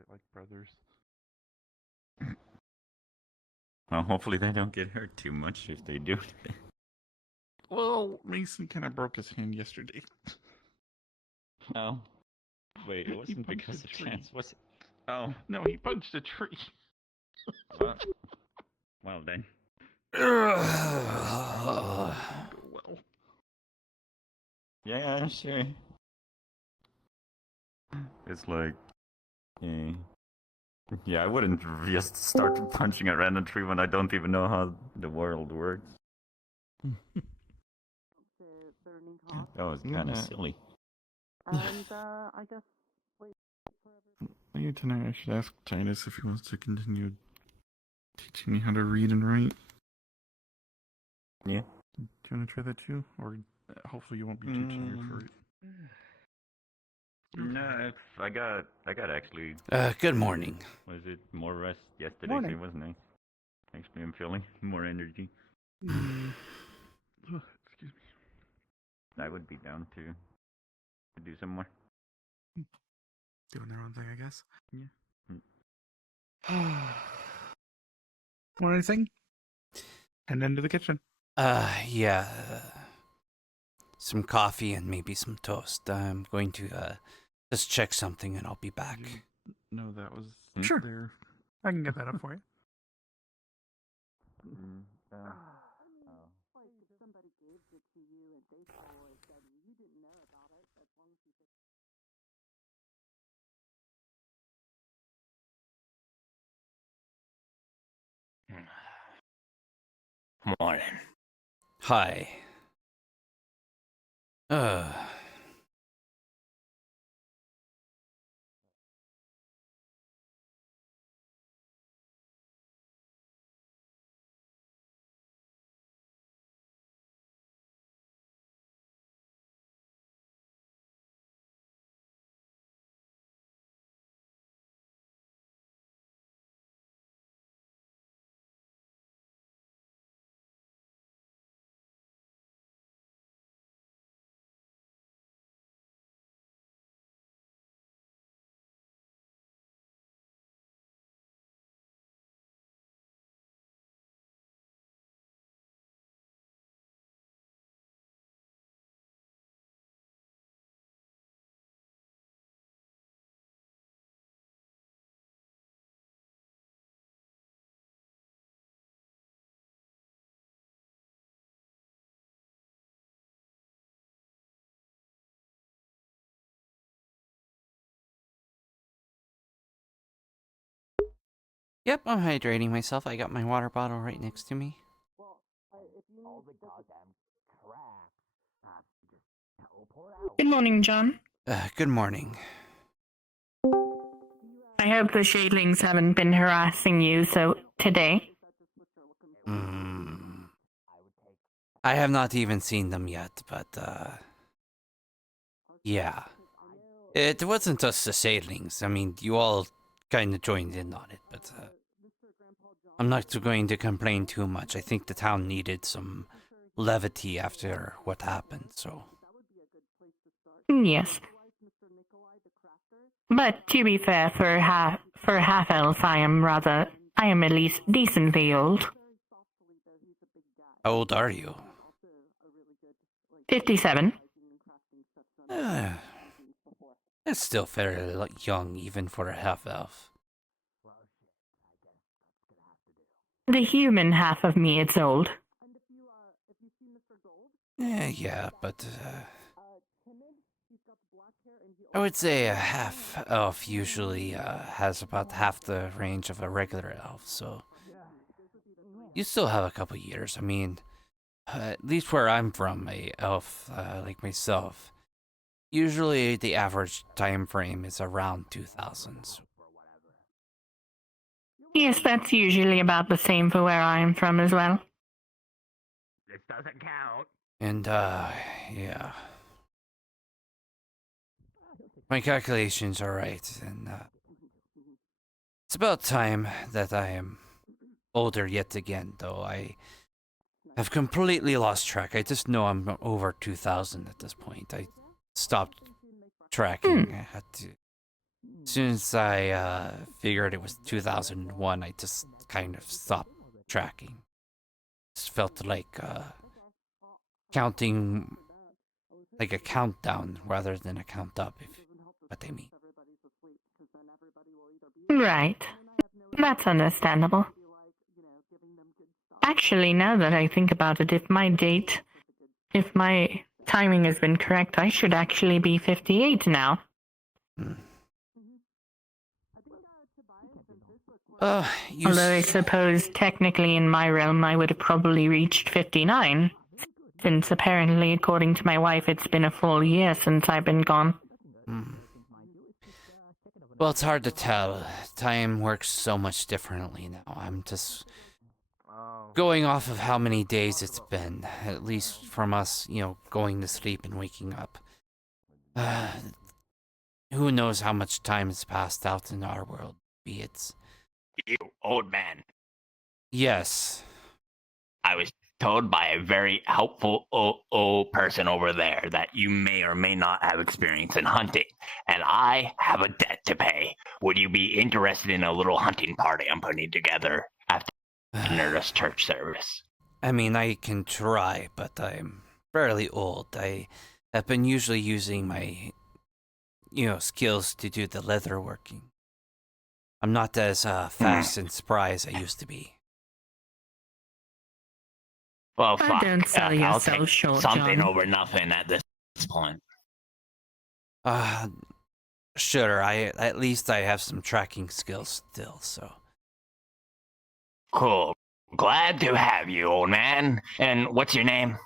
fight like brothers. Well, hopefully they don't get hurt too much if they do. Well, Mason kind of broke his hand yesterday. Oh. Wait, it He wasn't punched because a of tree. chance, was it? Oh. No, he punched a tree. Well then. Go well. Yeah, sure. It's like, yeah, I wouldn't just start punching a random tree when I don't even know how the world works. That was kind of silly. And I guess Maybe tonight I should ask Titus if he wants to continue teaching me how to read and write. Yeah. Do you want to try that too? Or hopefully you won't be too tired for it. No, I got actually. Good morning. Was it more rest yesterday? Morning. So it was nice. Actually, I'm feeling more energy. Excuse me. I would be down to do some more. Doing their own thing, I guess. Yeah. Want anything? And then to the kitchen. Yeah. Some coffee and maybe some toast. I'm going to just check something and I'll be back. No, that was Sure. there. I can get that up for you. Morning. Hi. Yep, I'm hydrating myself. I got my water bottle right next to me. Good morning, John. Good morning. I hope the shadlings haven't been harassing you today. I have not even seen them yet, but, yeah. It wasn't just the sailings. I mean, you all kind of joined in on it, but, I'm not going to complain too much. I think the town needed some levity after what happened, so. Yes. But to be fair, for half elf, I am at least decently old. How old are you? 57. That's still fairly young, even for a half-elf. The human half of me is old. Yeah, but, I would say a half-elf usually has about half the range of a regular elf, so you still have a couple years. I mean, at least where I'm from, a elf like myself, usually the average time frame is around 2000s. Yes, that's usually about the same for where I am from as well. This doesn't count. And, yeah. My calculations are right, and, it's about time that I am older yet again, though I have completely lost track. I just know I'm over 2000 at this point. I stopped tracking. I had to As soon as I figured it was 2001, I just kind of stopped tracking. Just felt like counting, like a countdown rather than a count up, if what they mean. Right. That's understandable. Actually, now that I think about it, if my timing has been correct, I should actually be 58 now. Although I suppose technically in my realm I would have probably reached 59, since apparently, according to my wife, it's been a full year since I've been gone. Well, it's hard to tell. Time works so much differently now. I'm just going off of how many days it's been, at least from us, going to sleep and waking up. Who knows how much time has passed out in our world? Be it. You old man. Yes. I was told by a very helpful old person over there that you may or may not have experience in hunting, and I have a debt to pay. Would you be interested in a little hunting party I'm putting together after Nerdist church service? I mean, I can try, but I'm fairly old. I have been usually using my, skills to do the leather working. I'm not as fast and spry as I used to be. Well, fuck. Don't sell I'll yourself take short, something John. over nothing at this point. Sure, at least I have some tracking skills still, so. Cool. Glad to have you, old man. And what's your name?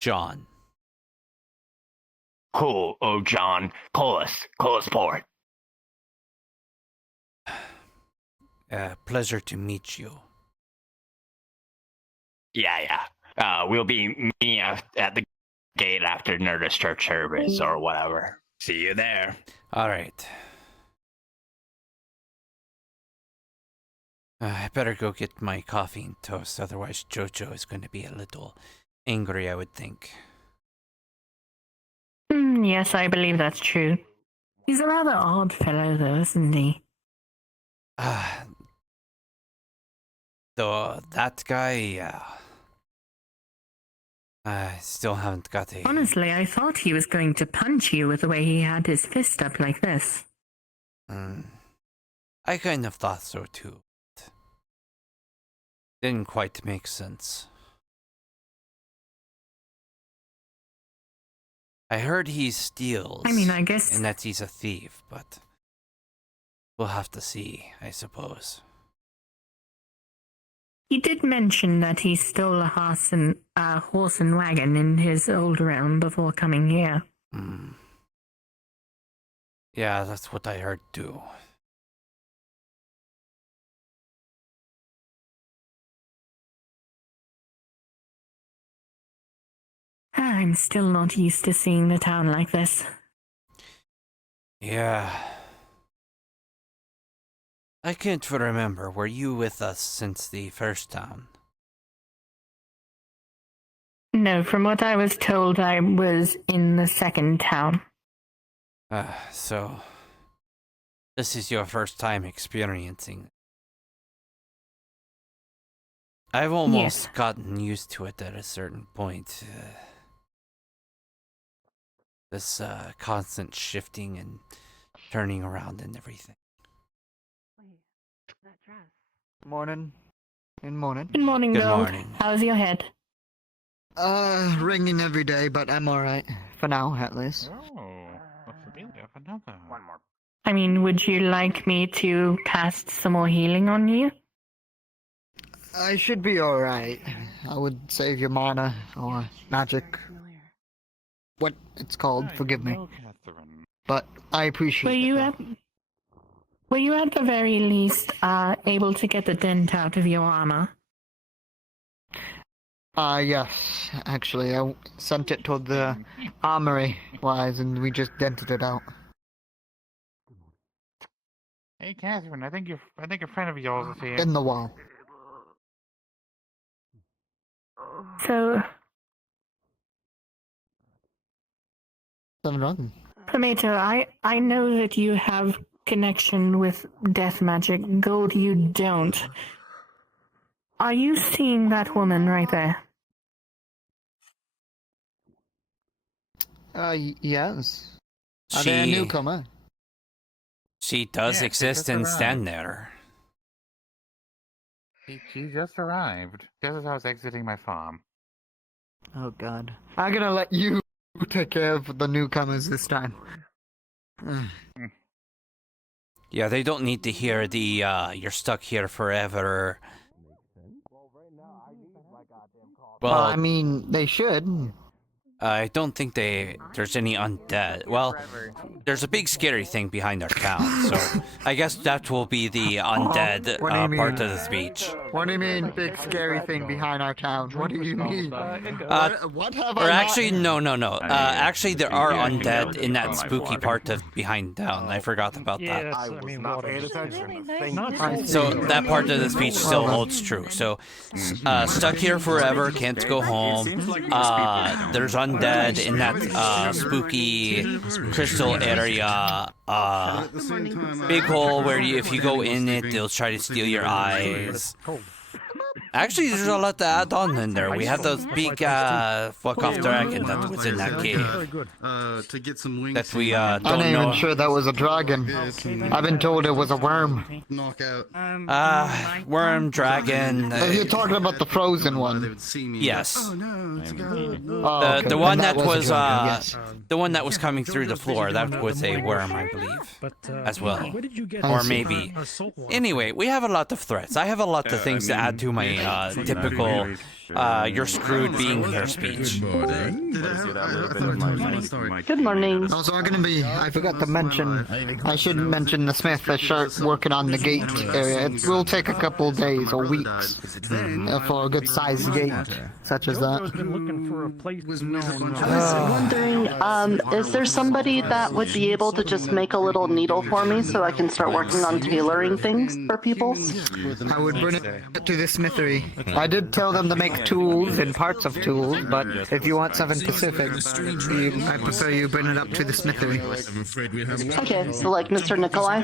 John. Cool, oh John. Coolus Port. Pleasure to meet you. Yeah. We'll be meeting at the gate after Nerdist church service or whatever. See you there. All right. I better go get my coffee and toast, otherwise Jojo is going to be a little angry, I would think. Yes, I believe that's true. He's a rather odd fellow, though, isn't he? Though that guy, yeah. I still haven't got a... Honestly, I thought he was going to punch you with the way he had his fist up like this. I kind of thought so too. Didn't quite make sense. I heard he steals. I mean, I guess... And that he's a thief, but... We'll have to see, I suppose. He did mention that he stole a horse and wagon in his old realm before coming here. Yeah, that's what I heard too. I'm still not used to seeing the town like this. Yeah. I can't remember. Were you with us since the first town? No, from what I was told, I was in the second town. So... This is your first time experiencing... I've almost gotten used to it at a certain point. This constant shifting and turning around and everything. Morning. Good morning. Good morning, Good Gold. morning. How's your head? Ringing every day, but I'm alright. For now, at least. Oh, what's the deal? Another. One more. I mean, would you like me to cast some more healing on you? I should be alright. I would save your mana, or magic. What it's called, forgive me. Catherine. But I appreciate it. Were you at the very least able to get the dent out of your armor? Yes. Actually, I sent it to the armory-wise, and we just dented it out. Hey, Catherine. I think a friend of yours is here. In the wall. So, 7-11. Tomato, I know that you have connection with death magic. Gold, you don't. Are you seeing that woman right there? Yes. Are they a newcomer? She does Yeah, exist just and arrived. stand there. She just arrived. Just as I was exiting my farm. Oh god. I'm gonna let you take care of the newcomers this time. Yeah, they don't need to hear the, you're stuck here forever. Well, I Well, mean, they should. I don't think there's any undead. Well, there's a big scary thing behind our town, so I guess that will be the undead What do you part mean? of the speech. What do you mean, big scary thing behind our town? What do you mean? What have Or I actually, not... no. Actually, there are undead in that spooky part of behind town. I forgot about that. Yes, I mean, not paying attention. So that part of the speech still holds true. So, stuck here forever, can't go home. There's undead in that spooky crystal area. Big hole where if you go in it, they'll try to steal your eyes. Actually, there's a lot to add on in there. We have those big fuck-off dragon that was in that cave. To get some wings. That we I'm don't not know. even sure that was a dragon. I've been told it was a worm. Knock out. Worm, dragon. You're talking about the frozen They one. would see me. Yes. Oh no, it's a god. No. Oh, The, okay. the one Then that was a dragon, yes. the one that was coming through the floor, that was a worm, I believe, as well. Where did you get I Or see. maybe. Anyway, we have a lot of threats. I have a lot of things to add to my typical you're screwed being here speech. Good morning. Also, I'm gonna be. I forgot to mention. I shouldn't mention the smith that start working on the gate area. It will take a couple days or weeks for a good sized gate, such as that. looking for a place. Wondering, is there somebody that would be able to just make a little needle for me so I can start working on tailoring things for people? I would bring it to the smithery. I did tell them to make tools and parts of tools, but if you want something specific, I prefer you bring it up to the smithery. Okay, so like Mr. Nikolai?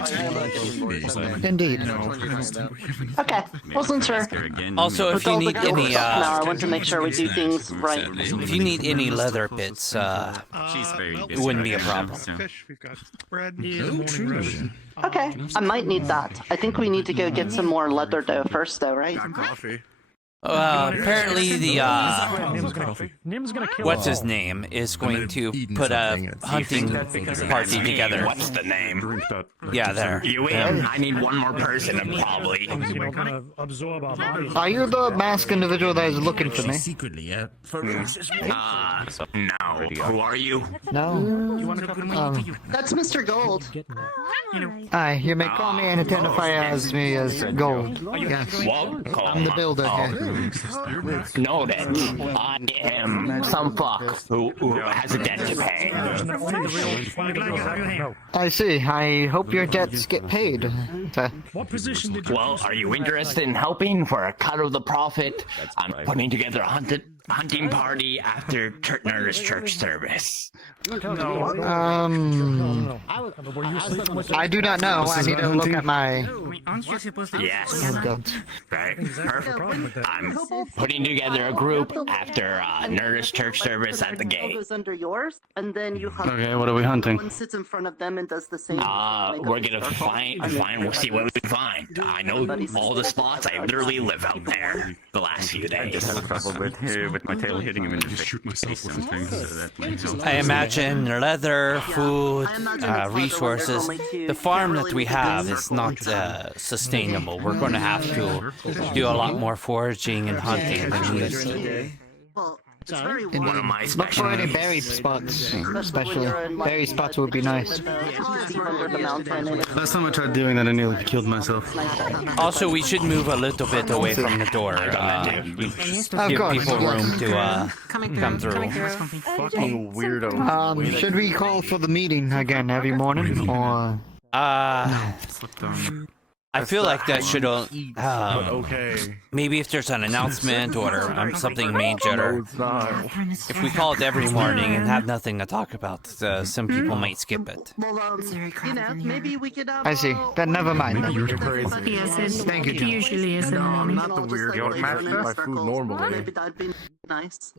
Indeed. Okay, wasn't sure. Also, if With you all the need guild any stuff now, I want to make sure we do things right. if you need any leather bits, She's very it busy. wouldn't be a problem. Fish, we've got bread. Okay, I might need that. I think we need to go get some more leather dough first though, right? Coffee. Apparently the Nim's gonna kill what's us his name is going to put a hunting party together. What's the name? Yeah, there. You in? I need one more person, probably. gonna absorb our bodies. Are you the masked individual that is looking for me? No. Who are you? No. That's Mr. Gold. Aye, you may call me and identify as me as Gold. Yes. What? I'm the builder here. No, then. I am some fuck who has a debt to pay. I see. I hope your debts get paid. What position did you? Well, are you interested in helping for a cut of the profit? I'm putting together a hunting party after Turtner's church service. I do not know. I need to look at my... Yes. Oh, God. Right. Perfect. I'm putting together a group after Nerdist church service at the gate. Goes under yours, and then you hunt. Okay, what are we hunting? One sits in front of them and does the same. We're gonna find. We'll see what we find. I know all the spots. I literally live out there the last few days. Just have trouble with my tail hitting him in the face. Shoot myself with things. So that might help. I imagine leather, food, I imagine it's harder when resources. there's only two. The farm You that really we need to have go is circle not sustainable. We're going to have to do a lot more foraging and hunting than we used to. Well, it's very Indeed. One of my Look for any specialties. buried spots, when especially. you're in, like, Buried spots would be nice. deep under the mountain, and it's Last time I tried doing that, I nearly killed myself. nice. Also, we should move a little bit away from the door. Of Give course. people room to come through. Fucking weirdo. Should we call for the meeting again every morning, or... Slipped on. I feel like that should. But okay. Maybe if there's an announcement or something major, if we call it every morning and have nothing to talk about, some people might skip it. Well, maybe we could. I see. Then never mind. Yes, it usually is in the morning. Not the weird. You don't match my food normally. Maybe that'd be nice.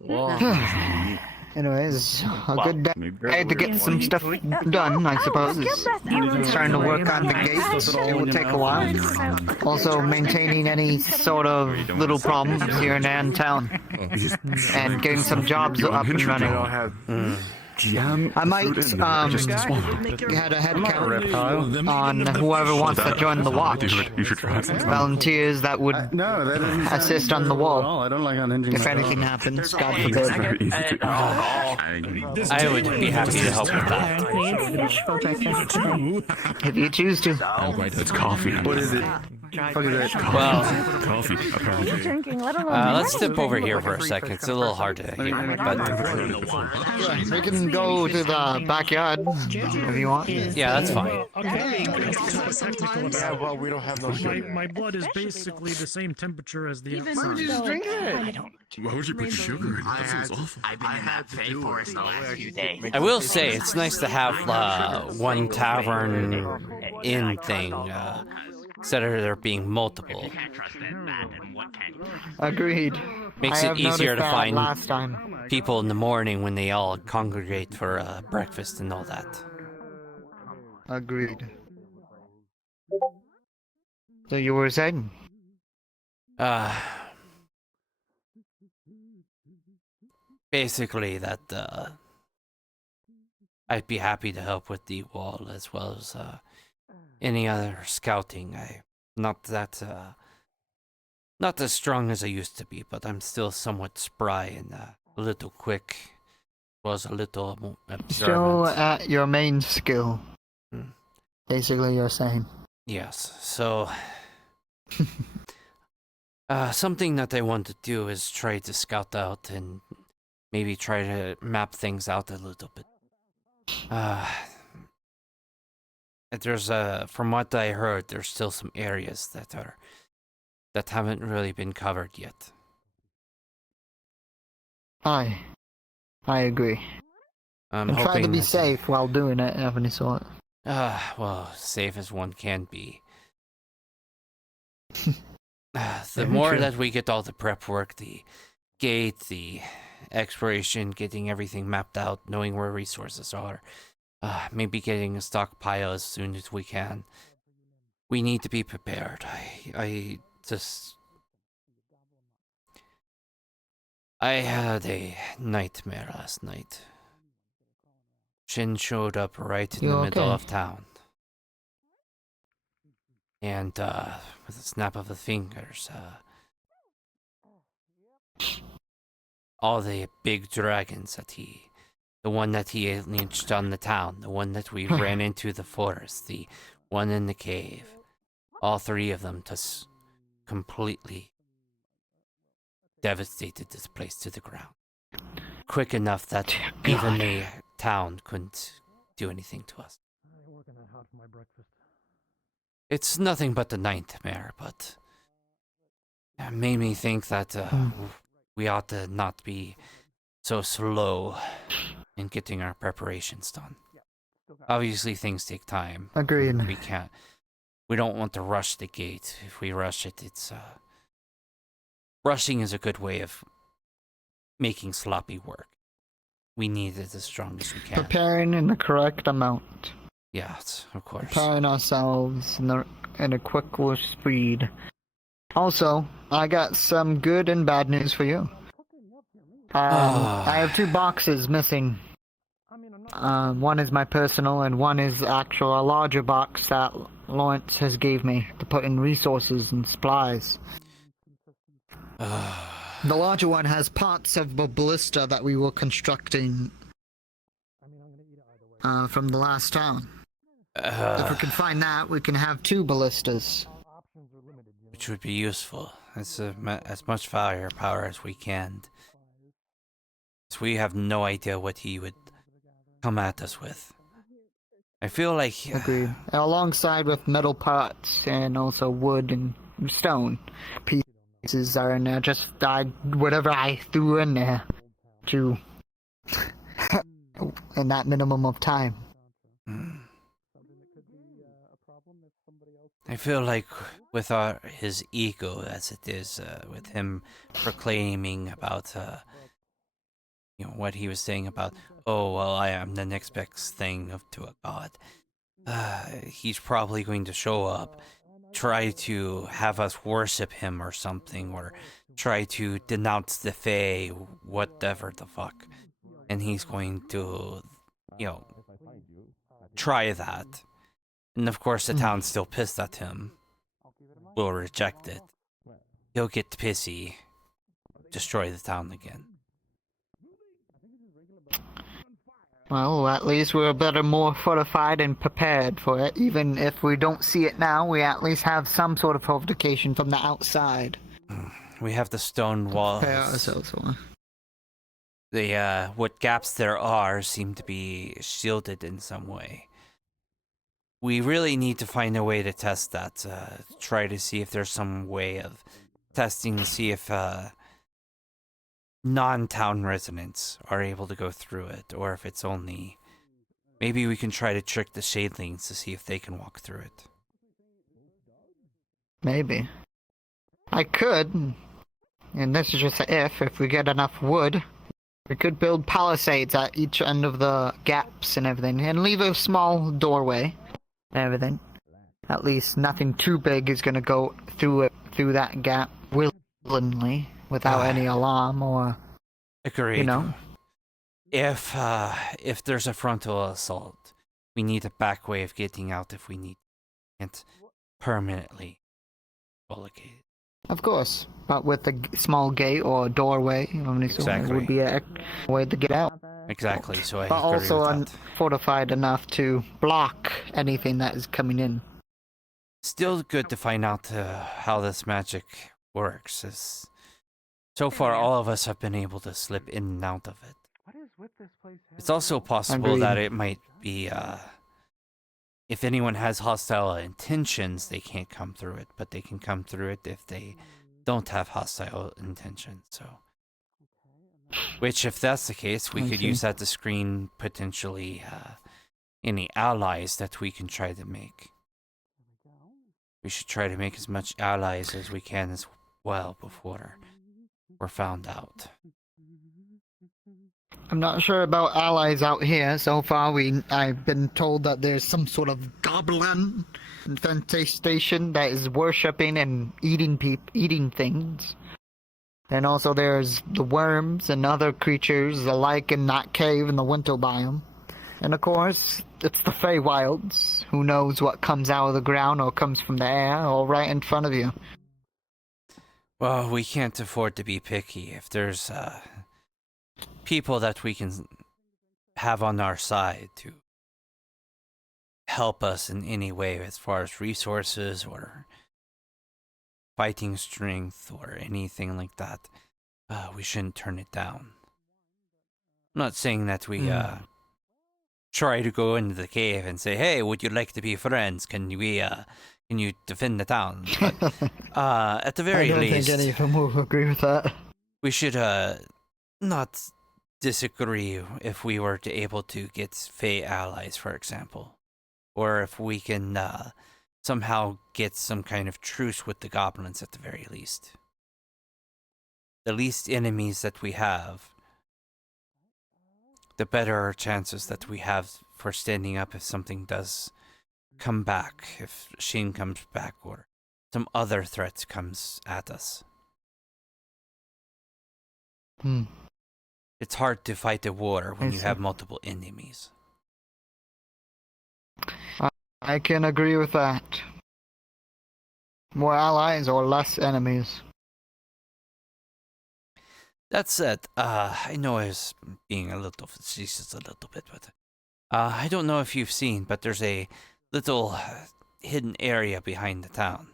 Anyways, a good day Maybe to get some stuff done, I suppose. Starting to work on the gates. It will take a while. Also, maintaining any sort of little problems here in town. And getting some jobs up and running. I might add a head count on whoever wants to join the watch. You should try. Volunteers that would assist on the wall. I don't like unhinging. If anything happens, God forbid. I would be happy to help with that. Apparently, it's fish for breakfast today. If you choose to. It's coffee. What is it? Well, Coffee. Apparently. let's dip over here for a second. It's a little hard to hear, but We can go to the backyard if you want. yeah, that's fine. Okay. Yeah, well, we don't have no sugar. My blood is basically the same temperature as the Even outside. though drink it. Why would you put sugar in it? That sounds awful. I've been in that fake forest the last few days. I will say it's nice to have one tavern inn thing instead of there being multiple. Can't trust that and what can you trust? Agreed. Makes I it have easier to noticed that find last time. people in the morning when they all congregate for breakfast and all that. Agreed. So you were saying? Basically that I'd be happy to help with the wall as well as any other scouting. I'm not as strong as I used to be, but I'm still somewhat spry and a little quick. Was a little Still observant. at your main skill. Hmm. Basically, you're saying. Yes, so something that I want to do is try to scout out and maybe try to map things out a little bit. There's from what I heard, there's still some areas that haven't really been covered yet. I agree. I'm And try to hoping be that- safe while doing it of any sort. Well, safe as one can be. The more that we get all the prep work, the gate, the exploration, getting everything mapped out, knowing where resources are, maybe getting a stockpile as soon as we can. We need to be prepared. I had a nightmare last night. Shin showed up right in You the middle okay? of town. And, with a snap of the fingers, all the big dragons the one that he unleashed on the town, the one that we ran into the forest, the one in the cave, all three of them just completely devastated this place to the ground. Quick enough that even the town couldn't do anything to us. It's nothing but a nightmare, but it made me think that we ought to not be so slow in getting our preparations done. Obviously, things take time. Agreed. We don't want to rush the gate. If we rush it, rushing is a good way of making sloppy work. We need it as strong as we can. Preparing in the correct amount. Yes, of course. Preparing ourselves in a quicker speed. Also, I got some good and bad news for you. I have 2 boxes missing. One is my personal, and one is a larger box that Lawrence has gave me to put in resources and supplies. The larger one has parts of the ballista that we were constructing from the last town. If we can find that, we can have 2 ballistas. Which would be useful. As much firepower as we can. So we have no idea what he would come at us with. I feel like Agreed. Alongside with metal parts and also wood and stone pieces are in there. Just whatever I threw in there to in that minimum of time. I feel like with his ego as it is, with him proclaiming about what he was saying about, oh well, I am the next best thing to a god. He's probably going to show up, try to have us worship him or something, or try to denounce the Fae, whatever the fuck. And he's going to, try that. And of course the town's still pissed at him. Will reject it. He'll get pissy. Destroy the town again. Well, at least we're better, more fortified and prepared for it. Even if we don't see it now, we at least have some sort of provocation from the outside. We have the stone walls. Prepare ourselves for. What gaps there are seem to be shielded in some way. We really need to find a way to test that. Try to see if there's some way of testing to see if non-town residents are able to go through it, or if it's only... Maybe we can try to trick the shadlings to see if they can walk through it. Maybe. I could, and this is just an if we get enough wood, we could build palisades at each end of the gaps and everything, and leave a small doorway and everything. At least nothing too big is gonna go through that gap willingly, without any alarm or... Agreed. If there's a frontal assault, we need a back way of getting out if we need it permanently blockaded. Of course, but with a small gate or doorway, Exactly. it would be a way to get out. Exactly, so I But agree also with that. fortified enough to block anything that is coming in. Still good to find out how this magic works. So far, all of us have been able to slip in and out of it. It's also possible that it might be, if anyone has hostile intentions, they can't come through it, but they can come through it if they don't have hostile intentions, so... Which, if that's the case, we could use that to screen, potentially, any allies that we can try to make. We should try to make as much allies as we can as well before we're found out. I'm not sure about allies out here. So far, I've been told that there's some sort of goblin infestation that is worshipping and eating things. And also there's the worms and other creatures alike in that cave in the winter biome. And of course, it's the Feywilds. Who knows what comes out of the ground or comes from the air or right in front of you. Well, we can't afford to be picky. If there's people that we can have on our side to help us in any way as far as resources or fighting strength or anything like that, we shouldn't turn it down. I'm not saying that we try to go into the cave and say, hey, would you like to be friends? Can you defend the town? But, at the very least, I don't think any of them will agree with that. we should not disagree if we were able to get Fey allies, for example. Or if we can somehow get some kind of truce with the goblins at the very least. The least enemies that we have, the better our chances that we have for standing up if something does come back, if Sheen comes back or some other threat comes at us. It's hard to fight a war when you have multiple enemies. I can agree with that. More allies or less enemies? That said, I know I was being a little facetious a little bit, but I don't know if you've seen, but there's a little hidden area behind the town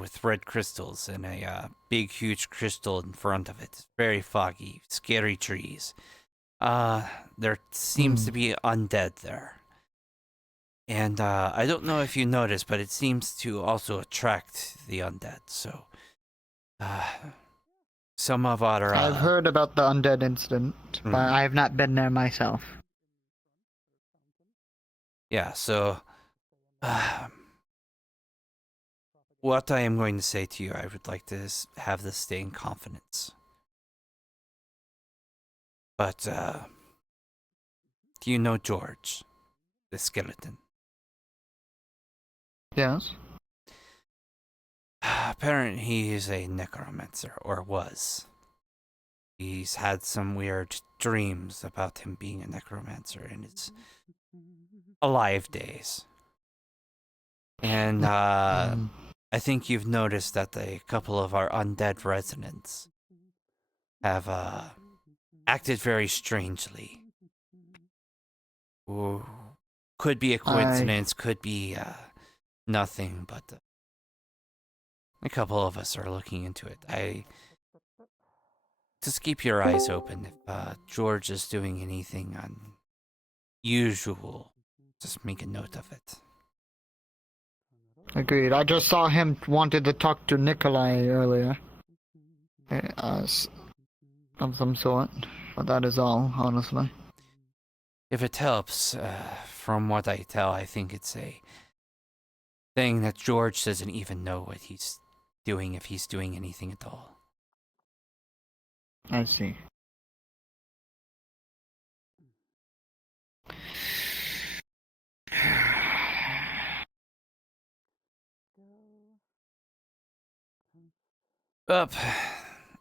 with red crystals and a big, huge crystal in front of it. Very foggy, scary trees. There seems to be undead there. And I don't know if you noticed, but it seems to also attract the undead. So, some of our... I've heard about the undead incident, but I have not been there myself. Yeah, so... what I am going to say to you, I would like to have this stay in confidence. But, do you know George, the skeleton? Yes. Apparently he is a necromancer, or was. He's had some weird dreams about him being a necromancer in his alive days. And, I think you've noticed that a couple of our undead residents have, acted very strangely. Ooh, could be a coincidence, could be, nothing, but a couple of us are looking into it. Just keep your eyes open. If George is doing anything unusual, just make a note of it. Agreed. I just saw him wanted to talk to Nikolai earlier. Of some sort. But that is all, honestly. If it helps, from what I tell, I think it's a thing that George doesn't even know what he's doing, if he's doing anything at all. I see.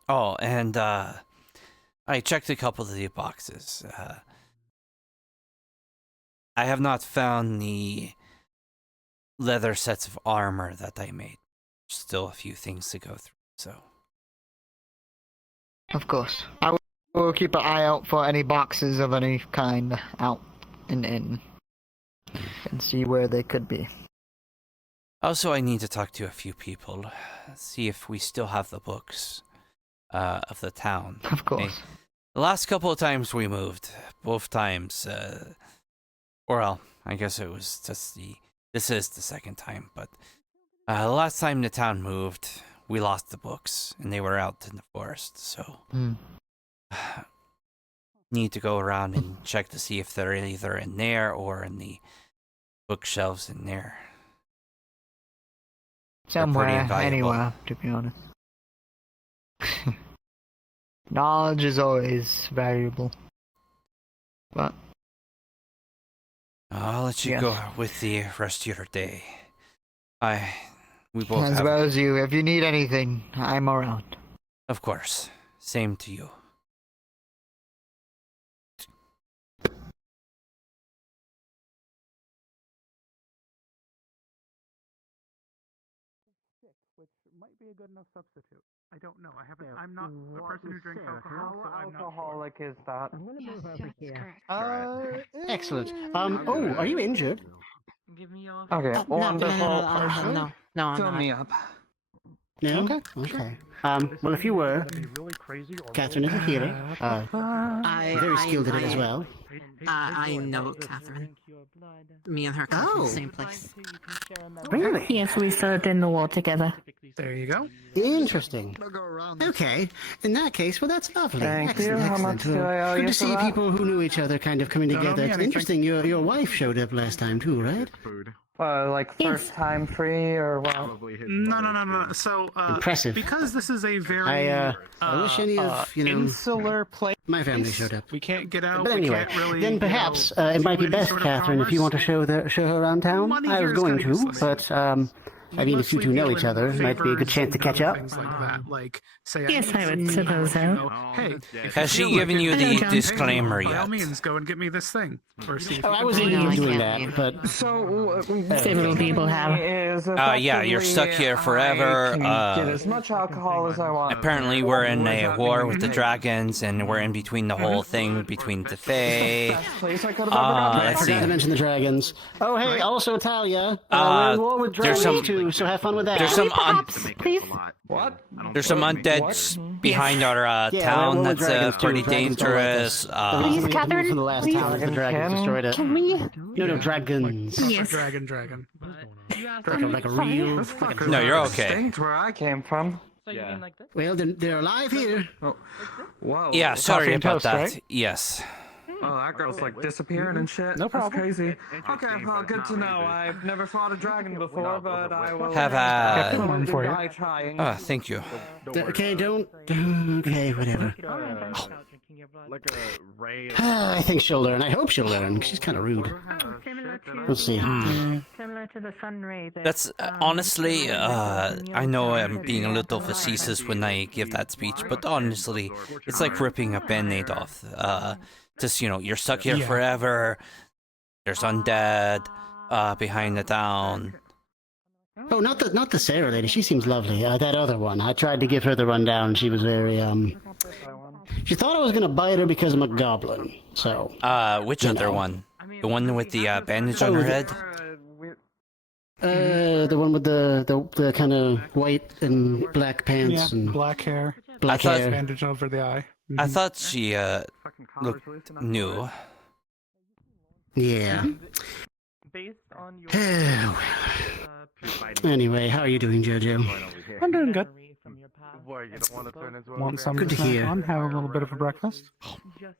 Oh, and I checked a couple of the boxes. I have not found the leather sets of armor that I made. Still a few things to go through, so. Of course. I will keep an eye out for any boxes of any kind out and in. And see where they could be. Also, I need to talk to a few people. See if we still have the books of the town. Of course. The last couple of times we moved, both times, well, I guess it was just this is the second time, but the last time the town moved, we lost the books, and they were out in the forest, so need to go around and check to see if they're either in there or in the bookshelves in there. Somewhere, anywhere, to be honest. Knowledge is always valuable. But I'll let you go with the rest of your day. We both as well as you. If you need anything, I'm around. Of course. Same to you. Which might be a good enough substitute. I don't know. I'm not a person who drinks alcohol, so I'm not alcoholic is that? I'm gonna move over here. Excellent. Oh, are you injured? Give me your... Okay, wonderful. No, Fill me up. No? Okay. Well, if you were, Catherine is a healer. Very skilled at it as well. I know Catherine. Me and her come from the same place. Really? Yes, we served in the war together. There you go. Interesting. Okay. In that case, well, that's lovely. Thank you. Excellent. How much do I owe Good you to for see that? people who knew each other kind of coming together. It's interesting. Your wife showed up last time too, right? Like first time free or what? No. So, impressive. Because this is a very I wish any of insular place. My family showed up. We can't get out. But anyway, we can't really, then perhaps it might be best, Catherine, if you want to show her around town. I was going to, but I mean, if you two know each other, it might be a good chance to catch up. Yes, I would suppose so. Hey, has she given you the disclaimer by all yet? means, go and get me this thing. I was thinking of doing that, but several people have. Yeah, you're stuck here forever. Get as much alcohol as I want. Apparently, we're in a war with the dragons, and we're in between the whole thing between the Fae. I forgot to mention the dragons. Oh, hey, also Talia. We're in war with dragons too. too, so have fun with that. There's some Please? What? There's some undeads behind our town well, that's dragons too. pretty Dragons don't like dangerous. us. Please, Catherine, From the last please. town, the dragons destroyed it. Can we? No, dragons. Yes. Dragon. Like a real. No, you're okay. Distinct where I came from. Well, they're alive here. Oh. Whoa. Yeah, sorry Coffee and about toast, that. right? Yes. Oh, that girl's like disappearing and shit. No problem. That's crazy. Okay, well, good to know. I've never fought a dragon before, but I will. Have a. One for you. die trying. Oh, thank you. Okay, don't. Okay, whatever. Like a ray. I think she'll learn. I hope she'll learn. She's kind of rude. Let's see. Similar to the sun ray. That's honestly, I know I'm being a little facetious when I give that speech, but honestly, it's like ripping a band-aid off. Just, you're stuck here forever. There's undead behind the town. Oh, not the Sarah lady. She seems lovely. That other one. I tried to give her the rundown. She was very She thought I was gonna bite her because I'm a goblin. So. Which other one? The one with the bandage on her head? The one with the kind of white and black pants and black hair. Black hair. Bandage over the eye. I thought she looked new. Yeah. Based on your Anyway, how are you doing, Jojo? I'm doing good. Boy, you don't want to turn into a Want some Good to snack hear. on? Have a little bit of a breakfast.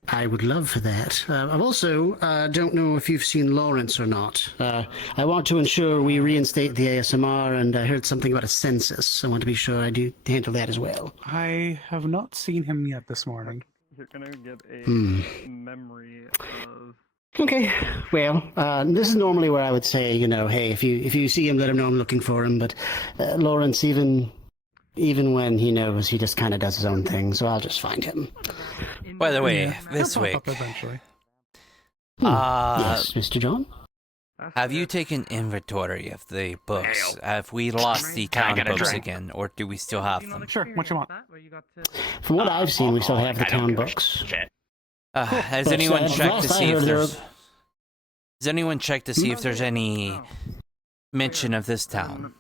I would love for that. I've also don't know if you've seen Lawrence or not. I want to ensure we reinstate the ASMR, and I heard something about a census. I want to be sure I do handle that as well. I have not seen him yet this morning. You're gonna get a memory of. Okay, well, this is normally where I would say, hey, if you see him, let him know I'm looking for him. But Lawrence, even when he knows, he just kind of does his own thing. So I'll just find him. By the way, this week, Eventually. Yes, Mr. John. have you taken inventory of the books? Have we lost the town books again, or do we still have them? Sure. What you want? From what I've seen, we still have the town books. Has But, anyone checked to last I see if heard, there's? Has anyone checked to see if there's any mention of this town?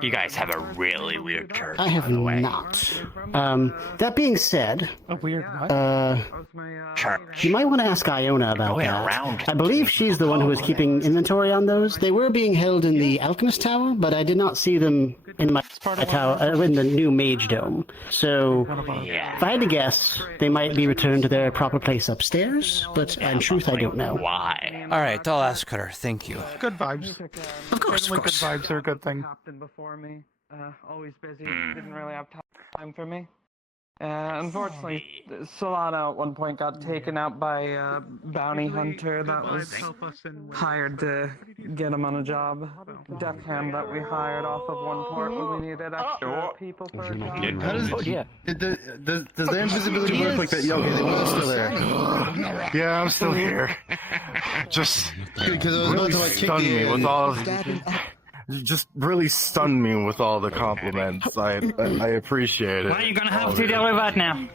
You guys have a really weird church. I have not. That being said, A weird what? Church. you might want to ask Iona about Going that. around. I believe she's the one who was keeping inventory on those. They were being held in the Alchemist Tower, but I did not see them in my tower, in the new Mage Dome. So, if I had to guess, they might be returned to their proper place upstairs, but in truth, I don't know. Why? All right, I'll ask her. Thank you. Good vibes. Of course, Certainly good vibes are a good thing. Captain before me, always busy, didn't really have time for me. Unfortunately, Solana at one point got taken out by a bounty hunter that was hired to get him on a job. Deckhand that we hired off of one port when we needed extra people for a job. How does does the invisibility work like that? Yeah, okay, they were still there. Yeah, I'm still here. Just Because I was about to like kick stun me you. with all. Just really stunned me with all the compliments. I appreciate it. Well, you're gonna have to deal with that now.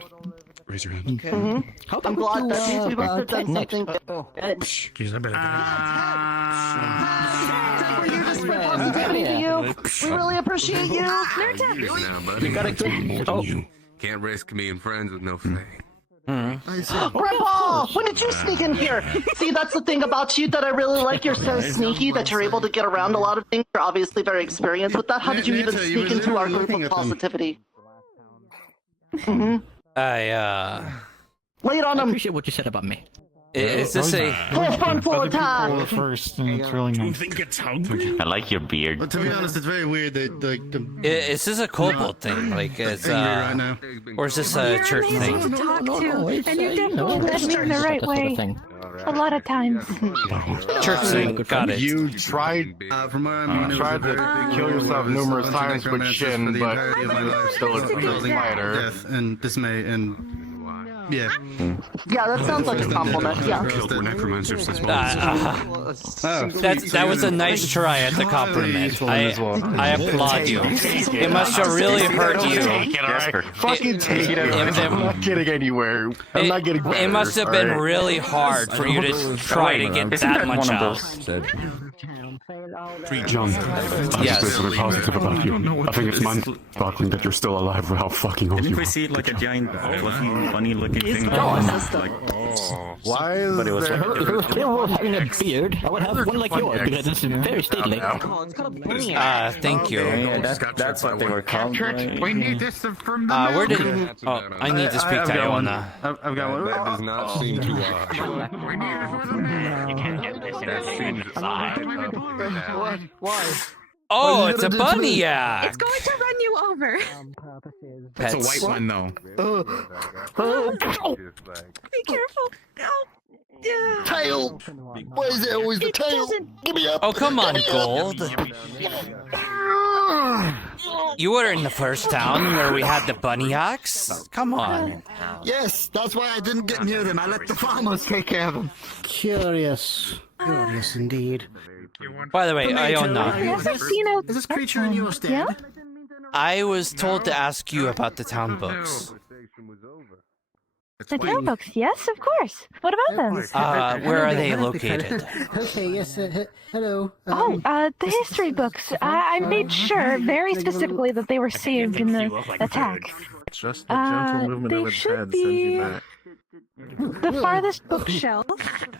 Raise your hand. I'm glad that means we've also done something good. Jeez, I better You're just for positivity to you. We really appreciate you. Now, buddy. You gotta You can't risk being friends with no fame. Grandpa, when did you sneak in here? See, that's the thing about you that I really like. You're so sneaky that you're able to get around a lot of things. You're obviously very experienced with that. How did you even sneak into our group of positivity? Lay it on him. I appreciate what you said about me. Is this a Full front, full attack. first, and it's really nice. Think it's hungry? I like your beard. But to be honest, it's very weird that like the. is this a kobold thing? Like, it's right now. or is this a church thing? To talk to, and you definitely led me in the right way. A lot of times. Church thing. Got it. You tried From where I'm tried to kill yourself numerous times with Shin, but still a fighter. Death and dismay and yeah. Yeah, that sounds like a compliment. Yeah. That was a nice try at the compliment. I applaud you. It must have really hurt you. Fucking take it. I'm not getting anywhere. I'm not getting better. It must have been really hard for you to try to get that much out. John, I'm Yes. basically positive about you. I think it's mind-boggling that you're still alive for how fucking old Didn't you we are. see like a giant, fluffy, funny-looking thing? Like, Why is but it was there... like, If we were still having a beard, I would have one like yours because it's very stately. Thank you. That's what they were called. We need this from the Where did? mountain. Oh, I need to speak I've to got one. Iona. I've got one. That does not seem too We need it for the mountain. You can't get this in the side. Why? Oh, it's a bunny-yak! It's going to run you over. That's a Pets. white one though. Be careful. Oh. Yeah. Tail! Why is it always the tail? Give me up! Oh, come on, Gold. You were in the first town where we had the bunny-yaks? Come on. Yes, that's why I didn't get near them. I let the farmers take care of them. Curious. Curious indeed. By the way, Iona, Is this creature in your stead? Yeah? I was told to ask you about the town books. The town books, yes, of course. What about them? Where are they located? Okay, yes, hello. The history books. I made sure very specifically that they were saved in the attack. Just the gentle movement they of its should head sends you be back. the farthest bookshelf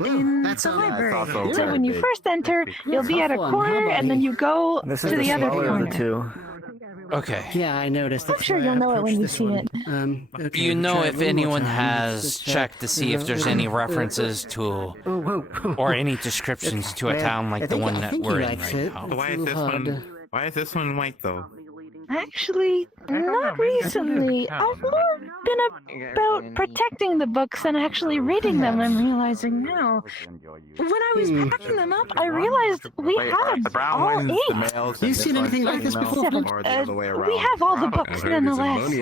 in the library. So when you first enter, you'll be at a corner, and then you go to the other corner. Okay. Yeah, I noticed. I'm sure you'll know it when you see it. Do you know if anyone has checked to see if there's any references to or any descriptions to a town like the one that we're in right now? Why is this one white though? Actually, not recently. I've more been about protecting the books than actually reading them, I'm realizing now. When I was packing them up, I realized we had all 8. Have you seen anything like this before? We have all the books nonetheless.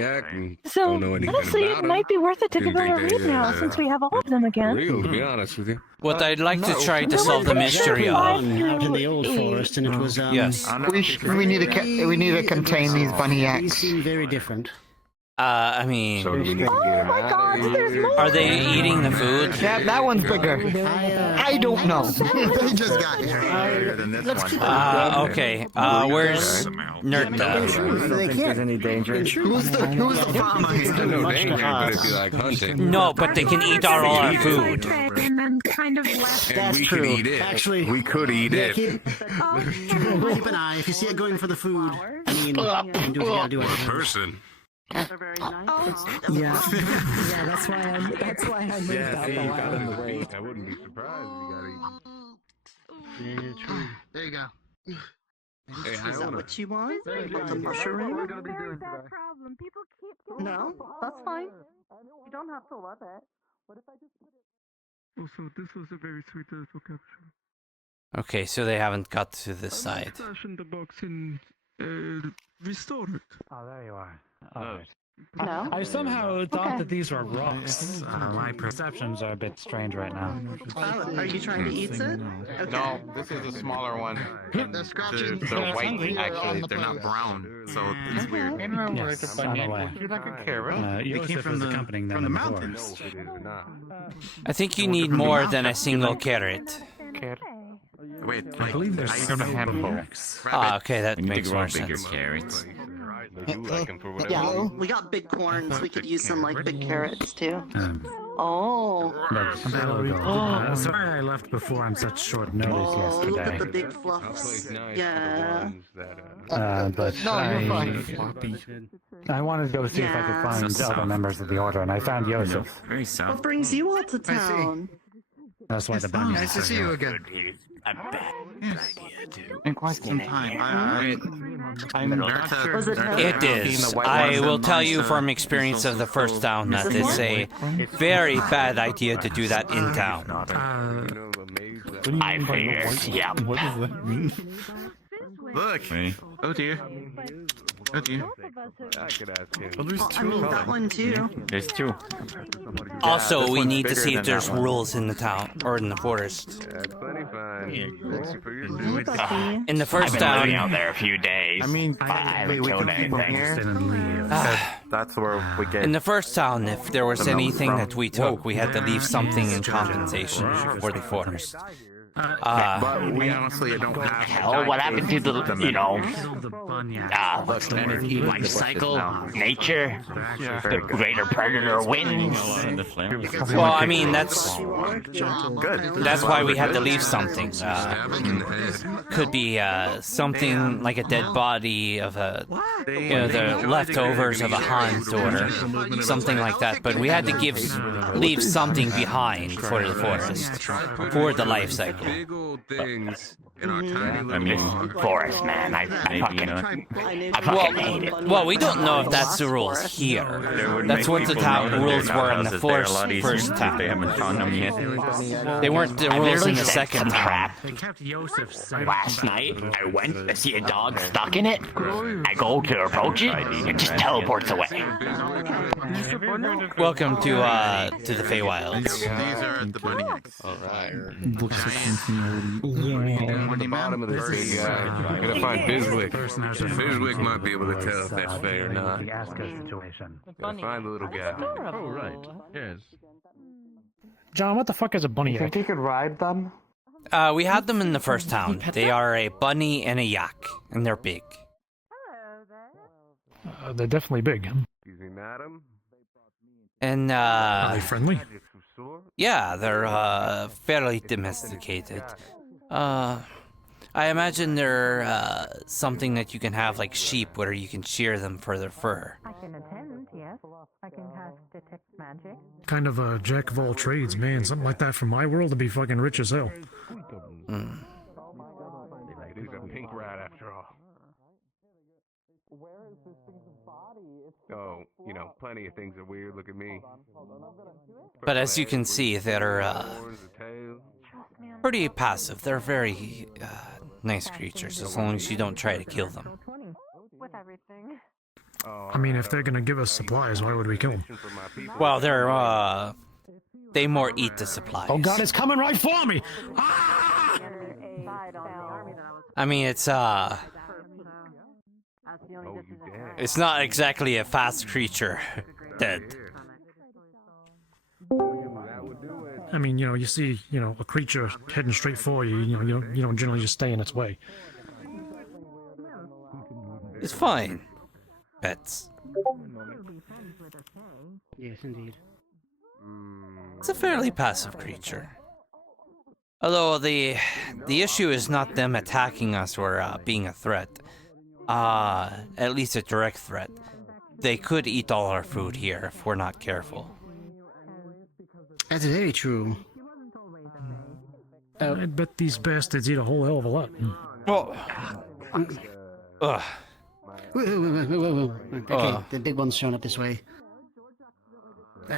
So, honestly, it might be worth it to give them a read now, since we have all of them again. Real, to be honest with you. What I'd like to try to solve the mystery of. Out in the old forest, and it was Yes. We need to contain these bunny These yaks. seem very different. I mean, Oh my god, there's more! are they eating the food? Yeah, that one's bigger. I don't know. They just got here. Okay. Where's Nerta? There's any danger. Who's the farmer here? No danger, but it'd be like hunting. No, but they can eat all our food. And then kind of left. And That's we true. could eat it. Actually, we could eat it. Keep an eye. If you see it going for the food, I mean, do what you gotta do. Or a person. Oh, Yeah. Yeah, that's why I moved out the got line. in the way. I wouldn't be surprised if you got eaten. There you go. Hey, Is that what you want? The mushroom? No, that's fine. You don't have to love it. What if I just put it? Also, this was a very sweet little capture. Okay, so they haven't got to this side. Fashion the box and restore it. Oh, there you are. No? I somehow thought that these were rocks. My perceptions are a bit strange right now. Oh, are you trying to eat it? Okay. No, this is a smaller one. They're white, actually. They're not brown, so it's weird. Yes, I'm aware. You came from the mountains. I think you need more than a single carrot. Wait, I believe there's a handful. Okay, that makes more bigger sense. carrots. Yeah, we got big corns. We could use some like big carrots too. Oh. Sorry I left before on such short notice Oh, look at the yesterday. big fluffs. Yeah. But I wanted to go see if I could Yeah. find other members of the order, and I found Yosef. Very What soft. brings you all to town? That's why the bunny. Nice to see you again. In quite some time. Was it her? It is. I will tell you from experience of the first town that it's a very bad idea to do that in town. I figured, yeah. What does that mean? Look. Oh dear. Oh dear. Well, I mean, that one too. There's 2. Also, this we one's need to bigger see than if there's that one. rules in the town or in the forest. In the I've first been living town. out there a few days. I mean, but I haven't killed anything. That's where we get. In the first town, if there was anything that we took, we had to leave something in compensation for the forest. But we honestly don't have. Hell, what happened to the, life cycle, nature, the greater predator wins? Well, I mean, that's why we had to leave something. Could be something like a dead body of the leftovers of a hunt or something like that. But we had to leave something behind for the forest, for the life cycle. Big old things in our I mean, forest, man. I fucking hate it. Well, we don't know if that's the rules here. That's what the rules were in the first town. They haven't found them yet. They weren't the rules in the second town. Last night, I went to see a dog stuck in it. I go to approach it, it just teleports away. Welcome to the Feywilds. These are the bunny eggs. Alright. On the bottom of this big guy. I'm gonna find Biswick. Biswick might be able to tell if that's fair or not. Gonna find the little guy. Oh, right. Yes. John, what the fuck is a bunny You think you could ride them? We had them in the first town. They are a bunny and a yak, and they're big. They're definitely big. Excuse me, madam. And Are they friendly? yeah, they're fairly domesticated. I imagine they're something that you can have like sheep, where you can shear them for their fur. I can attend, yes. I can cast detect magic. Kind of a jack of all trades, man. Something like that from my world to be fucking rich as hell. Mm. It is a pink rat after all. Oh, plenty of things are weird. Look at me. But as you can see, they're pretty passive. They're very nice creatures, as long as you don't try to kill them. I mean, if they're gonna give us supplies, why would we kill them? Well, they more eat the supplies. Oh god, it's coming right for me! I mean, it's not exactly a fast creature. Dead. I mean, you see, a creature heading straight for you, you don't generally just stay in its way. It's fine. Pets. Yes, indeed. It's a fairly passive creature. Although the issue is not them attacking us or being a threat. At least a direct threat. They could eat all our food here if we're not careful. That's very true. I bet these bastards eat a whole hell of a lot. Well, ugh. Whoa. Okay, the big one's showing up this way.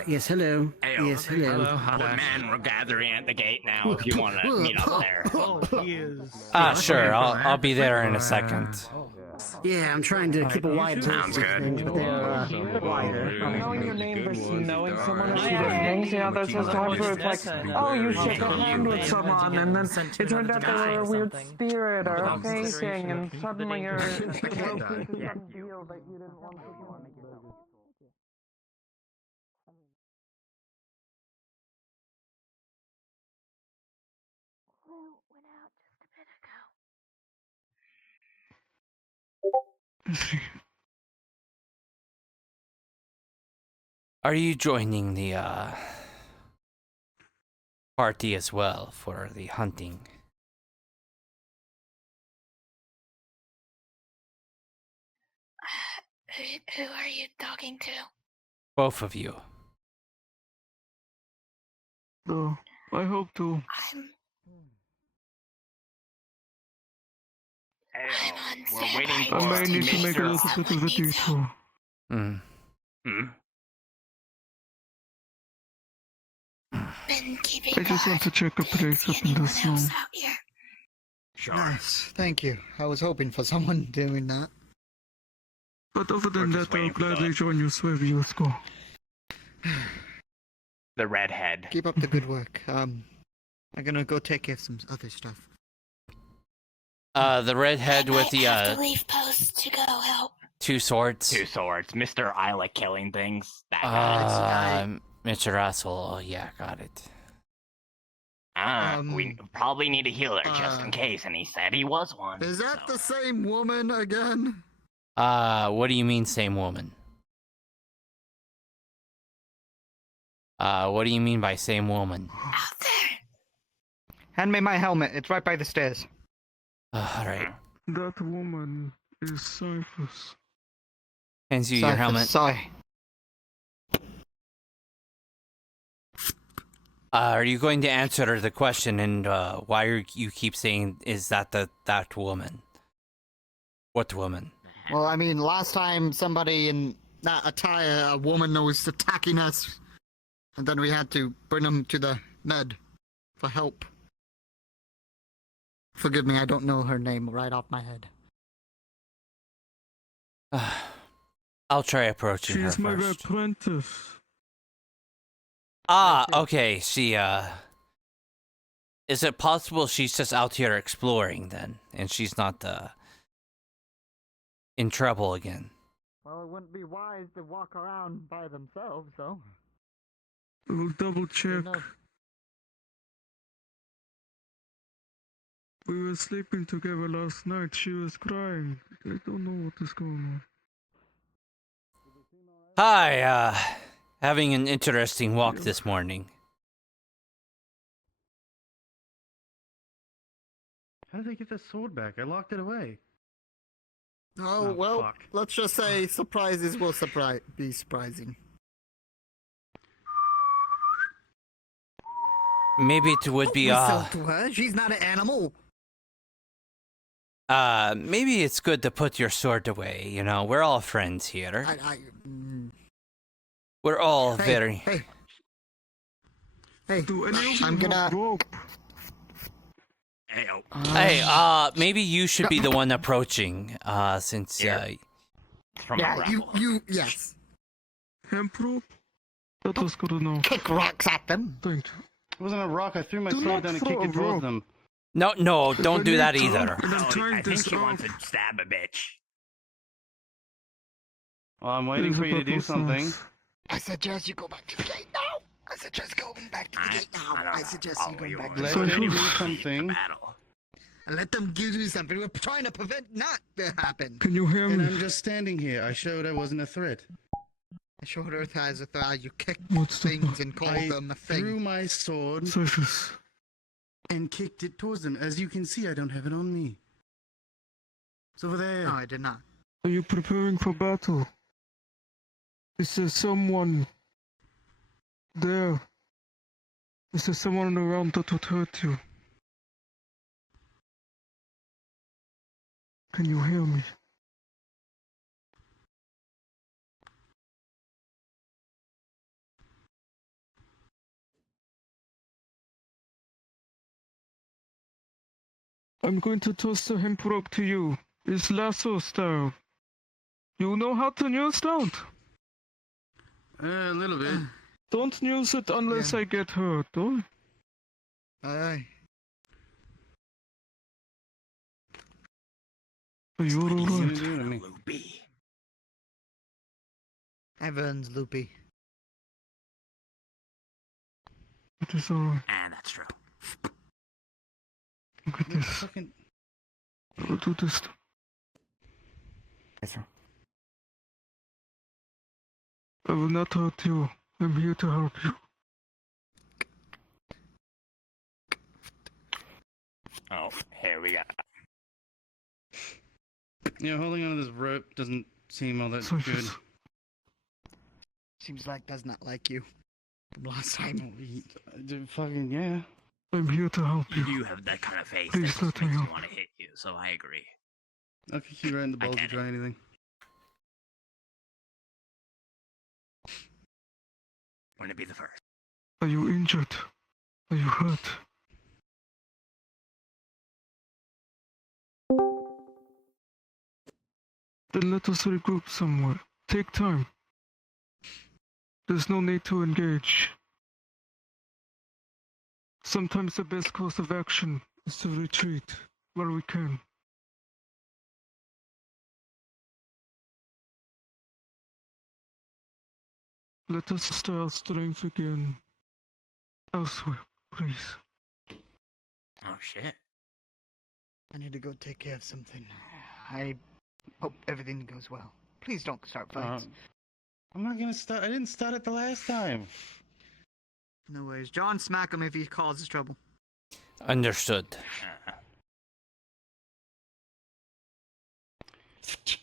Yes, hello. Hey, yes, hello. Man, we're gathering at the gate now if you want to meet up there. Sure, I'll be there in a second. Yeah, I'm trying to keep a wide Sounds good. things, but they're wider. Knowing your name versus knowing someone who does things, there's those times where it's like, oh, you shook a hand with someone, and then it turned out they were a weird spirit or a painting, and suddenly you're feel that you didn't want to. Are you joining the party as well for the hunting? Who are you talking to? Both of you. I hope to. We're waiting for I might need to make a little bit of a detour. I just want to check a place up in the snow. Nice, thank you. I was hoping for someone doing that. But other than that, I'll gladly join you wherever you go. the redhead. Keep up the good work. I'm gonna go take care of some other stuff. The redhead with the have to leave post to go help. two swords. Two swords. Mr. I like killing things. That guy. Mr. Russell. Oh yeah, got it. We probably need a healer just in case, and he said he was one. Is that the same woman again? What do you mean, same woman? What do you mean by same woman? Hand me my helmet. It's right by the stairs. Alright. That woman is Cyphus. Hands you your helmet. Sorry. Are you going to answer the question, and why you keep saying, is that that woman? What woman? Well, I mean, last time somebody in that attire, a woman was attacking us, and then we had to bring them to the med for help. Forgive me, I don't know her name right off my head. I'll try approaching her She's my first. apprentice. Okay, she, is it possible she's just out here exploring, then? And she's not, in trouble again? Well, it wouldn't be wise to walk around by themselves, though. We'll double check. We were sleeping together last night. She was crying. I don't know what is going on. Hi, having an interesting walk this morning. How did they get that sword back? I locked it away. Oh, well, let's just say surprises will be surprising. Maybe it would be, Listen to her. She's not an animal. maybe it's good to put your sword away, you know? We're all friends here. We're all very... Hey, I'm gonna... Hey, maybe you should be the one approaching, since, yes. Emperor? That was good enough. Kick rocks at them. Thank you. It wasn't a rock. I threw my sword down and kicked it towards them. No, don't do that either. I think he wants to stab a bitch. Well, I'm waiting for you to do something. I suggest you go back to the gate now. I suggest going back to the gate now. I suggest you go back to the Let gate. them do something. Let them do something. We're trying to prevent not to happen. Can you hear And me? I'm just standing here. I showed I wasn't a threat. I showed Earth has a threat. You kicked What's things and called them a thing. I threw my sword Cyphus. and kicked it towards them. As you can see, I don't have it on me. It's over there. No, I did not. Are you preparing for battle? Is there someone there? Is there someone around that would hurt you? Can you hear me? I'm going to toss the hemp rope to you. It's lasso style. You know how to use that? A little bit. Don't use it unless I get hurt, oh? Aye. Are you alright? Everyone's loopy. It is alright. And that's true. Look at this. I'll do this. Yes, sir. I will not hurt you. I'm here to help you. Oh, here we go. Yeah, holding onto this rope doesn't seem all that good. Seems like does not like you. From last time. Fucking yeah. I'm here to help you. You do have that kind of face Please that let just me makes me help. want to hit you, so I agree. I'll kick you right in the balls if you try anything. Wouldn't it be the first? Are you injured? Are you hurt? Then let us regroup somewhere. Take time. There's no need to engage. Sometimes the best course of action is to retreat where we can. Let us stir our strength again. Elsewhere, please. Oh shit. I need to go take care of something. I hope everything goes well. Please don't start fights. I'm not gonna start. I didn't start it the last time. No worries. John, smack him if he causes trouble. Understood.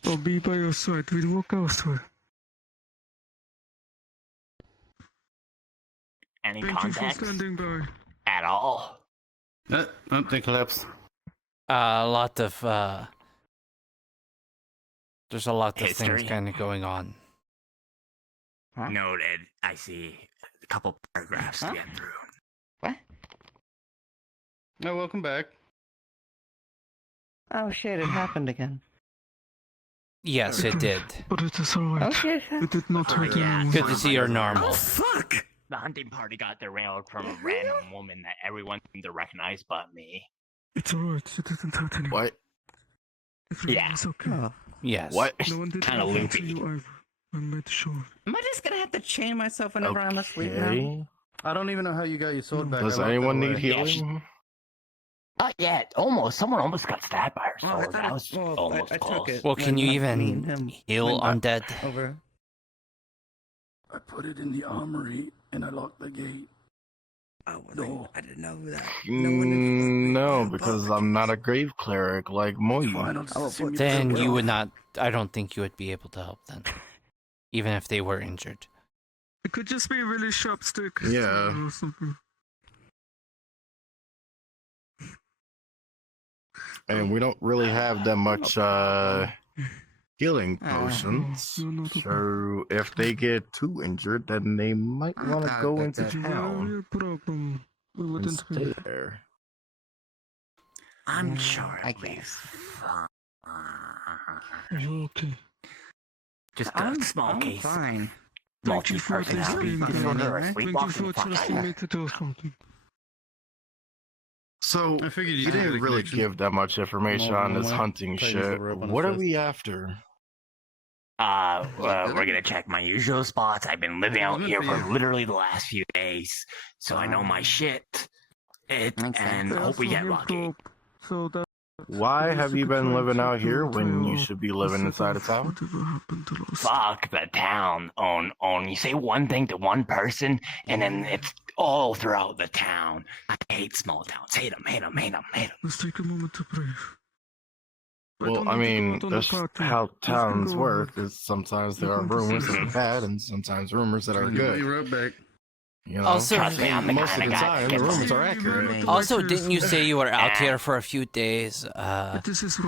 I'll be by your side. We'll walk elsewhere. Any Thank you for context standing by. at all? They collapsed. A lot of there's a lot of History? things kind of going on. Noted. I see a couple paragraphs to get through. No, welcome back. Oh shit, it happened again. Yes, it did. But it is alright. Oh shit. It did not hurt anyone. Good to see you're normal. Fuck! The hunting party got derailed from a random woman that everyone seemed to recognize but me. It's alright. It didn't hurt anyone. What? Yeah. It's okay. Yes. What? No one did Kind of anything to loopy. you either. I made sure. Am I just gonna have to chain myself whenever I'm asleep now? Okay. I don't even know how you got your sword back. Does I locked anyone it need away. healing? Yeah, almost. Someone almost got stabbed by her Well, I sword. thought That it- was well, almost I close. took it. Well, can when you me and even him heal went back undead? Over. I put it in the armory and I locked the gate. Oh, well, No. I didn't know that. No, because I'm not a grave cleric like Moyu. Then you would not. I don't think you would be able to help them, even if they were injured. It could just be a really sharp stick. Yeah. Or something. And we don't really have that much healing potions. So if they get too injured, then they might want to go into town Problem. We would and stay there. I'm sure I it'll be fine. Are you okay? Just a small case. Fine. Thank you for Multi-personality this disorder or Thank you sleepwalking. for trusting me to do something. So I figured you had a didn't really connection. give that much information on this hunting Tell you shit. the rope on What his are we after? We're gonna check my usual spots. I've been living out here for literally the last few days, so I know my shit. And hope we get lucky. So that Why have you been living out here when you should be living inside a town? Fuck the town. You say one thing to one person, and then it's all throughout the town. I hate small towns. Hate them. Let's take a moment to breathe. Well, I mean, that's how towns work. Is sometimes there are rumors that are bad, and sometimes rumors that are good. You wrote back. You know, Also, Trust me, I'm the most of kind the of guy time, that the gets rumors are accurate. Also, didn't you say you were out here for a few days?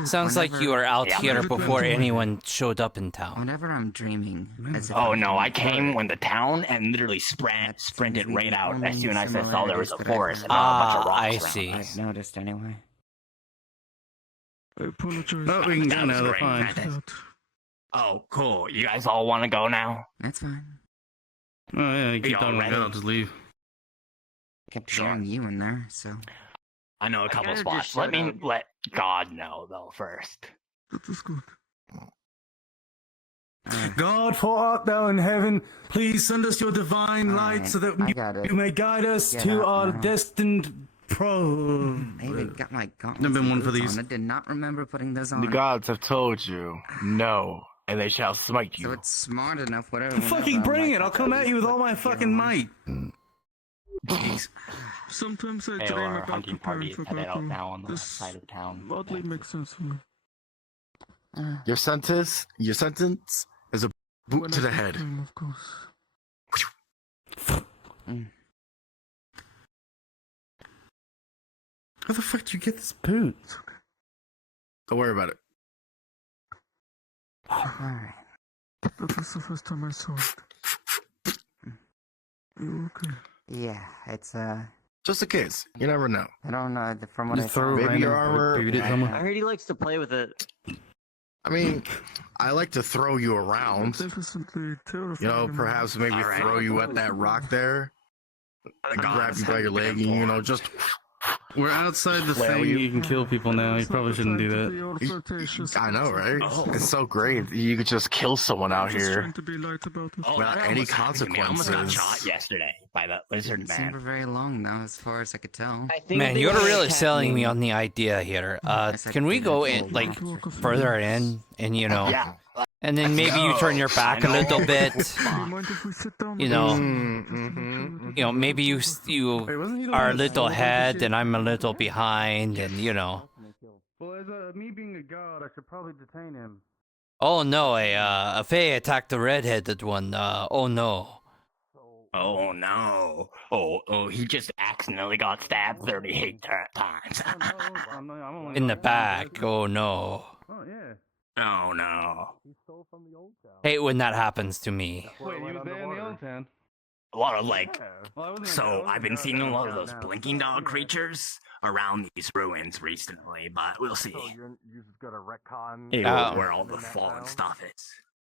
Sounds like you were out here before anyone showed up in town. Whenever I'm dreaming. Oh no, I came when the town and literally sprinted right out as soon as I saw there was a forest and a bunch of rocks I around see. us. I've noticed anyway. I apologize. No, we can go That was now. They're great. fine. Fantastic. Oh, cool. You guys all want to go now? That's fine. Oh yeah, you keep y'all talking about ready? that. I'll just leave. Kept hearing you in there, so. I know a couple gotta spots. just Let shut me up. let God know though first. That is good. God, for art thou in heaven, please send us your divine light so that I got it. you may guide us Get to out our now. destined I even got my gauntlets. Never been and one for boots these. on. I did not remember putting those on. The gods have told you, no, and they shall smite So you. it's smart enough, whatever. Fucking bring it! I'll come at you with all my fucking might. Sometimes I Hey, dream our about hunting preparing party is for headed out battle. now on the This side of town. oddly makes sense for me. Your sentence is a boot When to I the have head. time, of course. Where the fuck did you get this boot? Don't worry about it. Alright. That was the first time I saw it. You okay? Yeah, it's Just a case. You never know. I don't know. From what You I throw saw, Maybe your armor. Boot it somewhere. I heard he likes to play with it. I mean, I like to throw you around. Definitely You terrifying. know, perhaps maybe Alright. throw you at that rock there. Grab you by your leg and, you know, just We're outside the Well, thing. you can kill people now. You probably shouldn't do that. I know, right? Oh. It's so great. You could just kill someone out here Oh, without that any almost happened to me. I almost got consequences. shot yesterday by that lizard Didn't seem man. for very long though, as far as I could tell. Man, you're really selling me on the idea here. Can we go in, like, further in, and Yeah. and then maybe you turn your back a little bit. You know, maybe you are a little ahead, and I'm a little behind, and Well, as me being a god, I should probably detain him. Oh no, a Fae attacked the red-headed one. Oh no. Oh no. Oh, he just accidentally got stabbed 38 times. In the back. Oh no. Oh yeah. Oh no. Hate when that happens to me. Wait, he was there in the old town. A lot of so I've been seeing a lot of those blinking dog creatures around these ruins recently, but we'll see. You just gotta retcon. Where all the fallen stuff is.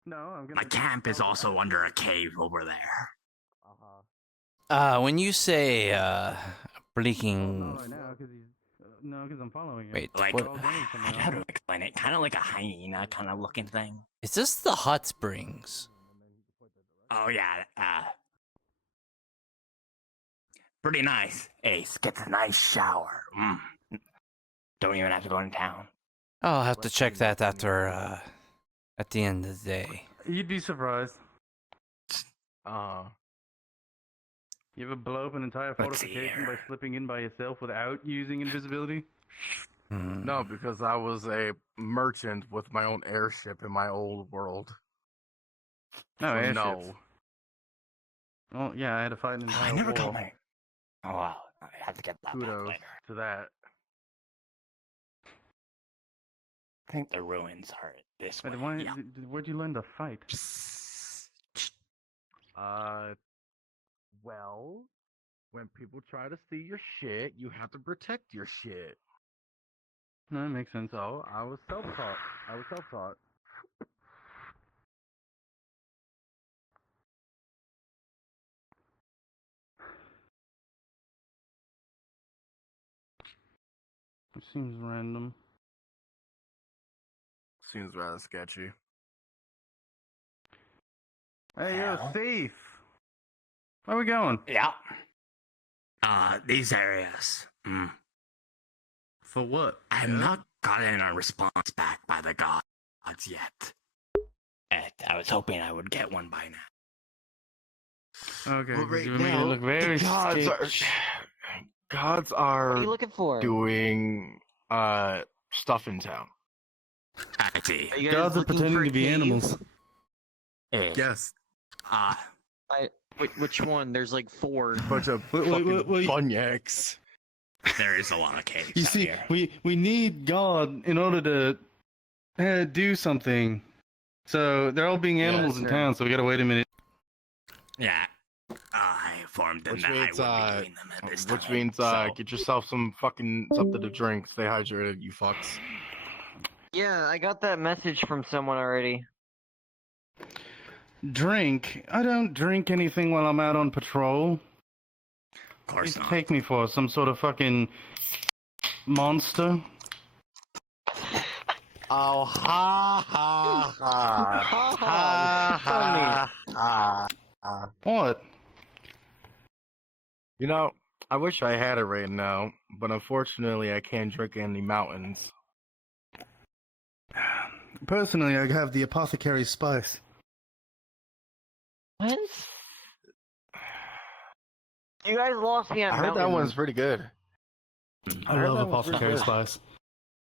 No, I'm gonna. My camp is also under a cave over there. When you say blinking, No, because I'm following him. wait, Like, what? how to explain it? Kind of like a hyena kind of looking thing. Is this the hot springs? Oh yeah, pretty nice. Ace gets a nice shower. Don't even have to go in town. I'll have to check that after at the end of the day. You'd be surprised. You ever blow up an entire Let's see fortification here. by slipping in by yourself without using invisibility? No, because I was a merchant with my own airship in my old world. No, So airships. no. Well, yeah, I had to fight an entire I never war. got my. Oh wow, I have to get that back Kudos later. to that. I think the ruins are this way. Wait, Yeah. where'd you learn to fight? Well, when people try to steal your shit, you have to protect your shit. No, that makes sense. So I was self-taught. It seems random. Seems rather sketchy. Hey, yo, Steve! Where we going? Yeah. These areas. For what? I have not gotten a response back by the gods yet. And I was hoping I would get one by now. Okay, Well, 'cause right you were making it now, look very gods are What are you looking for? doing stuff in town. I see. Are you Gods are looking pretending for a to be cave? animals. Yes. Which one? There's like 4. Bunch of fucking bunyaks. There is a lot of caves You out see, here. we need God in order to do something. So they're all being animals in sure. town, so we gotta wait a minute. Yeah. I informed them Which that means, I would be doing them at this which time. means so- get yourself some fucking something to drink. Stay hydrated, you fucks. Yeah, I got that message from someone already. Drink? I don't drink anything while I'm out on patrol. Of course You not. take me for some sort of fucking monster. Oh, ha ha ha ha ha ha. What? You know, I wish I had it right now, but unfortunately, I can't drink in the mountains. Personally, I have the apothecary's spice. What? You guys lost me on I heard that mountains. one's pretty good. I love apothecary spice.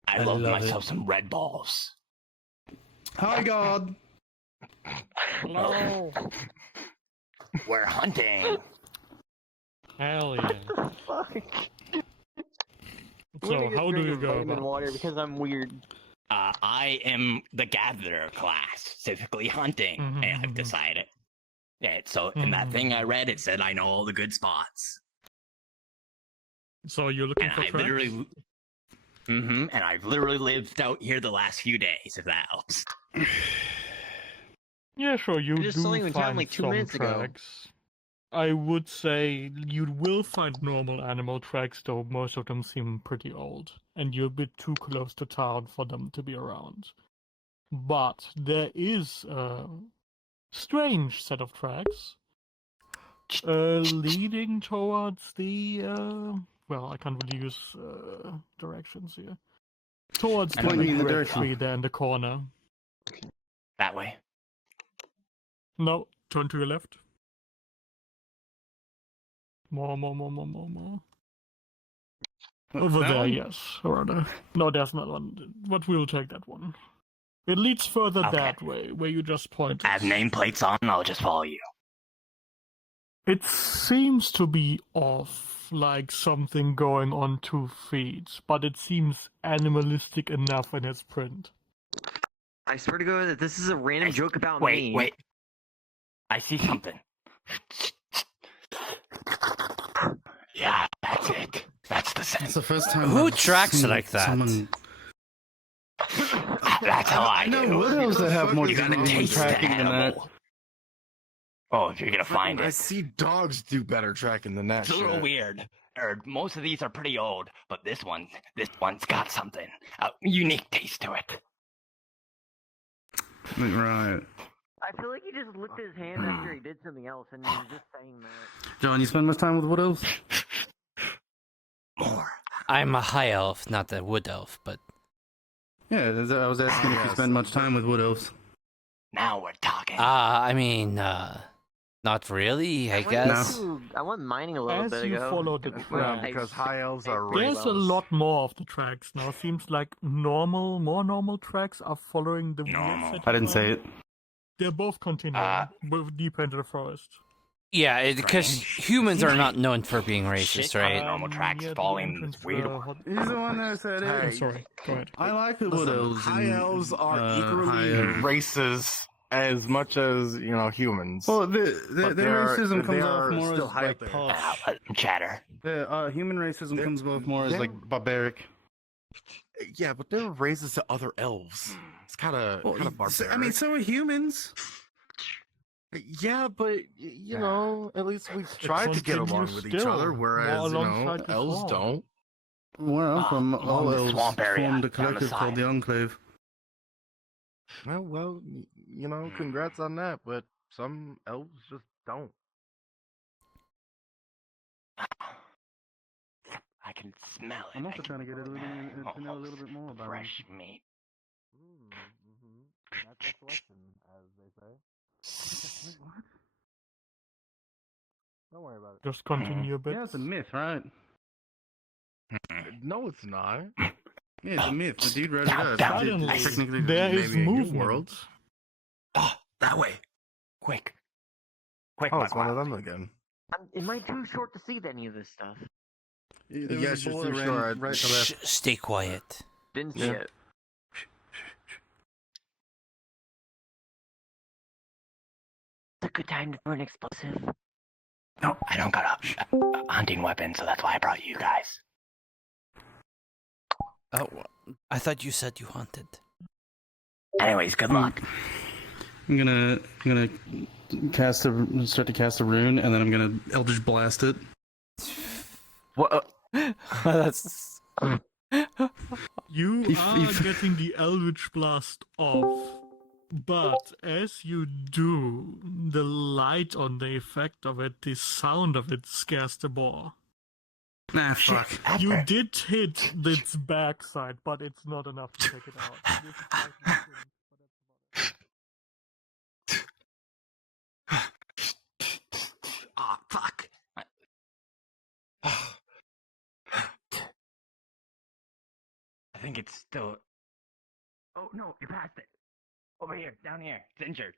I I love love myself it. some Red Balls. Hi, God. No. We're hunting. Hell yeah. Fuck. So how do you go vitamin about water because I'm weird. I am the gatherer class, specifically hunting, and I've decided. Yeah, so in that thing I read, it said I know all the good spots. So you're looking And for I tracks? literally, and I've literally lived out here the last few days, if that helps. Yeah, sure. You I just do saw you in town find like 2 some minutes ago. tracks. I would say you will find normal animal tracks, though most of them seem pretty old, and you're a bit too close to town for them to be around. But there is a strange set of tracks leading towards the well, I can't really use directions here. Towards the red tree there in the corner. That way. No, turn to your left. More. Over that there, one? yes. Or no, there's not one. But we'll take that one. It leads further that way, where you just pointed. I have nameplates on, I'll just follow you. It seems to be off, like something going on 2 feet, but it seems animalistic enough in its print. I swear to God that this is a random joke about me. Wait. I see something. Yeah, that's it. That's the sense. It's the first time. Who I've tracks seen like that? someone- That's how I know do. what else that have more You gotta taste the tracking than that. animal. Oh, if you're gonna find I it. see dogs do better tracking than that. It's a little shit. weird. Most of these are pretty old, but this one's got something. A unique taste to it. Right. I feel like he just looked at his hand after he did something else, and he was just saying that. John, you spend much time with wood elves? I'm a high elf, not a wood elf, but Yeah, I was asking if you spend much time with wood elves. Now we're talking. I mean, not really, I guess. I went mining a little As bit you ago. follow the Yeah, tracks, because high elves are there's a rainbows. lot more of the tracks now. Seems like more normal tracks are following the weird set I didn't of say it. They're both continuing, deep into the forest. Yeah, because humans are not known for being racist, right? Normal tracks following this weird one. He's the one that said it. I'm sorry, go ahead. I like the wood elves. High elves are equally high- races as much as humans. Well, But the they are- racism they comes are off more still as high like up there. posh. Chatter. The human racism comes off more as like barbaric. Yeah, but they're racist to other elves. It's kind of barbaric. I mean, so are humans. Yeah, but at least we try to get along with each other, whereas elves don't. Where I'm from, all elves swamp area formed a down the collective called side. the Enclave. Well, congrats on that, but some elves just don't. I can smell it. I'm also trying to get to know a little bit more about fresh meat. That's a selection, as they say. What? Don't worry about it. Just continue a bit. Yeah, it's a myth, right? No, it's not. Yeah, it's a myth. The dude wrote it up. Suddenly, Technically, there is maybe a new movement. world. Oh, that way. Quick. Oh, it's one of them again. Am I too short to see any of this stuff? Yes, you're too short. Right to left. Stay quiet. Didn't see Yeah. it. It's a good time to throw an explosive. No, I don't got a hunting weapon, so that's why I brought you guys. Oh, I thought you said you hunted. Anyways, good luck. I'm gonna start to cast a rune, and then I'm gonna Eldritch Blast it. What? That's. You are getting the Eldritch Blast off, but as you do, the light on the effect of it, the sound of it scares the boar. Nah, fuck. You did hit its backside, but it's not enough to take it out. Ah, fuck. I think it's still. Oh no, you passed it. Over here, down here. It's injured.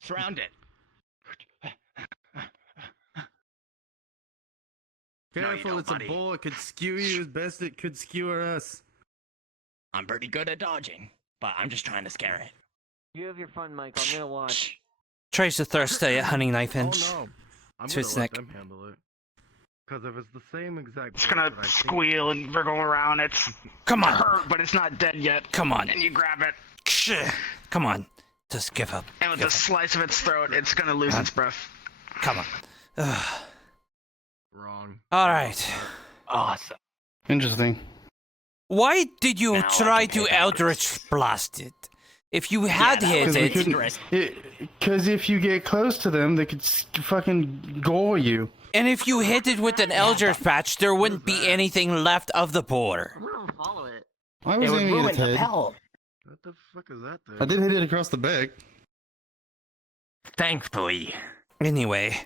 Surround it. Careful, it's buddy. a boar. It could skewer you as best it could skewer us. I'm pretty good at dodging, but I'm just trying to scare it. You have your fun, Mike. I'm gonna watch. Tries to thrust a hunting knife in. Oh no, I'm to gonna its let neck. them handle it. Because if it's the same exact. It's gonna squeal and wriggle around. It's Come on. hurt, but it's not dead yet. Come on. And you grab it. Come on. Just give up. And with a slice of its throat, it's gonna lose its breath. Come on. Wrong. All right. Awesome. Interesting. Why did you try to Eldritch Blast it? If you had hit it... Because if you get close to them, they could fucking gore you. And if you hit it with an Eldritch Patch, there wouldn't be anything left of the boar. Follow it. I was aiming at its head. What the fuck is that thing? I did hit it across the back. Thankfully. Anyway.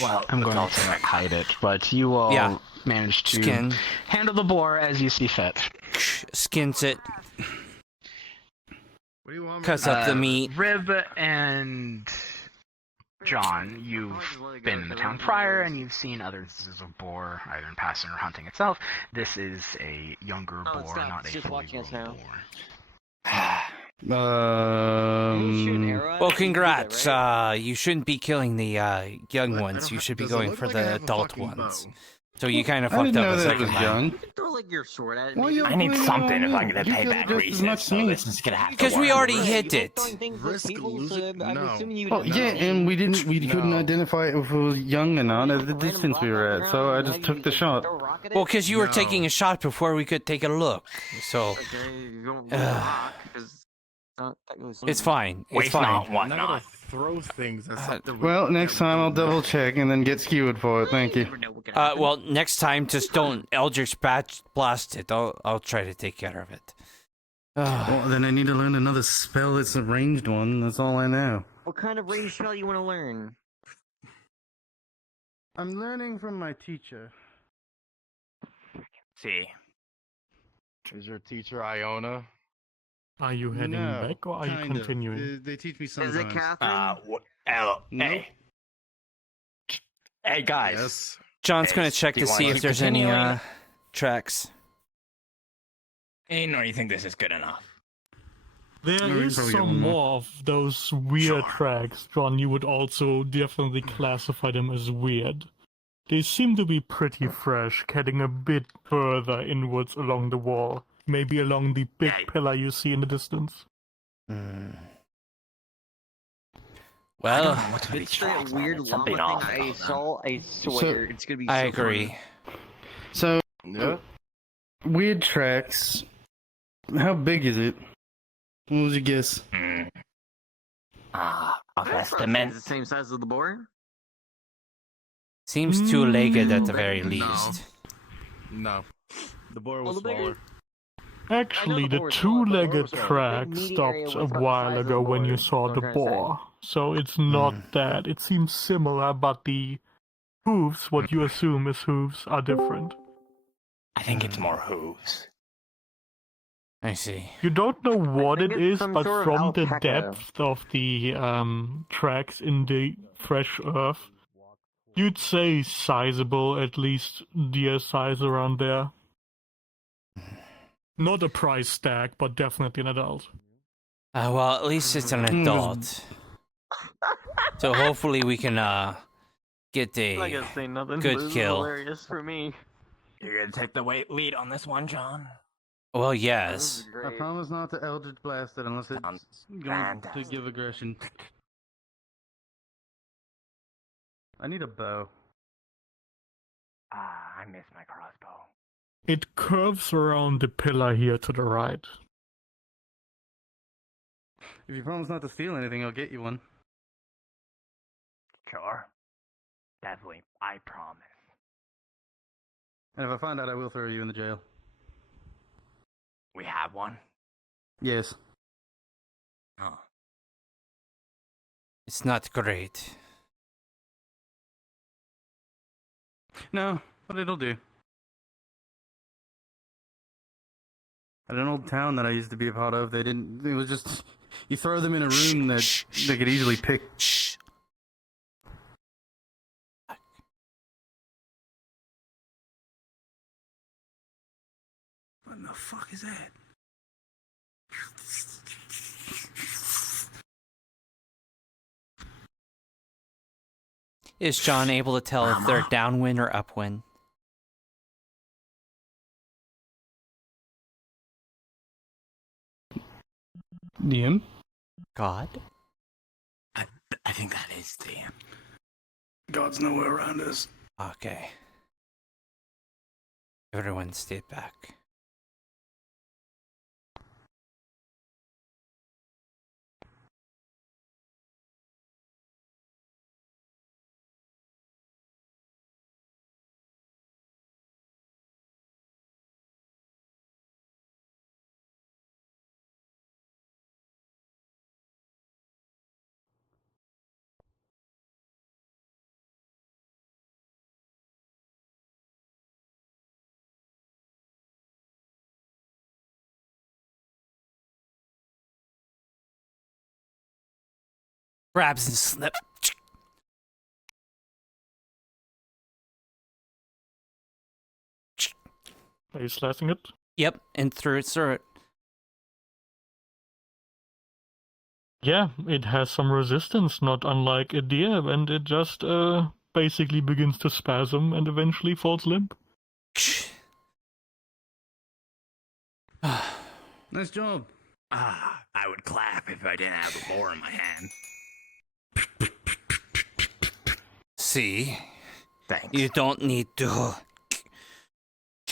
Well, I'm going to hide it, but you will manage to handle the boar as you see fit. Skins it. What do you want? Cuts up the meat. Rib and John, you've been in the town prior, and you've seen others. This is a boar, either in passing or hunting itself. This is a younger boar, not a fully grown boar. Well, congrats. You shouldn't be killing the young ones. You should be going for the adult ones. So you kind of fucked up a second time. Throw like your sword at Well, me. I need something if I'm gonna pay back reason. So this is gonna have to Because we already hit it. Oh yeah, and we couldn't identify if it was young or not at the distance we were at, so I just took the shot. Well, because you were taking a shot before we could take a look. So it's fine. It's fine. I'm not gonna throw things. Well, next time I'll double check and then get skewered for it. Thank you. Well, next time just don't Eldritch Blast it. I'll try to take care of it. Well, then I need to learn another spell. It's a ranged one. That's all I know. What kind of range spell you want to learn? I'm learning from my teacher. See. Is your teacher Iona? Are you heading back or are you continuing? They teach me sometimes. Is it Catherine? Hey guys. Yes. John's gonna check to see if there's any tracks. Or you think this is good enough? There is some more of those weird tracks, John. You would also definitely classify them as weird. They seem to be pretty fresh, heading a bit further inwards along the wall. Maybe along the big pillar you see in the distance. Well, It's that weird llama thing I saw. I swear it's gonna be. I agree. So, weird tracks. How big is it? What was your guess? A It's the same size as the boar. Seems two-legged at the very least. No. The boar was smaller. Actually, the two-legged track stopped a while ago when you saw the boar, so it's not that. It seems similar, but the hooves, what you assume is hooves, are different. I think it's more hooves. I see. You don't know what it is, some but sort of from the alpaca. depth of the tracks in the fresh earth, you'd say sizable, at least deer size around there. Not a price tag, but definitely an adult. Well, at least it's an adult. So hopefully we can get a good kill. Hilarious for me. You're gonna take the lead on this one, John? Well, yes. I promise not to Eldritch Blast it unless it's going to give aggression. I need a bow. I miss my crossbow. It curves around the pillar here to the right. If you promise not to steal anything, I'll get you one. Sure. Definitely. I promise. And if I find out, I will throw you in the jail. We have one? Yes. Oh. It's not great. No, but it'll do. At an old town that I used to be a part of, they didn't. It was just you throw them in a room that they could easily pick. What the fuck is that? Is John able to tell if they're downwind or upwind? DM? God? I think that is DM. God's nowhere around us. Okay. Everyone stay back. Grabs and slip. Are you slicing it? Yep, and through its throat. Yeah, it has some resistance, not unlike a deer, and it just basically begins to spasm and eventually falls limp. Nice job. I would clap if I didn't have a boar in my hand. See? Thanks. You don't need to...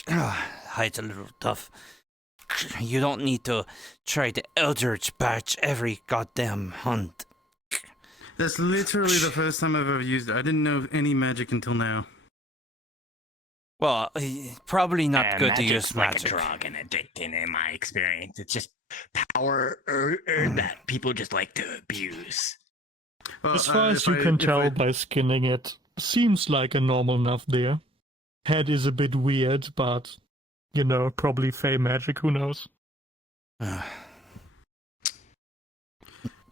Hide's a little tough. You don't need to try to Eldritch Batch every goddamn hunt. That's literally the first time I've ever used it. I didn't know any magic until now. Well, probably not good to magic's use like magic. a drug and addicting in my experience. It's just power that people just like to abuse. Well, As far as you can tell by skinning it, seems like a normal enough deer. Head is a bit weird, but, you know, probably fey magic, who knows?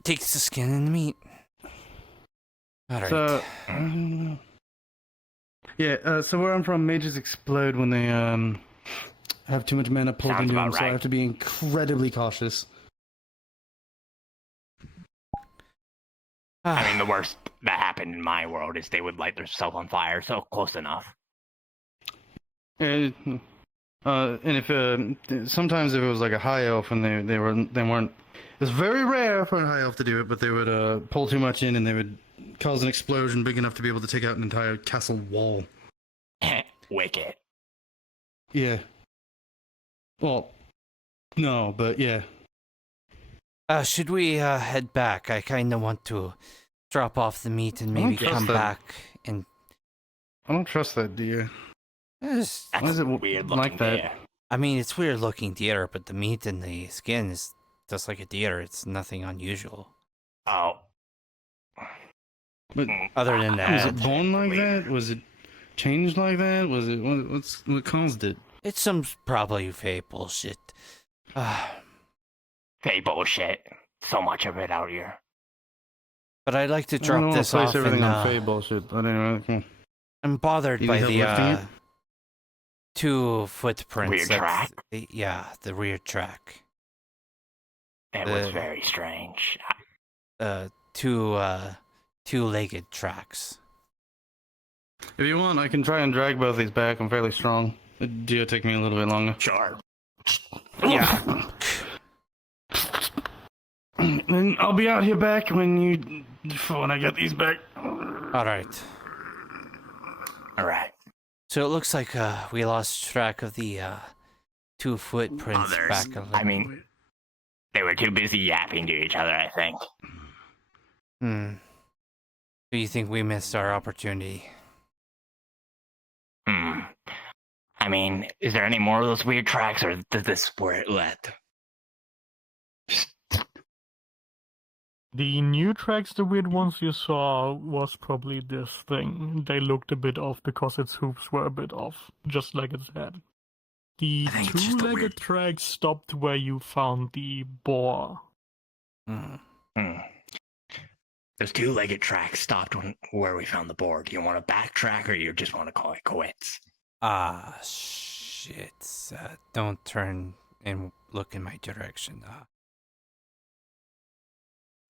Takes the skin and the meat. Alright. So, so where I'm from, mages explode when they have too much mana pulled Sounds into them, about so I right. have to be incredibly cautious. I mean, the worst that happened in my world is they would light themselves on fire, so close enough. And if sometimes if it was like a high elf and they weren't, it's very rare for a high elf to do it, but they would pull too much in and they would cause an explosion big enough to be able to take out an entire castle wall. Wicked. Yeah. Well, no, but yeah. Should we head back? I kinda want to drop off the meat and I don't maybe trust come that. back and... I don't trust that deer. Why is it weird like that? deer. I mean, it's weird looking deer, but the meat and the skin is just like a deer. It's nothing unusual. Oh. But other than that, was it born like that? Was it changed like that? Was it what caused it? it's some probably fey bullshit. Fey bullshit. So much of it out here. But I'd like to I don't drop wanna this place off everything and, on fey bullshit. But anyway, cool. I'm bothered You by need help lifting the it? two footprints. Weird track? Yeah, the weird track. It was very strange. Two-legged tracks. If you want, I can try and drag both these back. I'm fairly strong. It'll take me a little bit longer. Sure. Yeah. Then I'll be out here back when I get these back. Alright. Alright. So it looks like we lost track of the two footprints Others. back a little. I mean, they were too busy yapping to each other, I think. Do you think we missed our opportunity? I mean, is there any more of those weird tracks, or is this where it led? The new tracks, the weird ones you saw, was probably this thing. They looked a bit off because its hooves were a bit off, just like its head. The I think it's just a two-legged weird- tracks stopped where you found the boar. Those two-legged tracks stopped where we found the board. Do you want to backtrack, or you just want to call it quits? Ah, shit. Don't turn and look in my direction.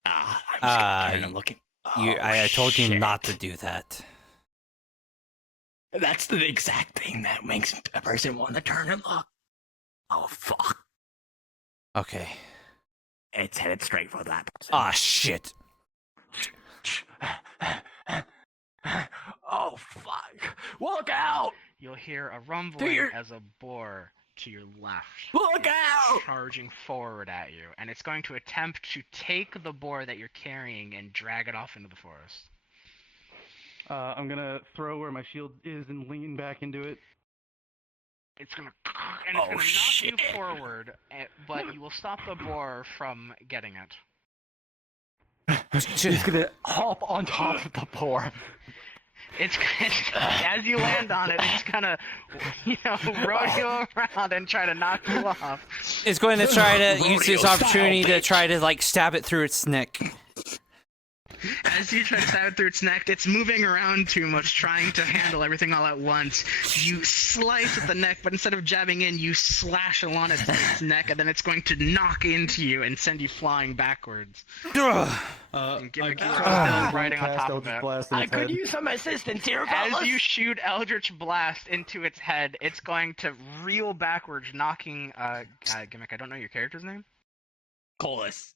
I'm just gonna turn and look at... I told you shit. not to do that. That's the exact thing that makes a person want to turn and look. Oh, fuck. Okay. It's headed straight for that person. Ah, shit. Oh, fuck. Look out! You'll hear a rumbling as a boar to your left. Look out! Charging forward at you, and it's going to attempt to take the boar that you're carrying and drag it off into the forest. I'm gonna throw where my shield is and lean back into it. It's gonna knock you forward, but you will stop the boar from getting it. He's gonna hop on top of the boar. It's as you land on it, it's gonna, rodeo around and try to knock you off. It's going to try to use this opportunity to try to, like, stab it through its neck. As you try to stab it through its neck, it's moving around too much, trying to handle everything all at once. You slice at the neck, but instead of jabbing in, you slash along its neck, and then it's going to knock into you and send you flying backwards. And Gimmick is still riding on top of it. I could use some assistance here, fellas. As you shoot Eldritch Blast into its head, it's going to reel backwards, knocking Gimmick, I don't know your character's name? Colas.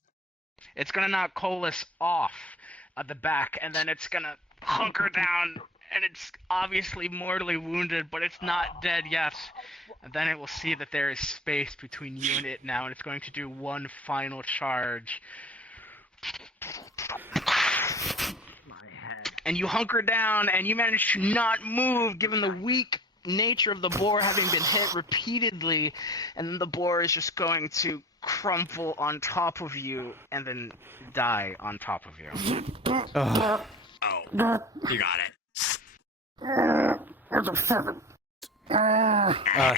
It's gonna knock Colas off at the back, and then it's gonna hunker down, and it's obviously mortally wounded, but it's not dead yet. And then it will see that there is space between you and it now, and it's going to do one final charge. And you hunker down, and you manage to not move, given the weak nature of the boar having been hit repeatedly, and then the boar is just going to crumple on top of you and then die on top of you. Oh, you got it.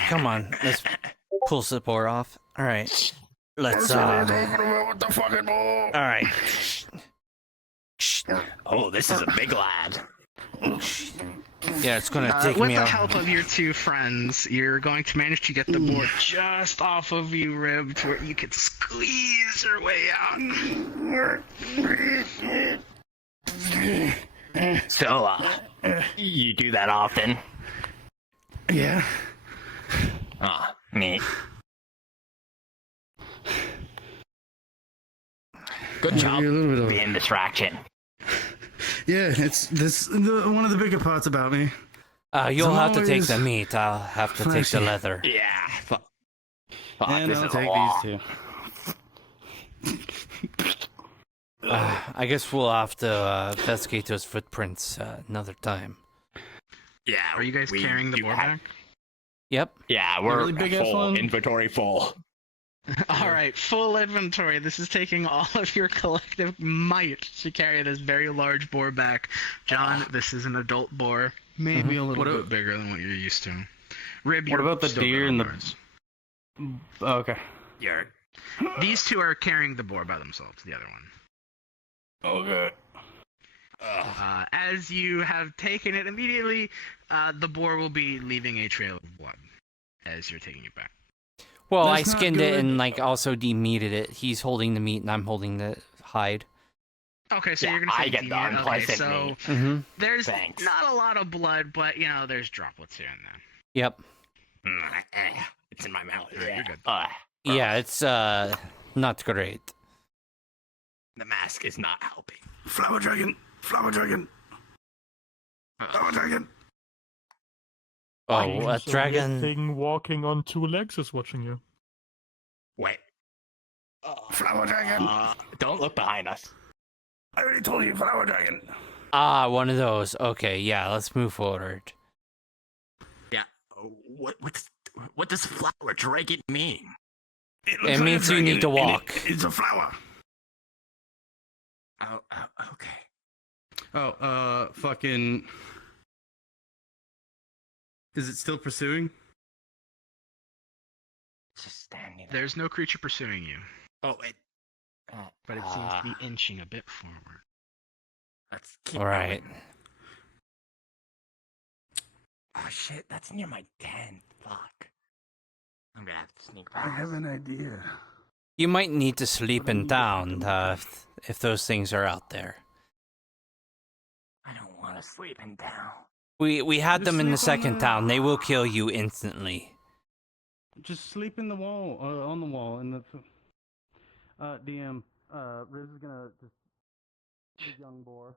Come on, let's pull the boar off. All right, let's. All right. Oh, this is a big lad. Yeah, it's gonna take with me the out. help of your two friends, you're going to manage to get the boar just off of you, Rib, to where you can squeeze your way out. So, you do that often? Yeah. Ah, neat. Good job being distraction. Yeah, it's one of the bigger parts about me. You'll have to take always the meat. I'll have to take the leather. Yeah. Fuck, And this I'll is take a these two. I guess we'll have to investigate those footprints another time. Yeah. Are you guys carrying the boar back? Yep. Yeah, we're really big ass full. one? Inventory full. Alright, full inventory. This is taking all of your collective might to carry this very large boar back. John, this is an adult boar. Maybe a little bit bigger than what you're used to. Rib, What about the still deer got and yours. Okay. These two are carrying the boar by themselves, the other one. Okay. As you have taken it immediately, the boar will be leaving a trail of blood as you're taking it back. Well, That's I not skinned it good. and like also de-meated it. He's holding the meat and I'm holding the hide. Okay, so Yeah, you're gonna say I get the demon. Okay, unpleasant so meat. Mm-hmm. there's Thanks. not a lot of blood, but there's droplets here and there. Yep. It's in my mouth. Right, you're good. Yeah, it's not great. The mask is not helping. Flower dragon. Flower dragon. Flower dragon. Oh, a So dragon. The thing walking on two legs is watching you. Wait. Flower dragon. Don't look behind us. I already told you, flower dragon. Ah, one of those. Okay, yeah, let's move forward. Yeah. What does flower dragon mean? It means you need to walk. It's a flower. Oh, okay. Oh, fucking. Is it still pursuing? Just standing. There's no creature pursuing you, Oh, it. but it seems to be inching a bit forward. Let's keep All right. going. Oh shit, that's near my den. Fuck. I'm gonna have to sneak I past. have an idea. You might need to sleep in town if those things are out there. I don't want to sleep in town. We had Just them in the sleep on second the- town. They will kill you instantly. Just sleep in the wall, on the wall, in the. DM, Riz is gonna just the young boar.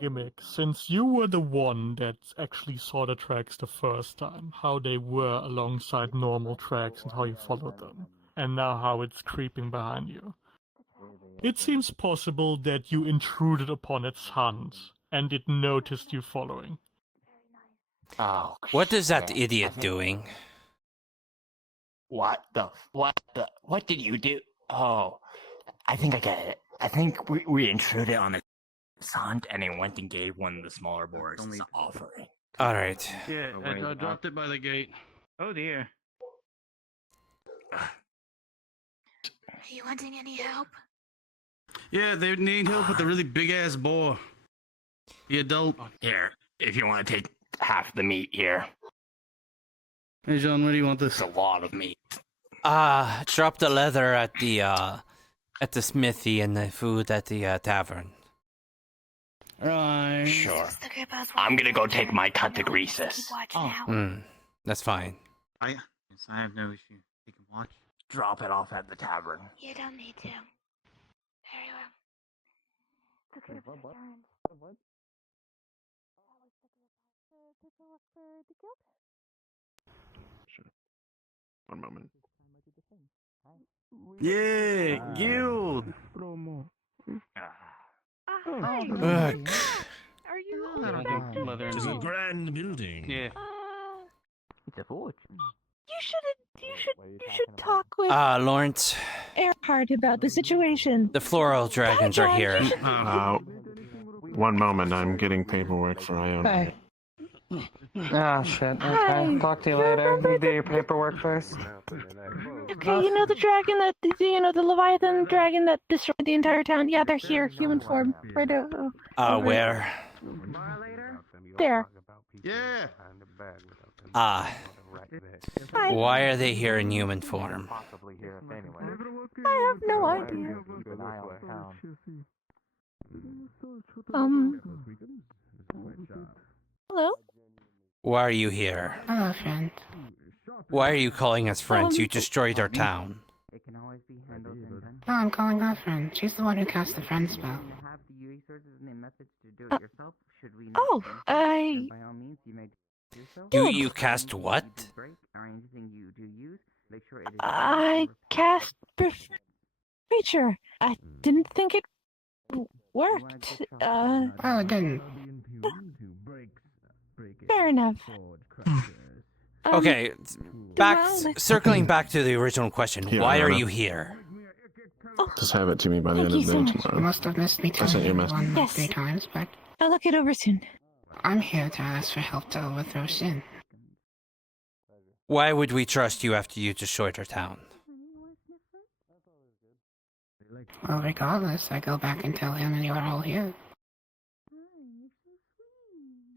Gimmick, since you were the one that actually saw the tracks the first time, how they were alongside normal tracks and how you followed them, and now how it's creeping behind you, it seems possible that you intruded upon its hunt and it noticed you following. Oh, What is that shit. idiot doing? What did you do? Oh, I think I get it. I think we intruded on its hunt and it went and gave one of the smaller boars as an offering. All right. Yeah, I dropped it by the gate. Oh dear. Are you wanting any help? Yeah, they need help with the really big ass boar. The adult. Here, if you want to take half the meat here. Hey John, what do you want this? It's a lot of meat. Drop the leather at the smithy and the food at the tavern. Right. Sure. I'm gonna go take my cut to Greases. That's fine. I have no issue. You can watch. Drop it off at the tavern. You don't need to. Very well. It's okay for the What? Sure. One moment. Yeah, guild. Hi. Ugh. Are you It's a grand building. Yeah. It's a fortune. You should talk with Lawrence, Earhart about the situation. the floral dragons are here. One moment, I'm getting paperwork for Iona. Hey. Ah, shit. Okay. Talk to you later. You do your paperwork first. Okay, you know the dragon that, the Leviathan dragon that destroyed the entire town? Yeah, they're here, human form. Right over. Where? There. Yeah. Hi. Why are they here in human form? I have no idea. Hello? Why are you here? Hello, friend. Why are you calling us friends? You destroyed our town. No, I'm calling her friend. She's the one who cast the friend spell. Oh, You cast what? I cast creature. I didn't think it worked. Oh, it didn't. Fair enough. Okay, circling back to the original question. Here, Why are Iona. you here? Just have it to me by the end of the day tomorrow. You must have missed me I sent you a message. one or 3 times, but I'll look it over soon. I'm here to ask for help to overthrow Sin. Why would we trust you after you destroyed our town? Well, regardless, I go back and tell him and you're all here.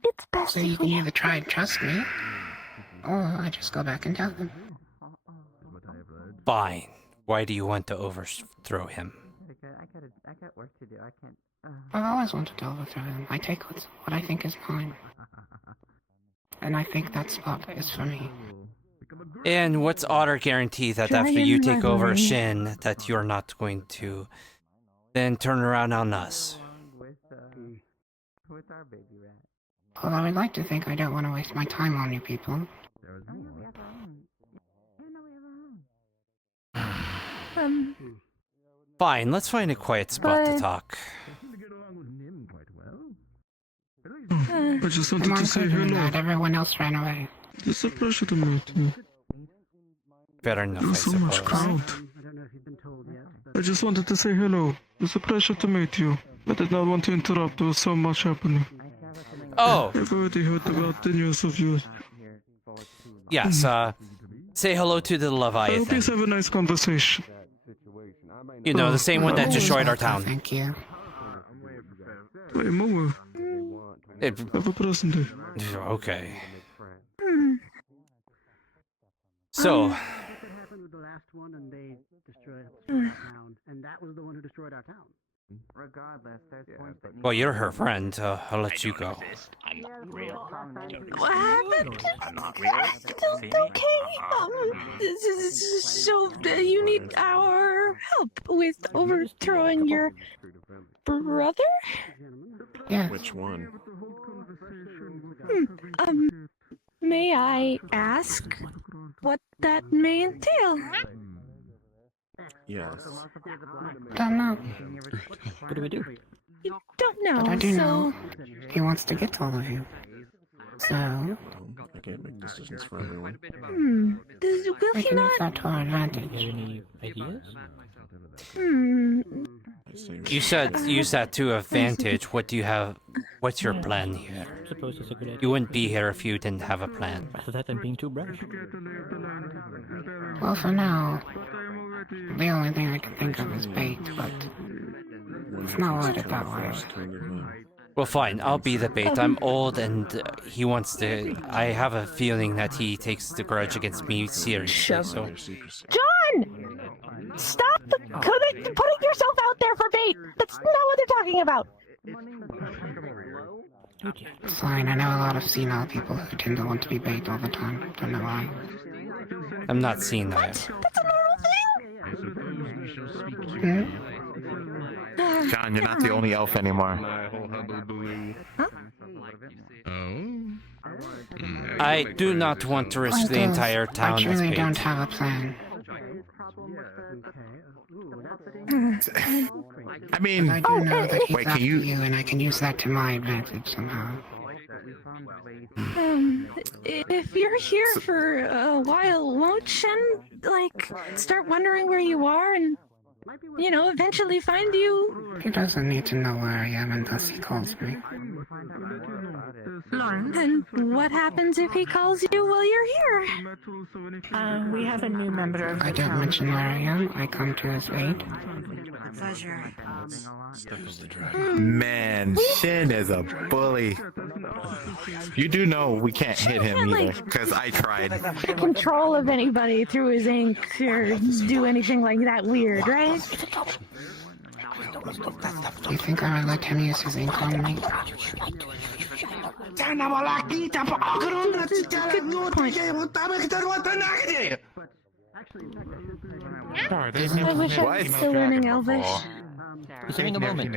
It's best So you can either try and trust me, or I just go back and tell him. Fine. Why do you want to overthrow him? I got work to do. I can't. I've always wanted to overthrow him. I take what I think is mine. And I think that spot is for me. And what's our guarantee that after you take over Shin, that you're not going to then turn around on us? With our baby rat. Well, I would like to think I don't want to waste my time on you people. Fine, let's find a quiet spot to talk. I just wanted to say hello. That. Everyone else ran away. It's a pleasure to meet you. Fair enough, I There's so much suppose. crowd. I just wanted to say hello. It's a pleasure to meet you. I did not want to interrupt. There was so much happening. Oh! I've already heard about the news of you. Yes, say hello to the I hope you Leviathan. have a nice conversation. You know, the same one that destroyed our town. Thank you. Wait, Moa. Have a pleasant day. Okay. So, What happened with the last one and they destroyed our town, and that was the one who destroyed our town. Well, you're her friend, so I'll let you go. I'm not real. What happened? I'm not real. Okay. So you need our help with overthrowing your brother? Yeah. Which one? May I ask what that may entail? Yes. Don't know. What do we do? You don't know, But I do so... know he wants to get to all of you. So, I can't make decisions for everyone. Will we he can use not... that to our advantage. Any ideas? You said use that to advantage. What do you have? What's your plan here? I suppose it's a good idea. You wouldn't be here if you didn't have a plan. Rather that than being too brash. Well, for now, the only thing I can think of is bait, but it's not worded that way. Well, fine. I'll be the bait. I'm old, and he wants to. I have a feeling that he takes the grudge against me seriously. So, John! Stop putting yourself out there for bait! That's not what they're talking about! It's fine, I know a lot of senile people who tend to want to be bait all the time. Don't know why. I'm not seeing that. That's a normal thing! John, you're not the only elf anymore. I do not want to risk the entire town I as truly bait. don't have a plan. I mean, I do know that he's wait, after can you? you, and I can use that to my advantage somehow. If you're here for a while, won't Shen, start wondering where you are and, eventually find you? He doesn't need to know where I am unless he calls me. And what happens if he calls you while you're here? We have a new member of the I don't town. mention where I am, I come to his aid. Pleasure. Man, Shin is a bully. You do know we can't hit him either, because I tried. Take control of anybody through his ink or do anything like that weird, right? Do you think I would let him use his ink on me? Good point. I wish I was still learning Elvish. He's having a moment.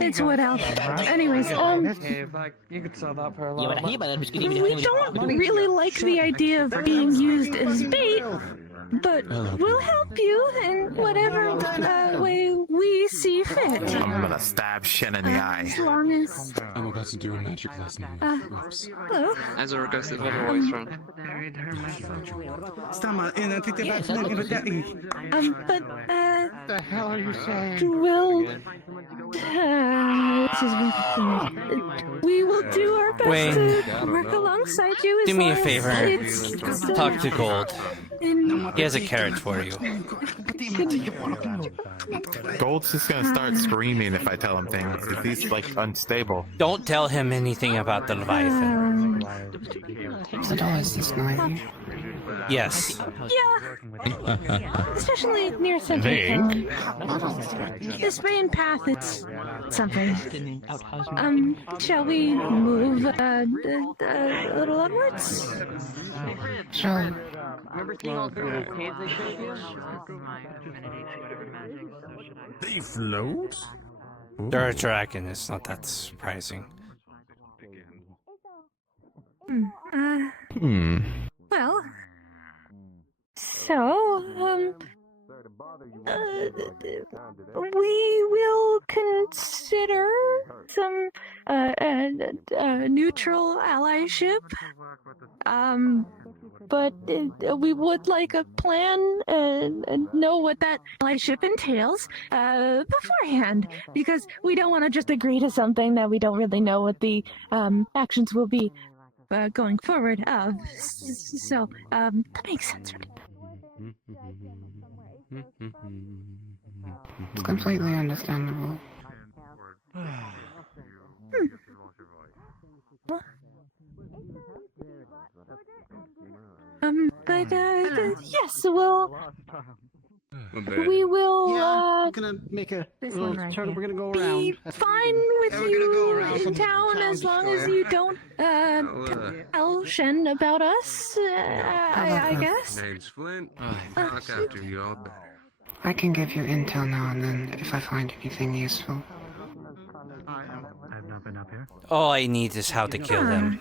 It's what else? Anyways, You could sell that for a lot. we don't really like the idea of being used as bait, but we'll help you in whatever way we see fit. I'm gonna stab Shin in the eye. As long as... I'm about to do a magic lesson. Oops. Hello? As a request, if everyone's from. But, the hell are you saying? We will do our best Wayne, to work alongside you. do me a as favor. it's, Talk to Gold. He has a carrot for you. Gold's just gonna start screaming if I tell him things. If he's unstable. Don't tell him anything about the Leviathan. Is it always this noisy? Yes. Yeah. Especially near Central Town. This main path, it's something. Shall we move a little upwards? Sure. Remember seeing all three of those caves they showed you? They float? They're a dragon. It's not that surprising. Well, so, we will consider some neutral allyship, but we would like a plan and know what that allyship entails beforehand, because we don't want to just agree to something that we don't really know what the actions will be going forward of. So, that makes sense, right? It's completely understandable. But yes, well, we will I'm gonna make a little right turn. here. We're gonna go be around. fine with you in town as long as you don't tell Shen about us. I guess. Name's Flint. Look after you all. I can give you intel now and then if I find anything useful. I've not been up here. All I need is how to kill him.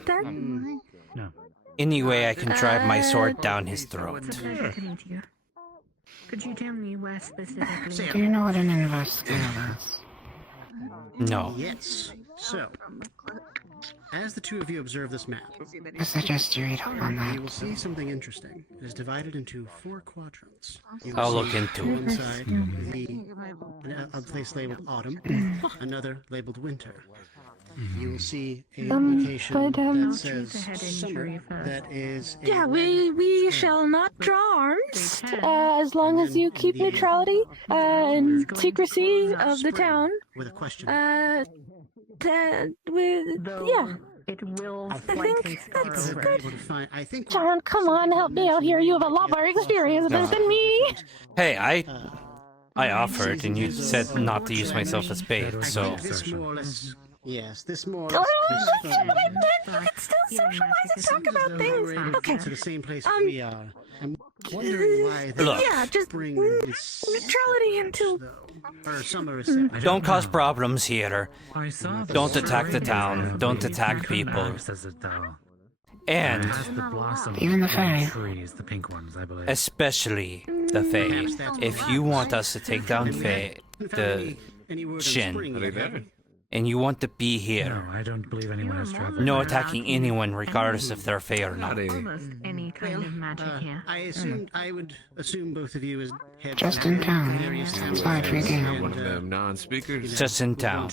No. Any way I can drive my sword down his throat. It's a pleasure to meet you. Could you tell me where specifically? Do you know what an investigator is? No. Yes. So, as the two of you observe this map, I suggest you read up on that. you will see something interesting. It is divided into 4 quadrants. You will I'll see look into one it. side a place labeled autumn, another labeled winter. You will see a location that says summer. That is. Yeah, we shall not draw arms as long as you keep neutrality and secrecy of the town. With a question. Yeah. It will. I think that's good. I think. John, come on, help me out here. You have a lot more experience than me. Hey, I offered, and you said not to use myself as bait, so... This more or less. Yes, this more. Yeah, but I meant we could still socialize and talk about things. Okay. To the same place we are. I'm wondering why they Look. Yeah, just neutrality until. Or summer is. Don't cause problems here. I saw the Don't attack the town. Don't attack people. Says it though. And The blossom Even the fairy. trees, the pink ones, I believe. especially the Fae. If you want us to take down Fae, the Shin, and you want to be here, No, I don't believe anyone has traveled. no attacking anyone regardless if they're Fae or not. Almost any kind of magic here. I would assume both of you as head. Just in town. Outside for you. One of them non-speakers. Just in town.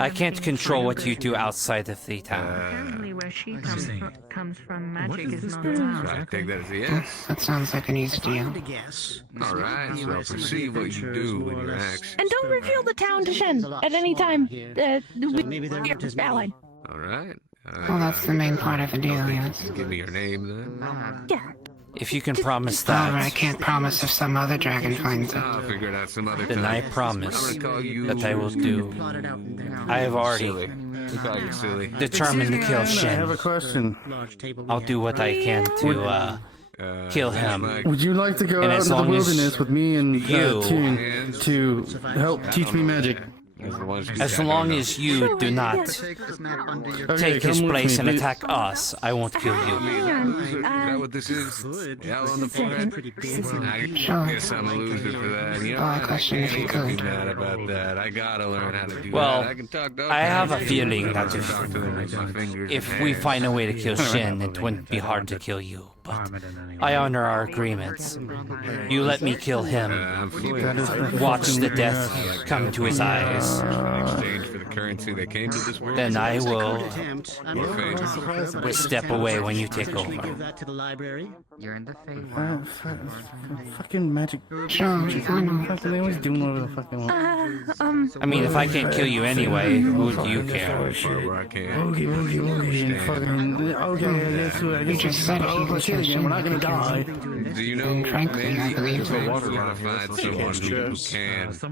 I can't control what you do outside of the town. Apparently, where she comes from, magic is is not this allowed. I take that as a yes. That sounds like an easy deal. Alright, so perceive what you do when you act. And don't reveal the town to Shen at any time. Maybe they're We're allied. Alright. Well, that's the main part of the deal, yes. Give me your name then. Yeah. If you can promise However, I that, can't promise if some other dragon finds it. I'll figure it out some other then time. I promise I'm gonna call you that I will do. I have already You call you silly. determined to kill I have Shin. a question. I'll do what I can to kill him. Would you like to go And out as into the long as wilderness with me and you- Toon to help teach me magic? As long as you do not take his place and attack us, I won't kill you. Is that what this is? Yeah, on the forehead? I guess I'm a loser for that. You know, I can't even be mad about that. I gotta learn how to do Well, that. I can talk to I have a others. feeling that Talk to them with my fingers if and we hands. find a way to kill Shin, it wouldn't be hard to kill you. But I honor our agreements. You let me kill him. Watch the death come to his eyes. In exchange for the currency they came to this world. Then I will Your step away when you take over. Give that to the library. You're in the Fucking magic. Sure, Fucking, they always doing whatever the fucking want. I mean, if I can't kill you anyway, who do you care? I can't. Boogie, and fucking. Okay, that's what I You just said if you Let's can hit again. We're not gonna die. Do you know, Frankly, I believe maybe that. we're gonna find someone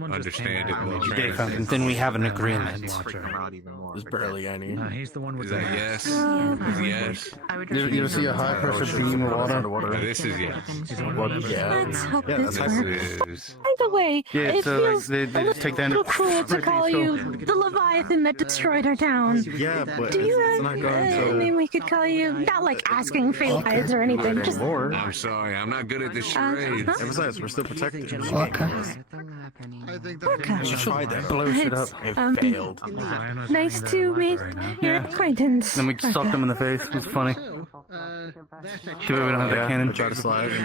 who can understand it more transparently. Then we have an agreement. There's barely any. He's the one with Is the that yes? Is yes? You ever see a high pressure beam of water? This is yes. Let's hope Yeah, this that's works. By the way, Yeah, it so like feels they a just take that little and cruel to call you the Leviathan that destroyed our town. Yeah, but Do you it's not going I mean, we could call you, not like asking favors or anything, just... I'm sorry, I'm not good at this charade. Besides, we're still protected. Orca. You tried that. Blow shit up. It failed. Nice to meet your acquaintance. Then we stuck them in the face. It was funny. Too bad we don't have that cannon. Try to slide. Oh,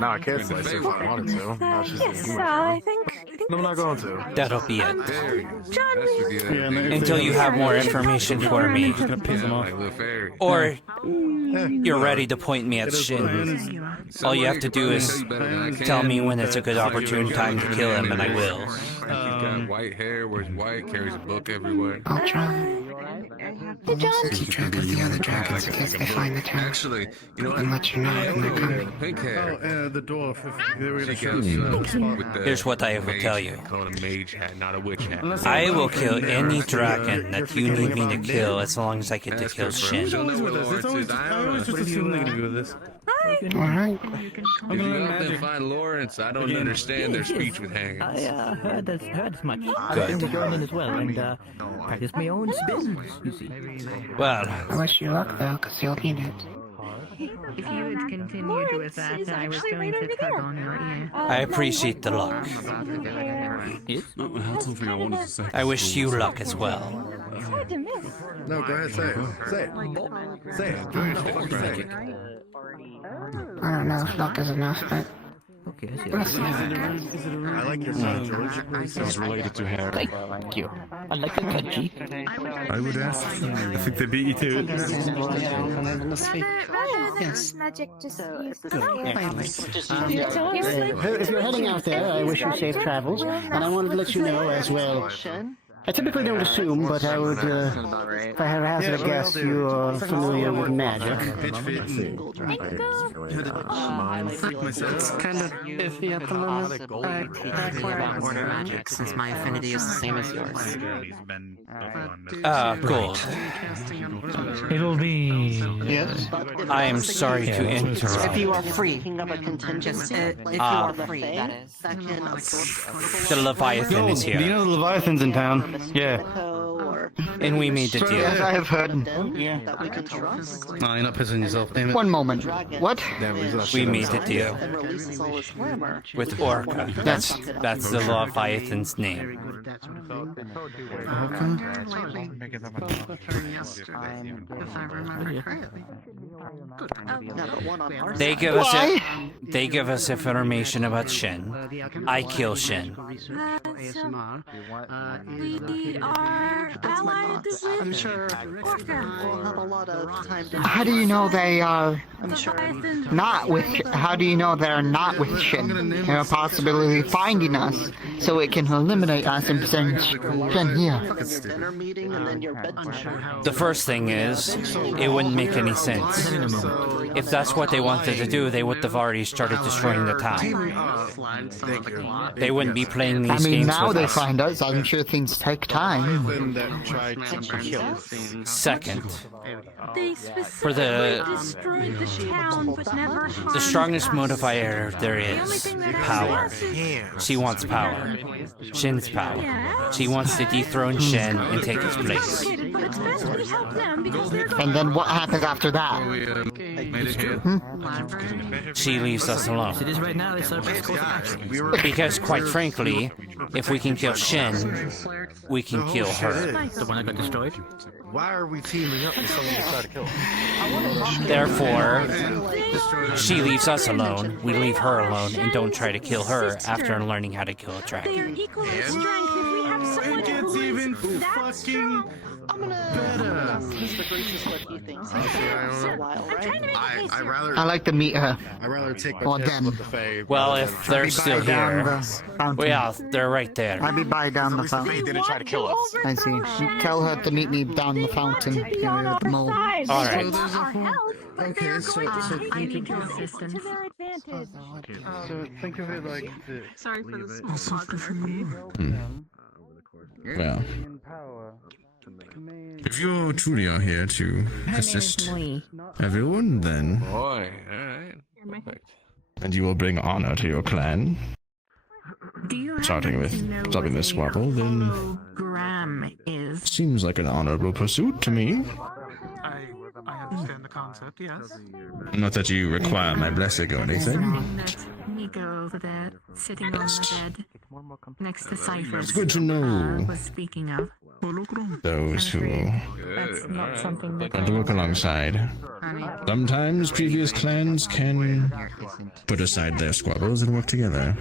No, I can't slice it if I wanted to. No, she's yes, I think... No, I'm not going to. That'll be it. John, Until you have more information for me. Or you're ready to point me at Shin. All you have to do is tell me when it's a good opportune time to kill him, and I will. He's got white hair, wears white, carries a book everywhere. I'll try. Hey, John. Keep track of the other dragons in case they find the town. Actually, you know what? And let you know when they're coming. Pink hair. The dwarf. If they were gonna show Here's what I will tell you. Call it a mage hat, not a witch hat. I will kill any dragon that you need me to kill as long as I get to kill Shin. I always just assume they're gonna go with this. Alright. If you go up and find Lawrence, I don't understand their speech with hangings. I heard as much. Good. I will go in as well and practice my own spins, you see. Well, I wish you luck though, because you'll need it. If you would continue with that, I was going to tug on your ear. I appreciate the luck. I wish you luck as well. It's hard to miss. No, go ahead, say it. Say it. Say it. I don't know if luck is enough, but Okay, we'll see how it goes. I like your son, George. He's related to Harry. Thank you. I like your country. I would ask. I think they beat you to it. Yes. Magic just If you're heading out there, I wish you safe travels, and I wanted to let you know as well. I typically don't assume, but I would, if I had to hazard a guess, you are familiar with magic. It's kind of iffy at the moment, but that's where I order magic, since my affinity is the same as yours. Gold. It'll be... Yes? I am sorry to interrupt. If you are free. Just, if you are free, that is. The Leviathan is Do you here, know the Leviathan's in town? Yeah. and we made the deal. Yes, I have heard. No, you're not pissing yourself, damn it. One moment. What? We made the deal with Orca. That's the Leviathan's name. They give us information about Shin. I kill Shin. We are allied with Orca. How do you know they are not with? How do you know they're not with Shin? They're possibly finding us, so it can eliminate us and send Shin here. The first thing is, it wouldn't make any sense. If that's what they wanted to do, they would have already started destroying the town. They wouldn't be playing these games with us. I mean, now they find us. I'm sure things take time. Second, They for the destroyed the town, but never the strongest motivator there is power. She wants power. Shin's power. She wants to dethrone Shin and take his place. And then what happens after that? She leaves us alone. Because quite frankly, if we can kill Shin, we can kill her. The one that got destroyed? Why are we teaming up with someone to try to kill? Therefore, she leaves us alone, we leave her alone, and don't try to kill her after learning how to kill a dragon. It gets even fucking better. I like to meet her. I'd rather take Or them. Well, if they're still here, well, yeah, they're right there. I'll be by down the fountain. Didn't try to kill us. I see. Tell her to meet me down the fountain here at the mall. All right. Okay, so thank you for assistance. To their advantage. So think of it like this. Sorry for the Well, if you truly are here to assist everyone, then Boy, alright. Perfect. and you will bring honor to your clan, starting with stopping this squabble, then Graham is. seems like an honorable pursuit to me. I understand the concept, yes. Not that you require my blessing or anything. Let me go over there, sitting on the bed, next to Cypher. It's good to know Was speaking of. those who That's not something that want to work alongside. Sometimes previous clans can put aside their squabbles and work together.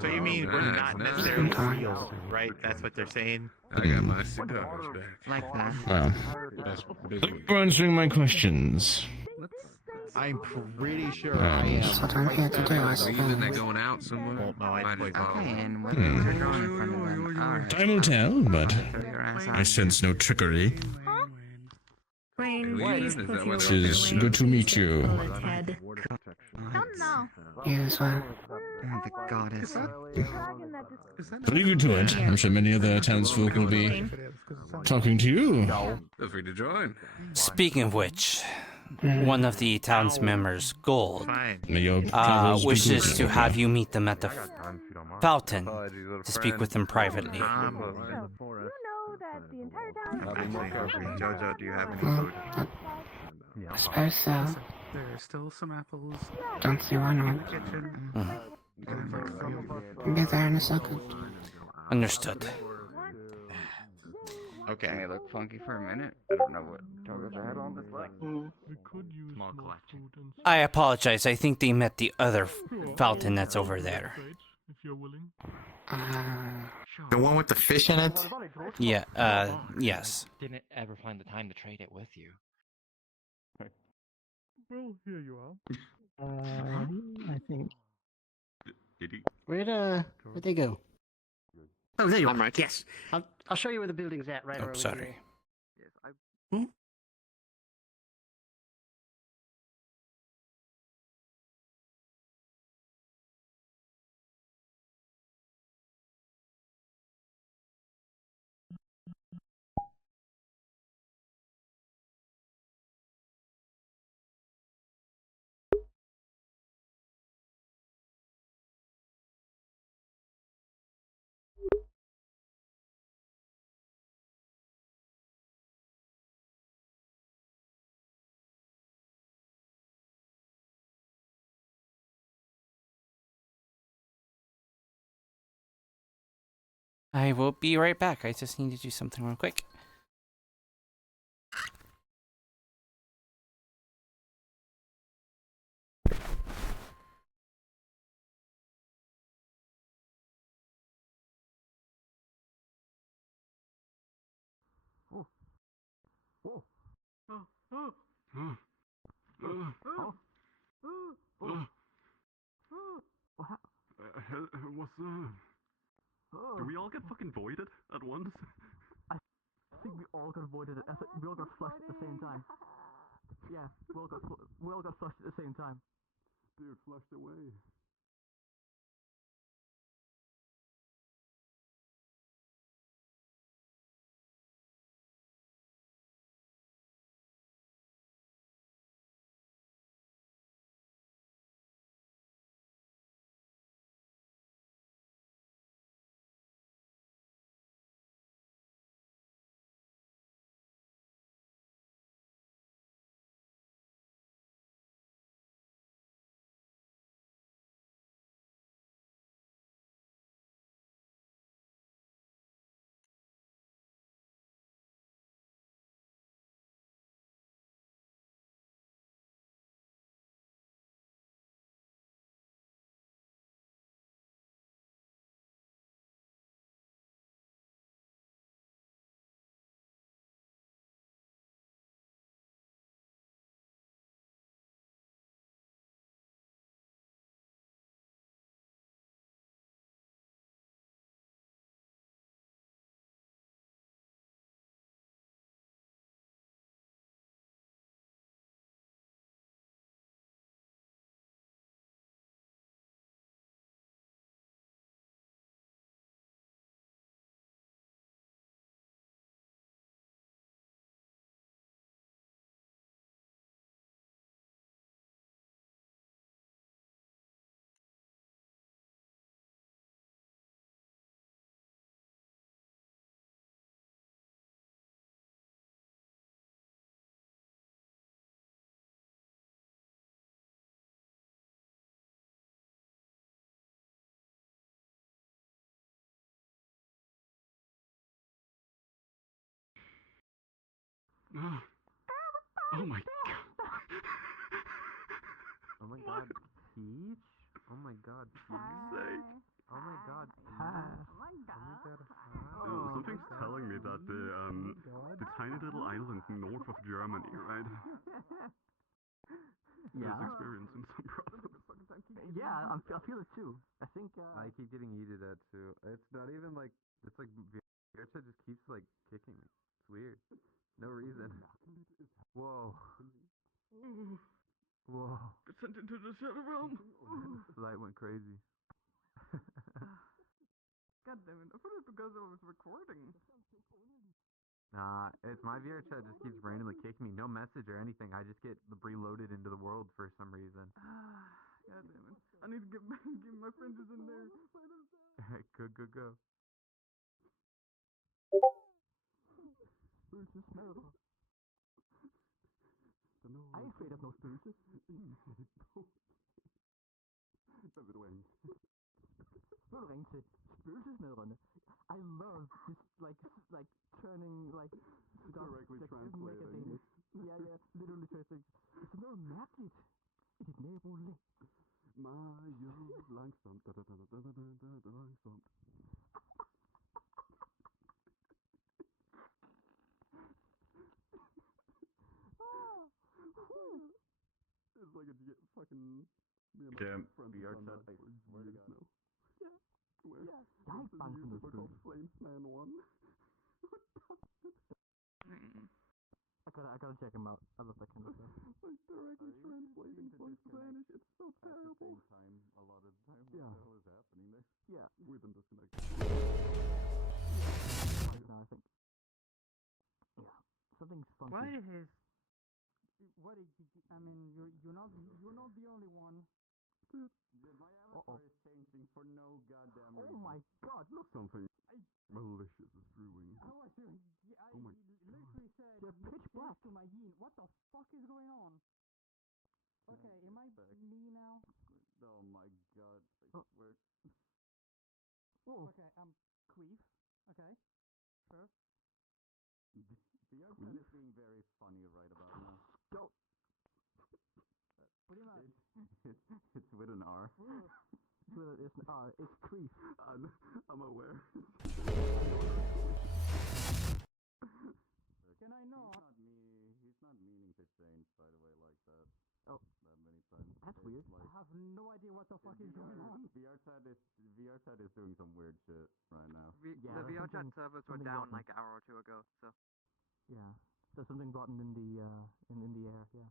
So you mean we're not necessarily real, right? That's what they're saying? I got my cigars back. Well, thank you for answering my questions. I'm pretty sure I am. So don't forget to do us. Leaving, they're going out somewhere. Might as well. Time will tell, but I sense no trickery. It is good to meet you. You as well. The goddess. Leave you to it. I'm sure many other townsfolk will be talking to you. Feel free to join. Speaking of which, one of the town's members, Gold, May your travels be wishes good. to have you meet them at the fountain to speak with them privately. Jojo, do you have any food? I suppose so. There are still some apples. Don't see why not. I'll be there in a second. Understood. Okay. It may look funky for a minute. I don't know what Toga's had on this like. Small collection. I apologize. I think they met the other fountain that's over there. If you're willing. The one with the fish in it? Yeah, yes. Didn't ever find the time to trade it with you. Well, here you are. I think. Did he? Where'd they go? Oh, there you are. Right. Yes. I'll show you where the building's at right over sorry. here. I will be right back. I just need to do something real quick. What's do we all get fucking voided at once? I think we all got voided. We all got flushed at the same time. Yeah, we all got flushed at the same time. Dude, flushed away. Oh my god. Oh my god, Peach? Oh my god, Peach? Oh my god, Peach? Oh my god. Something's telling me that the tiny little island north of Germany, right? Yeah. Who's experiencing some problems. Yeah, I feel it too. I think. I keep getting yeeted at too. It's not even like it's like VRchat just keeps like kicking me. It's weird. No reason. Whoa. Whoa. Get sent into the shadow realm. The light went crazy. God damn it! I thought it was because I was recording. Nah, it's my VRchat just keeps randomly kicking me. No message or anything. I just get reloaded into the world for some reason. God damn it! I need to get my friends in there. Go. Spooky smell. I ain't afraid of no spooky. Dat bedoel ik. Spooky. I love this like turning like Directly translating. Yeah, literally translating. It's no magnet. It is never lit. Mayo langzaam. Langzaam. It's like a fucking VRchat. I swear to God. Yeah. We're called Flamesman 1. I gotta check him out. I love that kind of stuff. Like directly translating from Spanish. It's so terrible. At the same time, a lot of the time, Yeah. what the hell is happening there? Yeah. We've been disconnected. No, I think. Yeah. Something's funky. Why is... What is... I mean, you're not the only one. Dude, my avatar is changing for no goddamn reason. Oh my god, look! Something malicious is brewing. I literally said You're pitch black to my yin. What the fuck is going on? Okay, am I me now? Oh my god, I swear. Whoa. Okay, queef. Okay. Sure. VRchat is being very funny right about now. Go. Pretty much. It's with an R. It's an R. It's queef. I'm aware. Can I not? He's not meaning to change, by the way, like that. Oh. That many times. That's weird. I have no idea what the fuck is going on. VRchat is doing some weird shit right now. The VRchat servers were down like an hour or two ago, so. Yeah. So something rotten in the air. Yeah. Something rotten.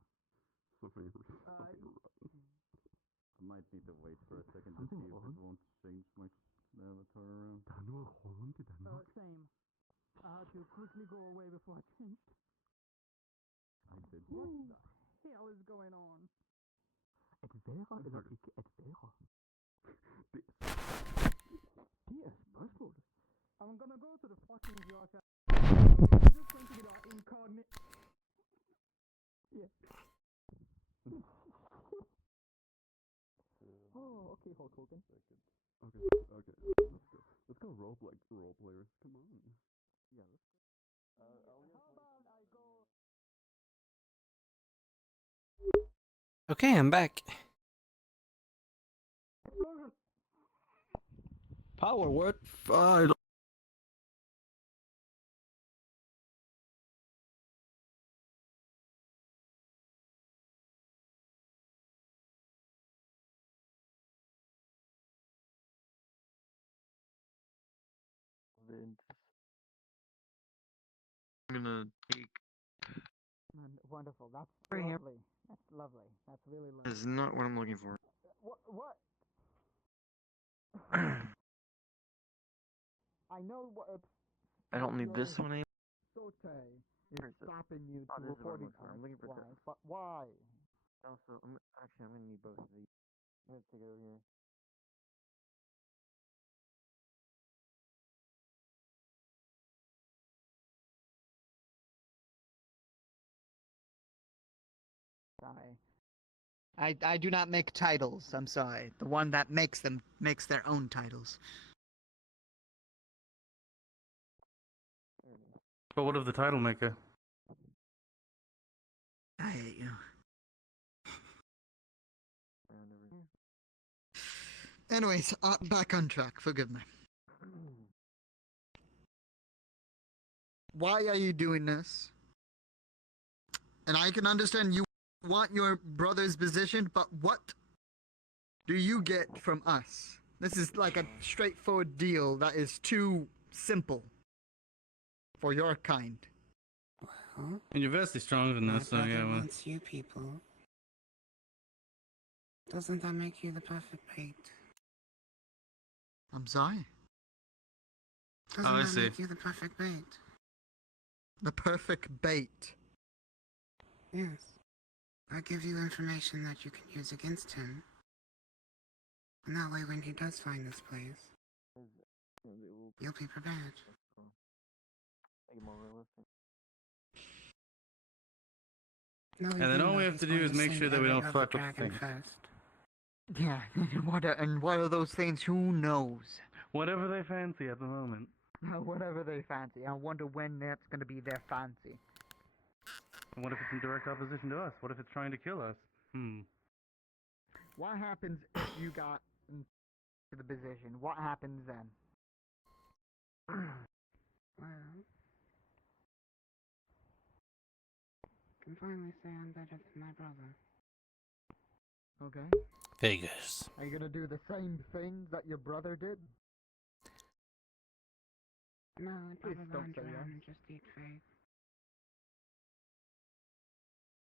I might need to wait for a second to see if it won't change my avatar around. Daniel Holland i Denmark. Same. I had to quickly go away before I changed. I did. What the hell is going on? It's Vera. It's Vera. Dear Spurford. I'm gonna go to the fucking VRchat. I'm just going to get our incognito. Yeah. Oh, okay, Hulk Hogan. Okay. Let's go role players. Come on. Yeah, let's go. How about I go? Okay, I'm back. Power word. I'm gonna take. Wonderful. That's Right here. lovely. That's lovely. That's really lovely. That's not what I'm looking for. What? I know what. I don't need this one anymore. Sote Where is is it? stopping you Oh, to this is what I'm reporting looking for. I'm cards. looking for Why? this. But why? Also, I'm gonna need both of these. I'm gonna take it over here. I do not make titles. I'm sorry. The one that makes them makes their own titles. But what of the title maker? I hate you. Anyways, back on track. Forgive me. Why are you doing this? And I can understand you want your brother's position, but what do you get from us? This is like a straightforward deal that is too simple for your kind. And you're vastly stronger than us, so My brother yeah. Well, wants you people. Doesn't that make you the perfect bait? I'm sorry. Doesn't I that see. make you the perfect bait? The perfect bait. Yes. I give you information that you can use against him. And that way when he does find this place, you'll be prepared. No, and then all we have to do is make sure that we don't fuck with things. Yeah, what are those things? Who knows? Whatever they fancy at the moment. Whatever they fancy. I wonder when that's going to be their fancy. And what if it's in direct opposition to us? What if it's trying to kill us? What happens if you got into the position? What happens then? Well, I can finally say I'm better than my brother. Okay. Figures. Are you going to do the same thing that your brother did? No, I'd Please probably don't hunt say around yes. and just eat faith.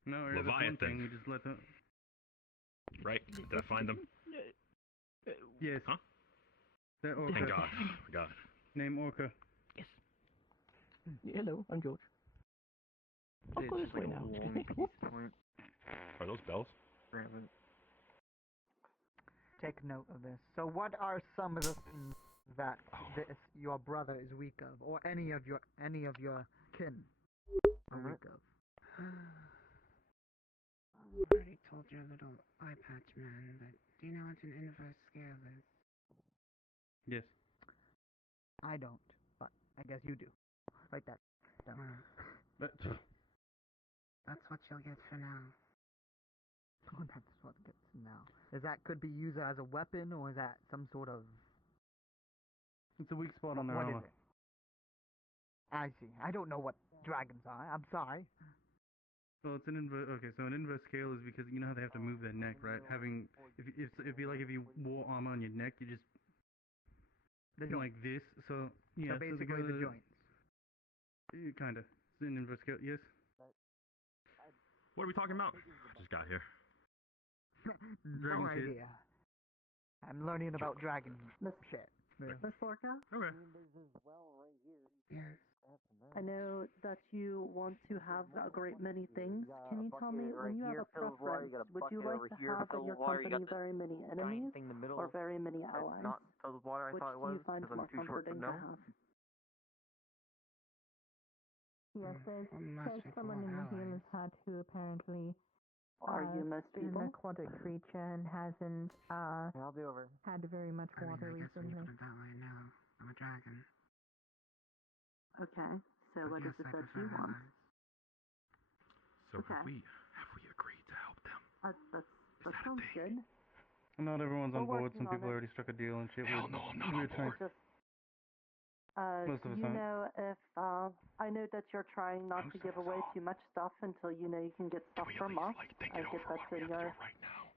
No, that's one Leviathan. thing. You just let them. Right? Did I find them? Yes. Huh? They're Orca. Thank God. I got it. Name Orca. Hello, I'm George. I'll go this way now. Are those bells? Take note of this. So what are some of the things that your brother is weak of, or any of your kin are weak of? I already told your little eye patch man, but do you know what an inverse scale is? Yes. I don't, but I guess you do. Write that down. But That's what you'll get for now. Oh, that's what gets now. Is that could be used as a weapon, or is that some sort of? It's a weak spot on their What is armor. it? I see. I don't know what dragons are. I'm sorry. Well, it's an inverse. Okay, so an inverse scale is because you know how they have to move their neck, right? Having if you wore armor on your neck, you just The like this. So yeah, So basically the joints. Kinda. It's an inverse scale. Yes. What are we talking about? I just got here. Dragon No shit. idea. I'm learning about dragon shit. Yeah. Miss Orca? Okay. Yes. I know that you want to have a great many things. Can you tell me, when you have a preference, would you like to have in your company very many enemies or very many allies? Which do you find more comforting to have? Yes, there's someone in the healer's hut who apparently Are you most is an people? aquatic creature and hasn't I'll be over. had very much I water guess when you recently. put it that way, no. I'm a dragon. Okay, so But what yes, is it I that prefer you want? allies. So Okay. have we agreed to help them? That sounds good. Not everyone's on We're board. Some working on people it. already struck a deal and shit. Hell no, I'm not on board. Just, Most of us you aren't. know, if I know that you're trying not to give away too much stuff until you know you can get stuff from us. I get that's in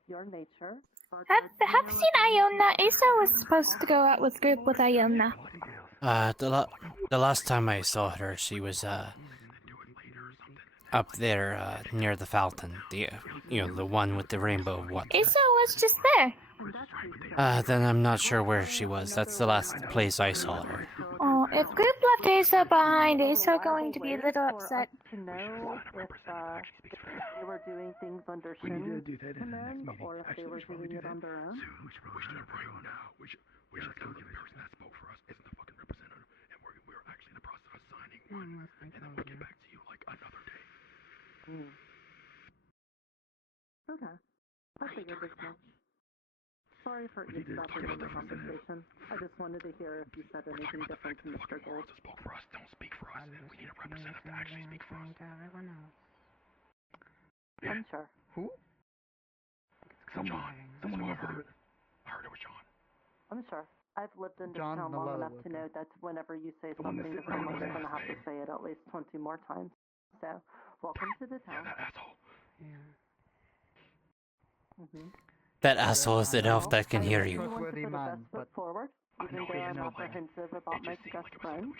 your nature. But, Have you seen Iona? Asa was supposed to go out with group with Iona. The last time I saw her, she was up there near the fountain. The one with the rainbow water. Asa was just there. Then I'm not sure where she was. That's the last place I saw her. Oh, if group left Asa behind, Asa going to be a little upset. To know if they were doing things under Shin's command or if they were doing it on their own. We should do it right now. We should go get the person that spoke for us isn't the fucking representative, and we're actually in the process of signing one, and then we'll get back to you like another day. Okay. I figured as much. Sorry for eavesdropping on the conversation. I just wanted to hear if you said anything different to Mr. Gold. Spoke for us. Don't speak for us. We need a representative to actually speak for us. Everyone else. I'm sure. Who? John. Someone who I've heard. I heard it was John. I'm sure. I've lived in this John town the long leather enough to know that whenever you say The one something that to sits right someone, over you're going to there. have to say it at least 20 more times. So, welcome to the town. That asshole. Yeah. That asshole is an elf that can hear you. Trustworthy man, but forward, even though I'm apprehensive about my best friend.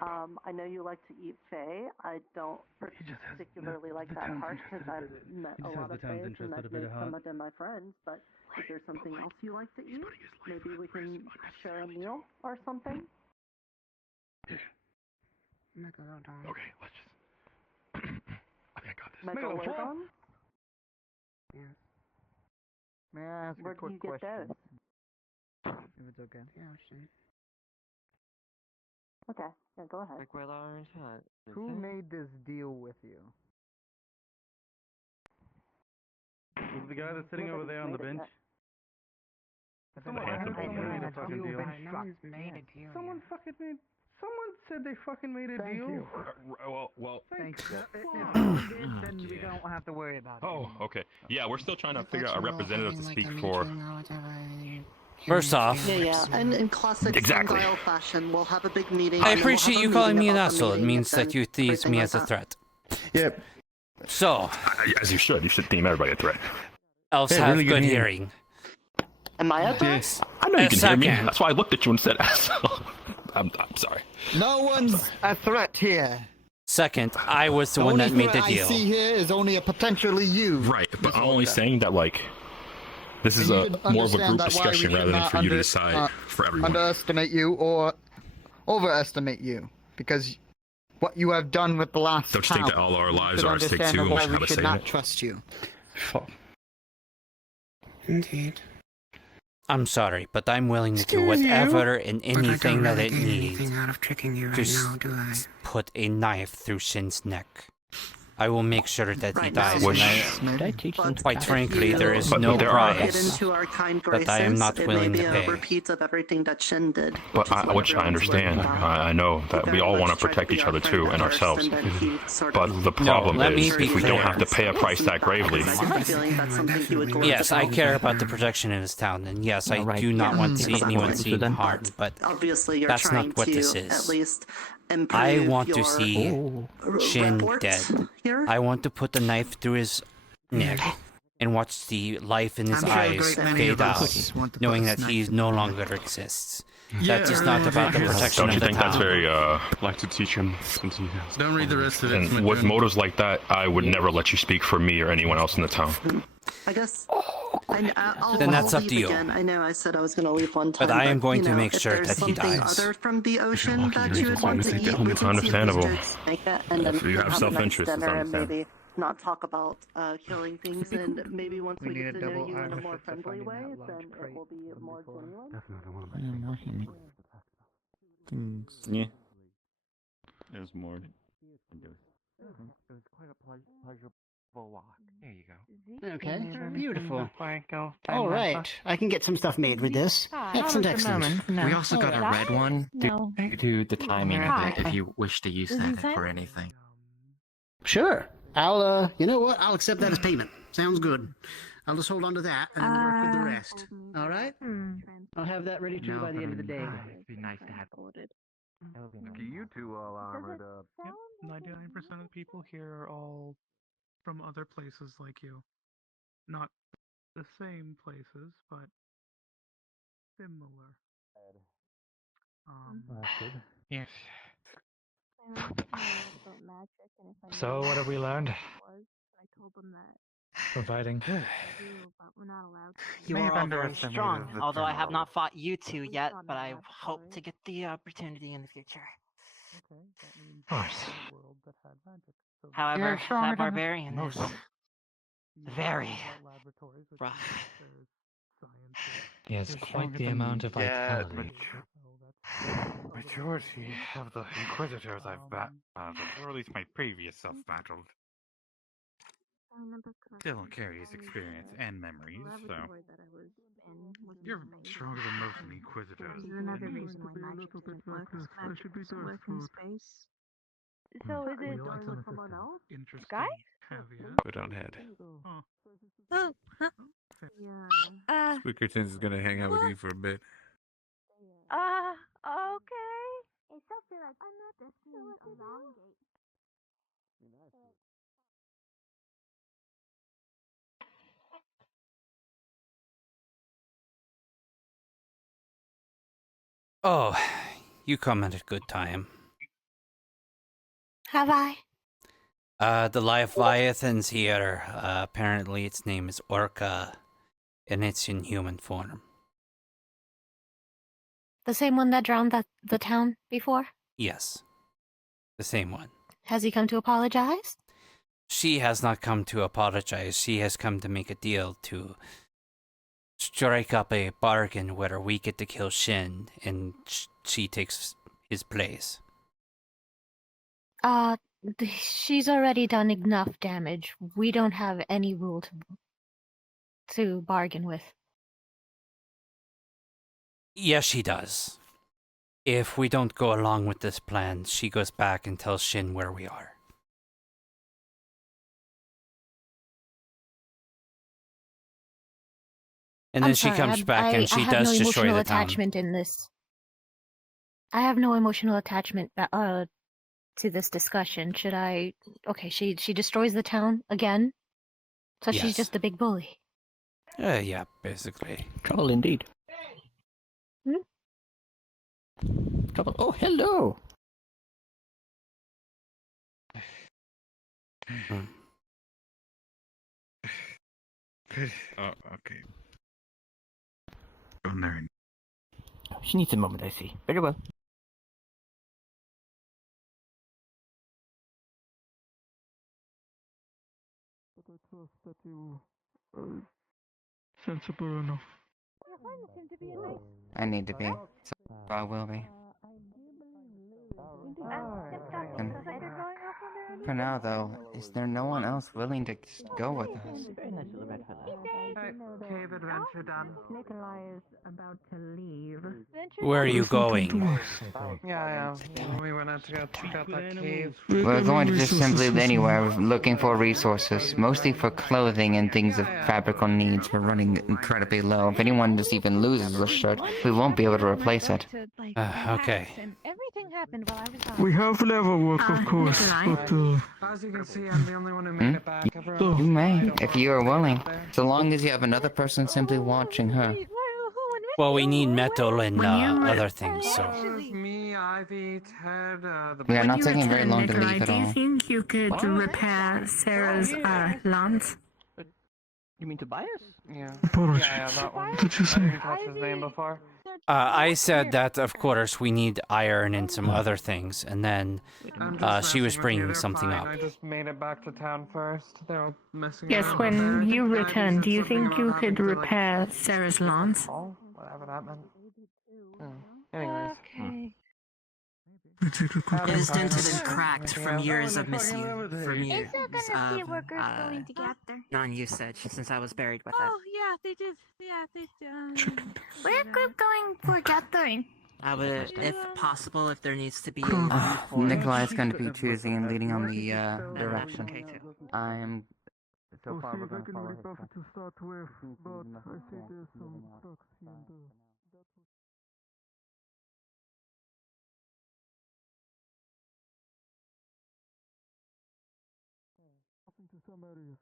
I know you like to eat Fae. I don't particularly like that part because I've met a lot of Faes and I've made some of them my friends, but is there something else you like to eat? Maybe we can share a meal or something? Megalodon. Okay, let's just. I think I got this. Megalodon? Yes. may I ask Where a do quick you get question? those? If it's okay. The ocean. Okay, yeah, go ahead. Like where orange hat. Who made this deal with you? Was the guy that's sitting over there on the bench? Someone made a fucking deal. No one's made a deal Someone fucking made. Someone said they fucking made a Thank deal. you. Well. Thanks. Then we don't have to worry about it. Oh, okay. Yeah, we're still trying to figure out a representative to speak for. First off, Yeah, and in classic Exactly. Sundial fashion, we'll have a big meeting. I and we'll appreciate have you a calling meeting me an about the asshole. It meeting means and that you tease everything me like as a that. threat. Yep. So, As you should. You should deem everybody a threat. elves Yeah, have really good good hearing. Am I a threat? Yes. I know you can hear me. Second. That's why I looked at you and said asshole. I'm sorry. No one's a threat here. Second, I was the The one only that made the threat deal. I see here is only a potentially you. Right, but I'm only Walker. saying that like this is And a you should more of a understand group that why we discussion rather than cannot for you to decide for everyone. underestimate you or overestimate you, because what you have done with the last Don't you think town, that all our you lives should are at stake understand too, and we why should have a say in not it? trust you. Fuck. Indeed. I'm sorry, but I'm willing to do Excuse you? whatever and But I don't anything that really it gain needs anything out of tricking you right to now, do I? put a knife through Shin's neck. I will make sure that he Right now, dies. Which- And Did I teach them? quite frankly, there is But no there are- Get price into our kind that graces. I am not it willing may be to a pay. repeat of everything that Shin did. But which I understand. I know that we all want to protect each other too and ourselves. But the problem let me is, be if we don't fair. have to pay a price that gravely. Yes, I care about the protection in this town, and yes, I do not want to see anyone seen harmed, but obviously you're that's trying not what to this at is. least I improve want to your see Shin report dead. here. I want to put the knife through his neck and watch the life in his I'm sure a eyes great many fade of out, us want to put knowing a that knife he in no my longer exists. Yeah, That is not about the protection Don't you of the think that's town. very Like to teach him since he has. Don't read the rest of it. And with motives like that, I would never let you speak for me or anyone else in the town. I guess. I'll Then that's up leave to you. Again. I know I said I was going to leave one time. But I am going you to know, make if sure there's that he something dies. other from the ocean lucky that you're you would the one want to to think eat, that we it's can see understandable. Districts make it, and then If you we have can have a nice self-interest, it's dinner and understandable. maybe not talk about killing things, and maybe once we need get a to know double you in a iron more shift to friendly finding way, that large then it crate will be from more before. genuine. Definitely one of I don't know him. Yeah. There's more. It was quite a pleasurable walk. There you go. Okay, beautiful. Go. All right, I can get some stuff made with this. Excellent, excellent. We also got a red one No. due to the timing of it, if Okay. you wish to use Does he that say? for anything. Sure. I'll, you know what? I'll accept that as payment. Sounds good. I'll just hold on to that and then we'll work with the rest. All right? I'll have that ready to you by the end of the day. It'd be nice to have. That would be nice. You two all armored up. 99% of the people here are all from other places like you. Not the same places, but similar. Yes. So, what have we learned? From fighting. You are all very strong, although I have not fought you two yet, but I hope to get the opportunity in the future. Of course. However, You're stronger that than barbarian is very rough. He has quite the amount of vitality. Majority of the Inquisitors I've battled, or at least my previous self battled, still carry his experience and memories, so you're stronger than most of the Inquisitors. This is another reason why magic doesn't work. Magic doesn't work in space. So is it with someone else? Interesting. Put on head. Oh, huh? Yeah. Spookertons is gonna hang out with you for a bit. Okay. It's something like I'm not destined a long date. Oh, you come at a good time. Have I? The Leviathan's here. Apparently its name is Orca, and it's in human form. The same one that drowned the town before? Yes, the same one. Has he come to apologize? She has not come to apologize. She has come to make a deal to strike up a bargain where we get to kill Shin, and she takes his place. She's already done enough damage. We don't have any rule to bargain with. Yes, she does. If we don't go along with this plan, she goes back and tells Shin where we are. And then she comes back and she does destroy the town. Attachment in this. I have no emotional attachment to this discussion. Should I? Okay, she destroys the town again, so Yes. she's just a big bully. Yeah, basically. Trouble indeed. Trouble. Oh, hello. Oh, okay. Go there. She needs a moment, I see. Very well. But I trust that you are sensible enough. I need to be, so I will be. And for now, though, is there no one else willing to just go with us? Cave adventure done. Nikolai is about to leave. Where are you going? Yeah. We went out to go check out that cave. We're going to just simply anywhere looking for resources, mostly for clothing and things of fabrical needs. We're running incredibly low. If anyone just even loses a shirt, we won't be able to replace it. Okay. Everything happened while I was gone. We have level work, of course, but as you can see, I'm the only one who made it back. You may, if you are willing, so long as you have another person simply watching her. Well, we need metal and other things, so. Me, Ivy, Ted, We are not taking very long to Nikolai, leave at do you all. think you could repair Sarah's lance? You mean Tobias? Yeah. Apologies. Yeah, that one. Did you say? That's his name before. I said that, of course, we need iron and some other things, and then she was bringing something up. I just made it back to town first. They were messing Yes, around when there. you return, do you Something think you about could having to, repair Sarah's lance? Oh, whatever that meant. Anyways. Okay. It is dented and cracked from years of non-usage since I was buried with it. Oh, yeah, they did. Yeah, they did. Where group going for gathering? I would, if possible, if there needs to be Nikolai is going to be choosing and leading on the direction. Okay, too. I am. So We'll far, see we're if I going to can follow rip his off track. to start with, but I see there's some ducks here and there. Up into some areas.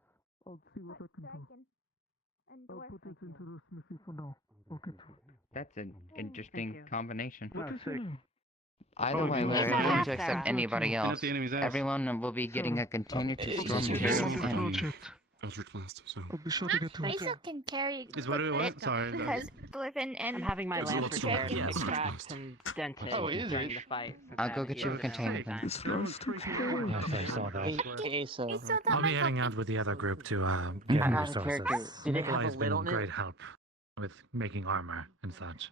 I'll see what I can do. I'll put it into the smithy for now. Okay. That's an interesting combination. What is it? Either Oh, way, you we're have willing that. to accept anybody Clean up else. the enemy's ass. Everyone will be getting a container to store It's materials just in. Project. Eldritch Blast, so. I'll be sure to get to it. Lisa can carry Is what it was? Sorry. Has Dwarven and I'm having my There's a lamp lot to repaired, it, yeah. cracked and dented Oh, is during it? the fight. since I'll I go haven't get you a used it container every then. time. Yes, I saw that. So that I'll be might heading help out with the other group to Mhm. get Out of resources. character. Do they have Nikolai a has been lid on it? great help with making armor and such.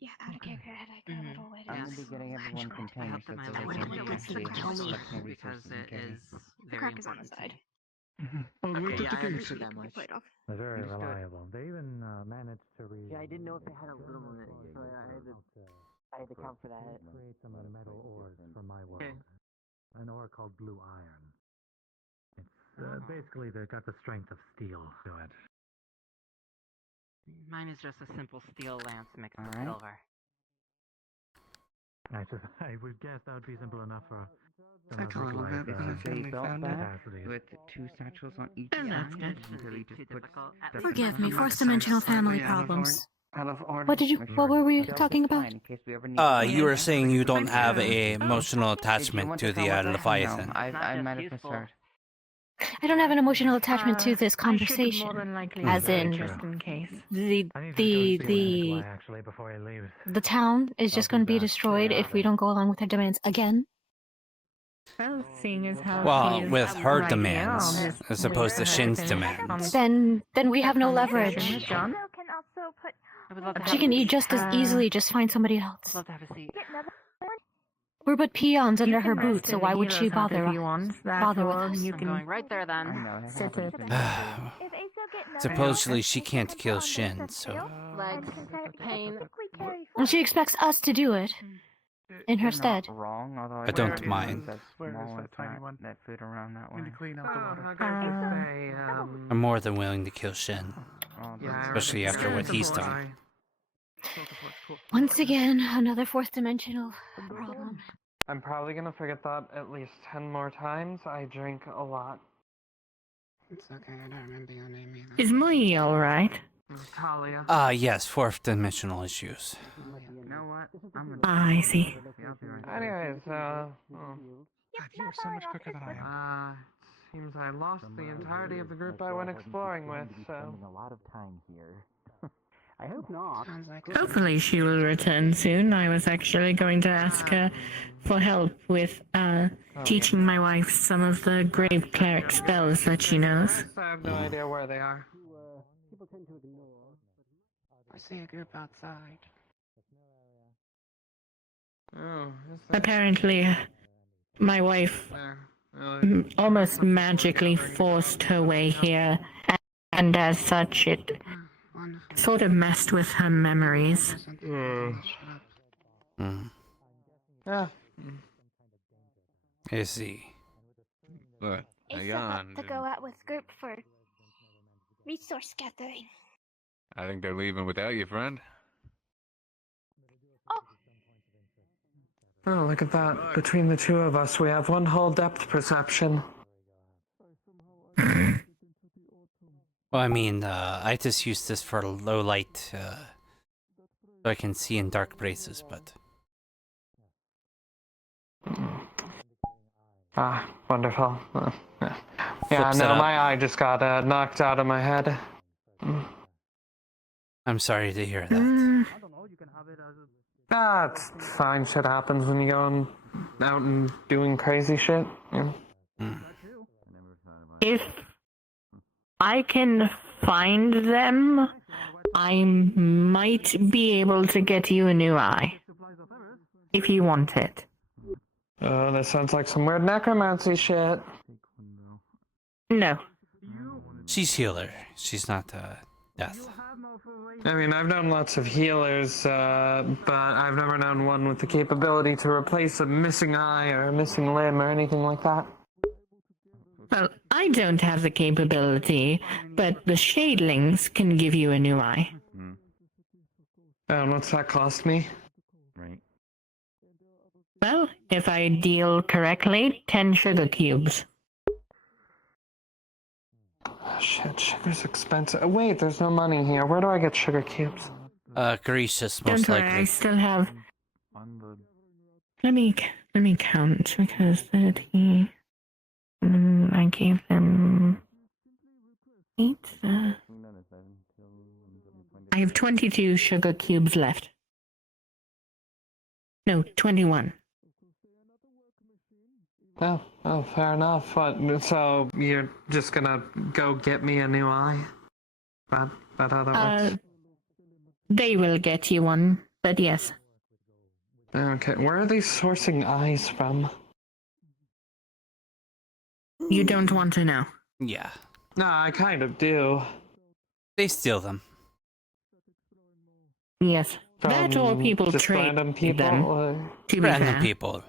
Yeah, out of character had I got a little way I'm going to be getting everyone I containers hope so that my that lamp they will can be actually only collect more because resources and it carry. is The very crack is on the important to side. me. I'll wait Okay, at the I gate. understood that much. Plate off. They're very Understood. reliable. They even managed to read. Yeah, I didn't know if they had a lid on it, so I had to count for that. Create some metal ores from my world. Okay. An ore called blue iron. It's basically they got the strength of steel to it. Mine is just a simple steel lance mixed with Alright. silver. I would guess that would be simple enough for. Take a little bit, but I They finally belt found it. bag with 2 satchels on each And that's side. good. So he just puts difficult. stuff Forgive in me, the fourth side. dimensional family Yeah, problems. What were we talking about? You were saying you don't have a emotional attachment to the Leviathan. I might have misheard. I don't have an emotional attachment to this conversation. As in, the town is just going to be destroyed if we don't go along with her demands again. Well, seeing as how Well, with her demands, as opposed to Shin's demands. Then we have no leverage. She can just as easily just find somebody else. We're but peons under her boots, so why would she bother with us? I'm going right there then. Supposedly she can't kill Shin, so... Legs, pain. And she expects us to do it. In her stead. Wrong, although I don't mind. That fit around that way. I'm more than willing to kill Shin. Especially after what he's done. Once again, another fourth dimensional problem. I'm probably gonna forget that at least 10 more times. I drink a lot. It's okay, I don't remember your name either. Is Mui alright? Talia. Yes, fourth dimensional issues. You know what? I see. Anyways, God, you were so much quicker than I am. Seems I lost the entirety of the group I went exploring with, so... a lot of time here. I hope not. Hopefully she will return soon. I was actually going to ask her for help with teaching my wife some of the grave cleric spells that she knows. I have no idea where they are. I see a group outside. Oh, Apparently, my wife almost magically forced her way here, and as such, it sort of messed with her memories. Yeah. I see. But, hang on. To go out with group for resource gathering. I think they're leaving without you, friend. Oh, look at that. Between the two of us, we have one whole depth perception. Well, I mean, I just use this for low light, so I can see in dark places, but... Ah, wonderful. Yeah, no, my eye just got knocked out of my head. I'm sorry to hear that. It's fine. Shit happens when you go out and doing crazy shit. Yeah. If I can find them, I might be able to get you a new eye. If you want it. Oh, that sounds like some weird necromancy shit. No. She's healer. She's not, death. I mean, I've known lots of healers, but I've never known one with the capability to replace a missing eye or a missing limb or anything like that. Well, I don't have the capability, but the Shadlings can give you a new eye. And what's that cost me? Right. Well, if I deal correctly, 10 sugar cubes. Oh, shit, sugar's expensive. Wait, there's no money here. Where do I get sugar cubes? Gracious, most Don't worry, likely. I still have... Let me count, because 30... I gave them 8. I have 22 sugar cubes left. No, 21. Oh, fair enough. So you're just gonna go get me a new eye? But how that works? They will get you one, but yes. Okay, where are they sourcing eyes from? You don't want to know. Yeah. No, I kind of do. They steal them. Yes. That or people just trade random people, them. or... To be Random fair. people.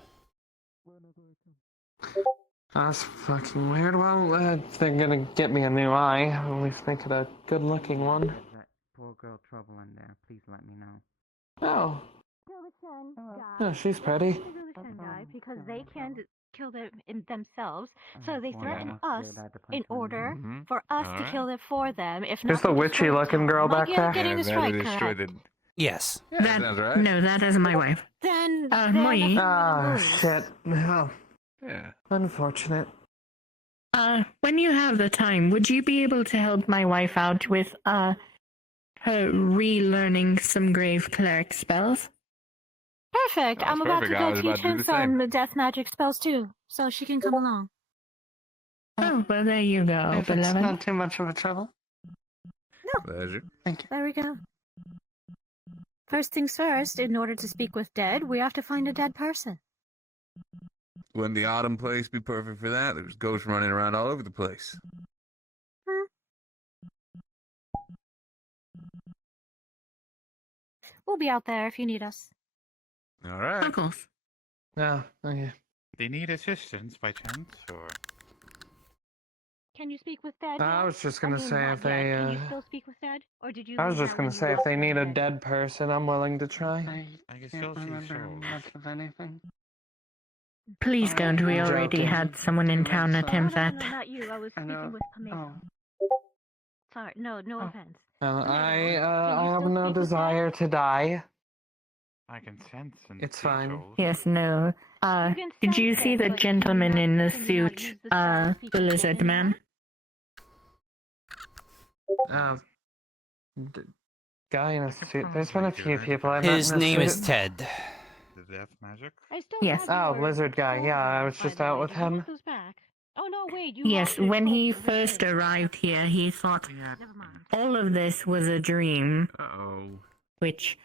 That's fucking weird. Well, if they're gonna get me a new eye, at least make it a good-looking one. That poor girl Trouble in there. Please let me know. Oh. Oh, she's pretty. because they can't kill them themselves, so they threaten us in order for us to kill them for them. If not, There's the to destroy witchy-looking town. girl Am I back there. getting this right, correct? Yes. That, no, that is my wife. Then, Moi. Ah, shit. Oh. Yeah. Unfortunate. When you have the time, would you be able to help my wife out with, her relearning some grave cleric spells? Perfect. I'm about to perfect. I go was about teach to do him the same. some death magic spells too, so she can come along. Oh, well, there you go, If it's beloved. not too much of a trouble. Pleasure. Thank you. There we go. First things first, in order to speak with dead, we have to find a dead person. Wouldn't the autumn place be perfect for that? There's ghosts running around all over the place. We'll be out there if you need us. All right. Of course. Yeah, okay. They need assistance by chance, or? Can you speak with dead? I yet? was just gonna say not if they, yet. Can you still speak with dead, or did you? I was leave just that gonna when say you if they were need a dead? dead person, I'm willing to try. I can Can't still see remember souls. much of anything. Please don't, we I'm already joking. had someone in town attempt No, that. not you. I was speaking with Pamela. Sorry, no offense. I have no desire to die. I can sense and It's see fine. souls. Yes, no. Did you see the gentleman in the suit, the lizard man? Guy in a suit. There's been a few people I met His in a name is suit. Ted. The death magic? Yes. Oh, lizard guy. Yeah, I was just out with him. Oh no, wait. Yes, when he first arrived here, he thought all of this was a dream. Uh-oh. Which,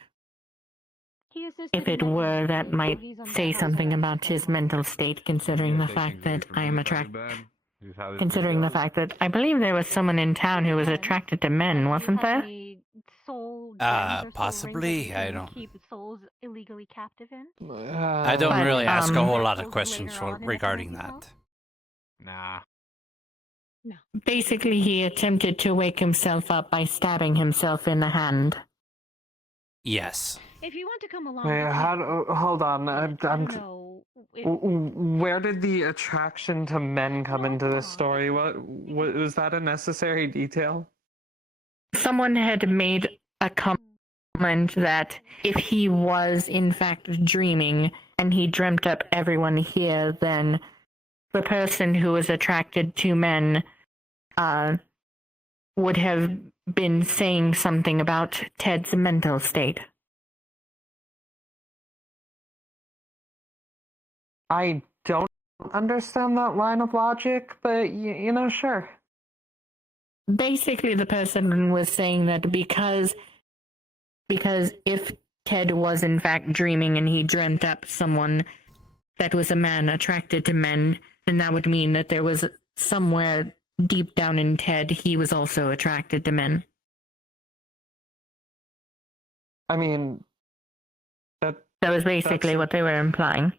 if it were, that might say something about his mental state, considering the fact that I am attracted. Considering the fact that I believe there was someone in town who was attracted to men, wasn't there? Possibly. I don't. Keep souls illegally captive in. I don't But, really ask a whole lot of Souls questions later on in the regarding fantasy that. Nah. Basically, he attempted to wake himself up by stabbing himself in the hand. Yes. If you want to come along, Wait, hold on. Where did the attraction to men come into this story? What was that a necessary detail? Someone had made a comment that if he was in fact dreaming and he dreamt up everyone here, then the person who was attracted to men would have been saying something about Ted's mental state. I don't understand that line of logic, but you know, sure. Basically, the person was saying that because if Ted was in fact dreaming and he dreamt up someone that was a man attracted to men, then that would mean that there was somewhere deep down in Ted he was also attracted to men. I mean, that was basically what they were implying.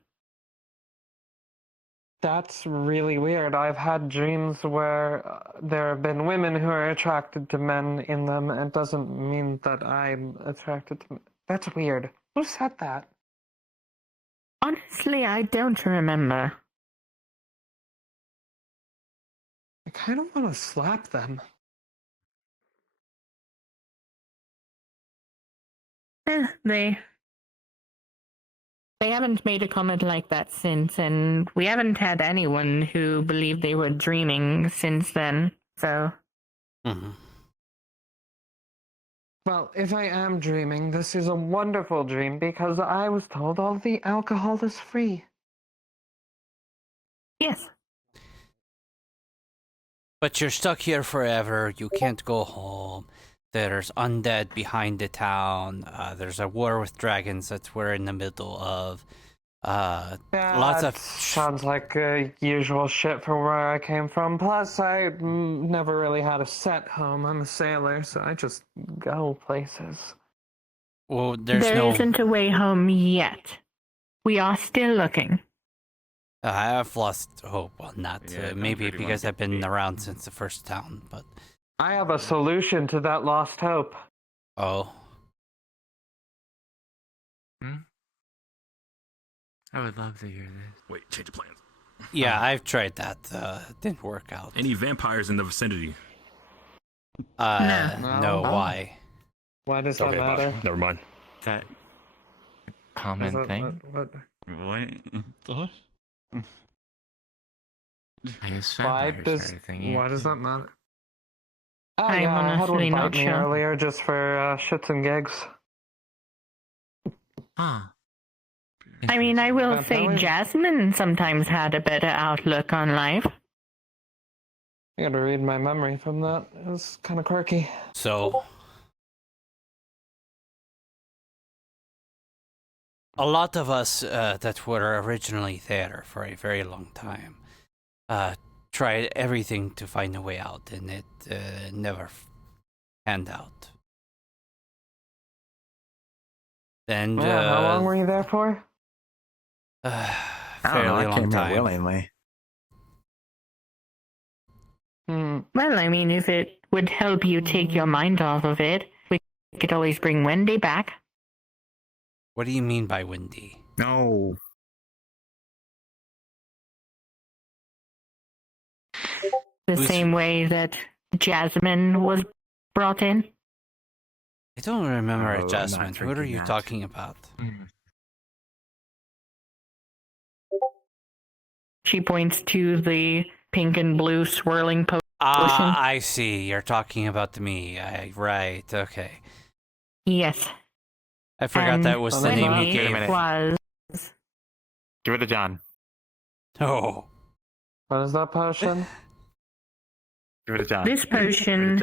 That's really weird. I've had dreams where there have been women who are attracted to men in them. It doesn't mean that I'm attracted to men. That's weird. Who said that? Honestly, I don't remember. I kind of want to slap them. They haven't made a comment like that since, and we haven't had anyone who believed they were dreaming since then, so... Well, if I am dreaming, this is a wonderful dream because I was told all the alcohol is free. Yes. But you're stuck here forever. You can't go home. There's undead behind the town. There's a war with dragons that we're in the middle of. Lots of... Sounds like usual shit from where I came from. Plus, I never really had a set home. I'm a sailor, so I just go places. Well, there isn't a way home yet. We are still looking. I've lost hope on that. Maybe because I've been around since the first town, but... I have a solution to that lost hope. Oh. I would love to hear this. Wait, change of plans. Yeah, I've tried that. Didn't work out. Any vampires in the vicinity? No, why? Why does that matter? Never mind. That common thing? What? I guess Why vampires does are a thing, why does that matter? Oh I'm yeah, I had honestly one not bite me sure. earlier just for shits and gigs. Huh. I mean, I will say Definitely. Jasmine sometimes had a better outlook on life. I gotta read my memory from that. It was kind of quirky. So, a lot of us that were originally there for a very long time tried everything to find a way out, and it never panned out. And How long were you there for? fairly long time. willingly. Well, I mean, if it would help you take your mind off of it, we could always bring Wendy back. What do you mean by Wendy? No. The same way that Jasmine was brought in. I don't remember No, I'm Jasmine. not What are drinking you that. talking about? She points to the pink and blue swirling potion. I see. You're talking about me. Right, okay. Yes. I forgot that was the name you gave. Was... Give it to John. Oh. What is that potion? Give it to John. This potion,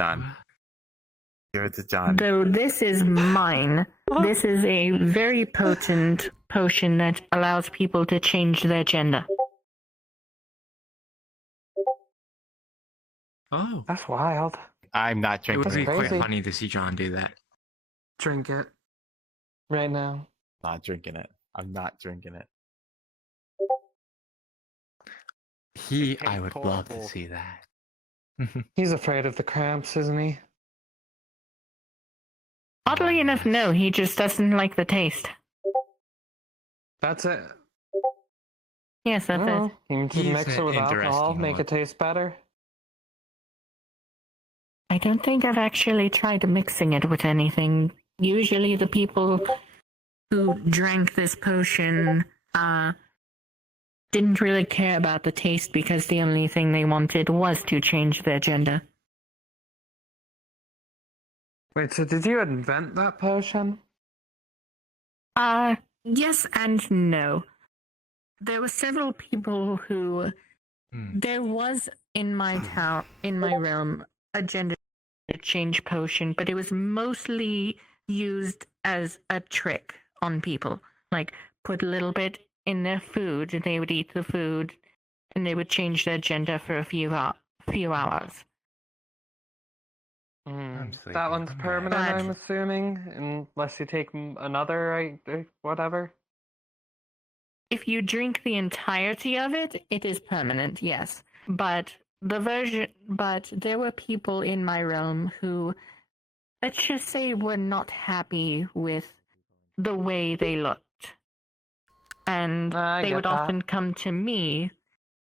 Give it to John. though this is mine, this is a very potent potion that allows people to change their gender. Oh. That's wild. I'm not It drinking would be it. quite funny to see John do that. Drink it. Right now. Not drinking it. I'm not drinking it. I would love to see that. He's afraid of the cramps, isn't he? Oddly enough, no, he just doesn't like the taste. That's it. Yes, that's it. You can He's mix it with an alcohol, interesting make one. it taste better. I don't think I've actually tried mixing it with anything. Usually the people who drank this potion didn't really care about the taste because the only thing they wanted was to change their gender. Wait, so did you invent that potion? Yes and no. There were several people who... There was in my town, in my realm, a gender change potion, but it was mostly used as a trick on people. Like, put a little bit in their food, and they would eat the food, and they would change their gender for a few hours. That one's permanent, I'm assuming, unless you take another, whatever. If you drink the entirety of it, it is permanent, yes. But there were people in my realm who, let's just say, were not happy with the way they looked. And they would often come to me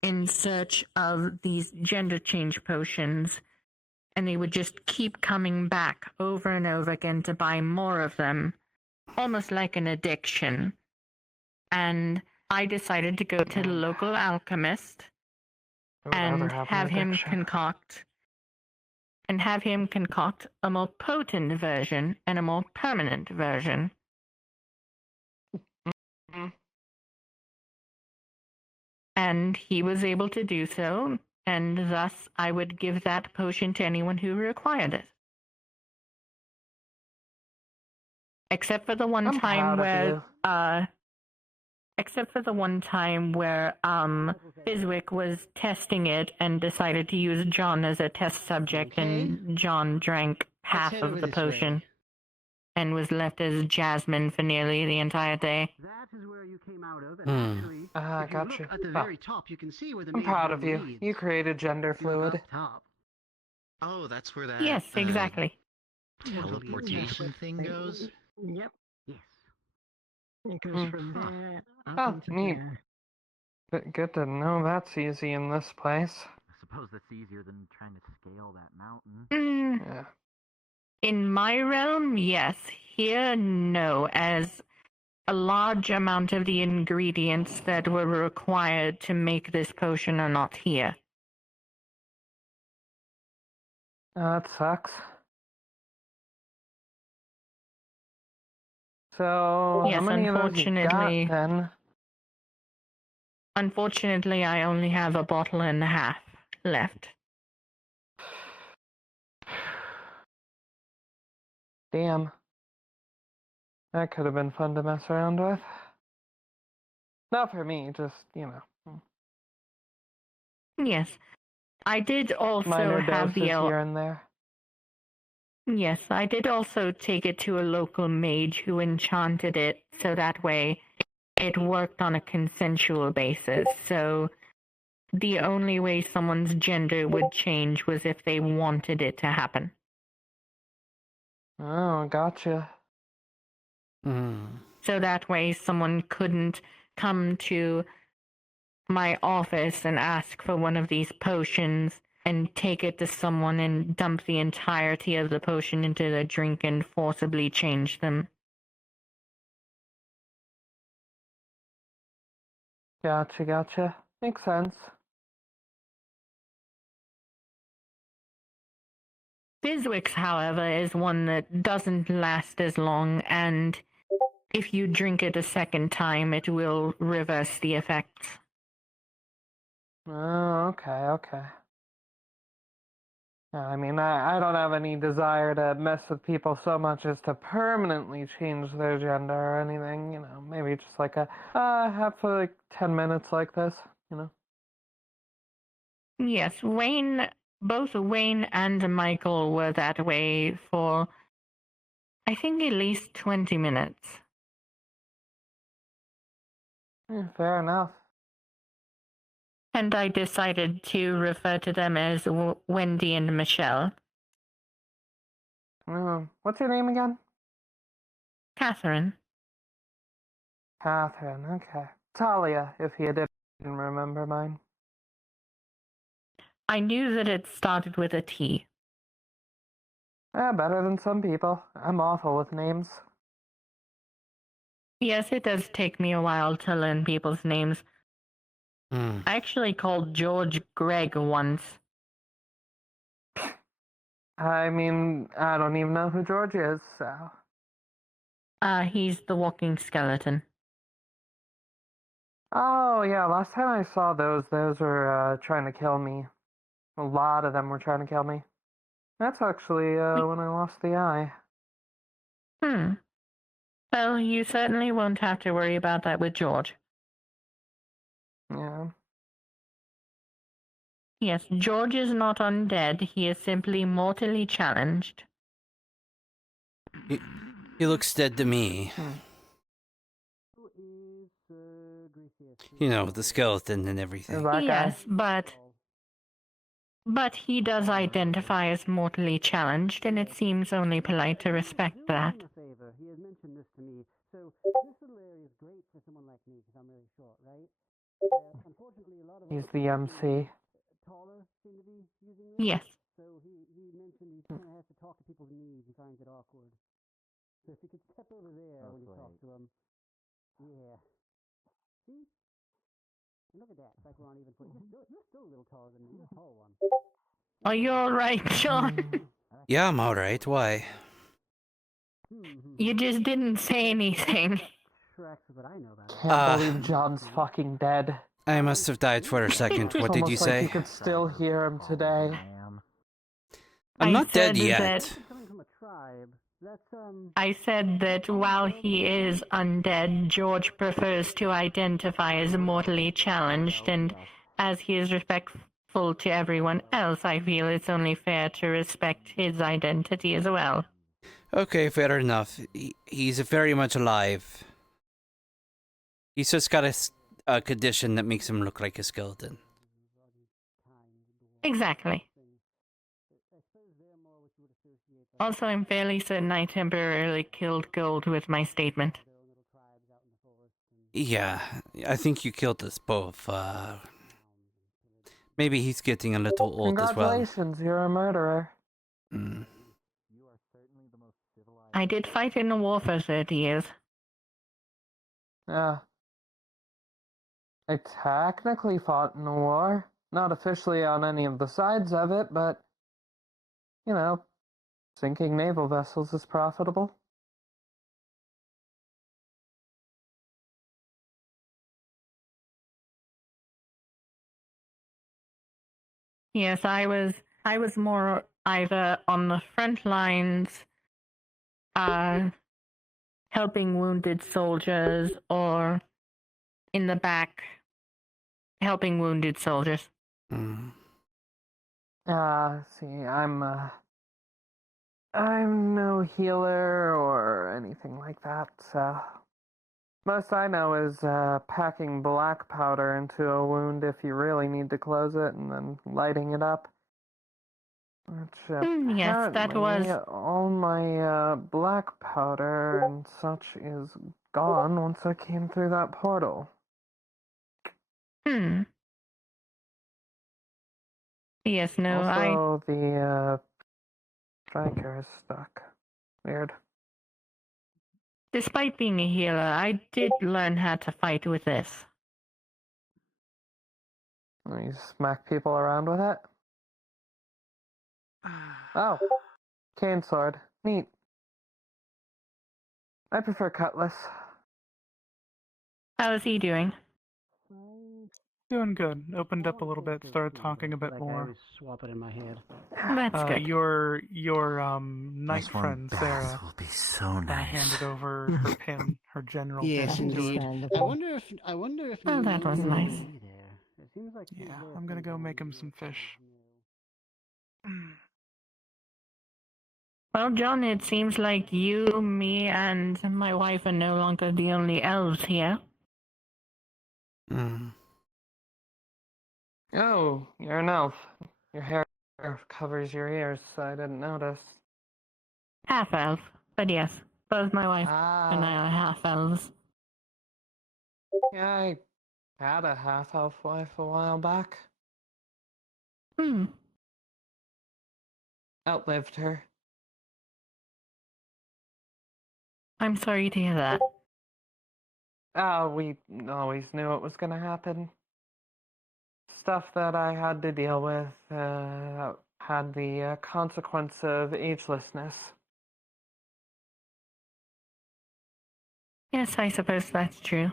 in search of these gender change potions, and they would just keep coming back over and over again to buy more of them, almost like an addiction. And I decided to go to the local alchemist and have him concoct a more potent version and a more permanent version. And he was able to do so, and thus I would give that potion to anyone who required it. Except for the one time where Biswick was testing it and decided to use John as a test subject, and John drank half of the potion and was left as Jasmine for nearly the entire day. That is where you came out of. And actually, if you Gotcha. look at the very top, you can see where the I'm main proud of room you. leads. You created gender fluid. Top. Oh, that's where that Yes, exactly. teleportation thing goes? Yep. Yes. It goes from there Oh, neat. Good to know that's easy in this place. I suppose that's easier than trying to scale that mountain. Yeah. In my realm, yes. Here, no, as a large amount of the ingredients that were required to make this potion are not here. That sucks. So, Yes, how many of those you got, then? Unfortunately, I only have a bottle and a half left. Damn. That could have been fun to mess around with. Not for me, just, you know. Yes. I did also Minor have doses here and there. Yes, I did also take it to a local mage who enchanted it, so that way it worked on a consensual basis. So the only way someone's gender would change was if they wanted it to happen. Oh, gotcha. So that way someone couldn't come to my office and ask for one of these potions and take it to someone and dump the entirety of the potion into the drink and forcibly change them. Gotcha. Makes sense. Biswix, however, is one that doesn't last as long, and if you drink it a second time, it will reverse the effects. Oh, okay. I mean, I don't have any desire to mess with people so much as to permanently change their gender or anything, you know, maybe just like have for like 10 minutes like this, you know. Yes, both Wayne and Michael were that way for, I think, at least 20 minutes. Fair enough. And I decided to refer to them as Wendy and Michelle. What's your name again? Catherine. Catherine, okay. Talia, if you didn't remember mine. I knew that it started with a T. Better than some people. I'm awful with names. Yes, it does take me a while to learn people's names. I actually called George Greg once. I mean, I don't even know who George is, so... He's the walking skeleton. Oh, yeah, last time I saw those were trying to kill me. A lot of them were trying to kill me. That's actually when I lost the eye. Well, you certainly won't have to worry about that with George. Yeah. Yes, George is not undead. He is simply mortally challenged. He looks dead to me. You know, with the skeleton and everything. Yes, but he does identify as mortally challenged, and it seems only polite to respect that. He has mentioned this to me. So this little area is great for someone like me because I'm really short, right? Unfortunately, a lot of He's the MC. taller seem to be using this. Yes. So he mentioned he kind of has to talk to people's knees and finds it awkward. So if you could step over there when you talk to him. Yeah. See? And look at that. It's like we're on even footing. You're still a little taller than me. You're a tall one. Are you alright, Sean? Yeah, I'm alright. Why? You just didn't say anything. Can't believe John's fucking dead. I must have died for a second. What did you Almost say? like you could still hear him today. I'm not dead yet. I said that while he is undead, George prefers to identify as mortally challenged, and as he is respectful to everyone else, I feel it's only fair to respect his identity as well. Okay, fair enough. He's very much alive. He's just got a condition that makes him look like a skeleton. Exactly. Also, I'm fairly certain I temporarily killed Gold with my statement. Yeah, I think you killed us both. Maybe he's getting a little old as well. Congratulations, you're a murderer. Mm. I did fight in the war for 30 years. Yeah. I technically fought in the war. Not officially on any of the sides of it, but, you know, sinking naval vessels is profitable. Yes, I was more either on the front lines, helping wounded soldiers, or in the back, helping wounded soldiers. Mm. See, I'm no healer or anything like that, so... Most I know is packing black powder into a wound if you really need to close it, and then lighting it up. Which yes, that was... all my black powder and such is gone once I came through that portal. Yes, no, also, the striker is stuck. Weird. Despite being a healer, I did learn how to fight with this. You smack people around with it? Oh, cane sword. Neat. I prefer cutlass. How is he doing? Doing good. Opened up a little bit, started talking a bit more. Swap it in my head. That's good. Your knight friend Sarah will be so nice. handed over her pin, her general Yes, pin. to indeed. her. I wonder if. Oh, that was nice. Yeah, I'm gonna go make him some fish. Well, John, it seems like you, me, and my wife are no longer the only elves here. Mm. Oh, you're an elf. Your hair covers your ears, so I didn't notice. Half elf, but yes, both my wife and I are half elves. Yeah, I had a half-elf wife a while back. Outlived her. I'm sorry to hear that. We always knew it was gonna happen. Stuff that I had to deal with had the consequence of agelessness. Yes, I suppose that's true.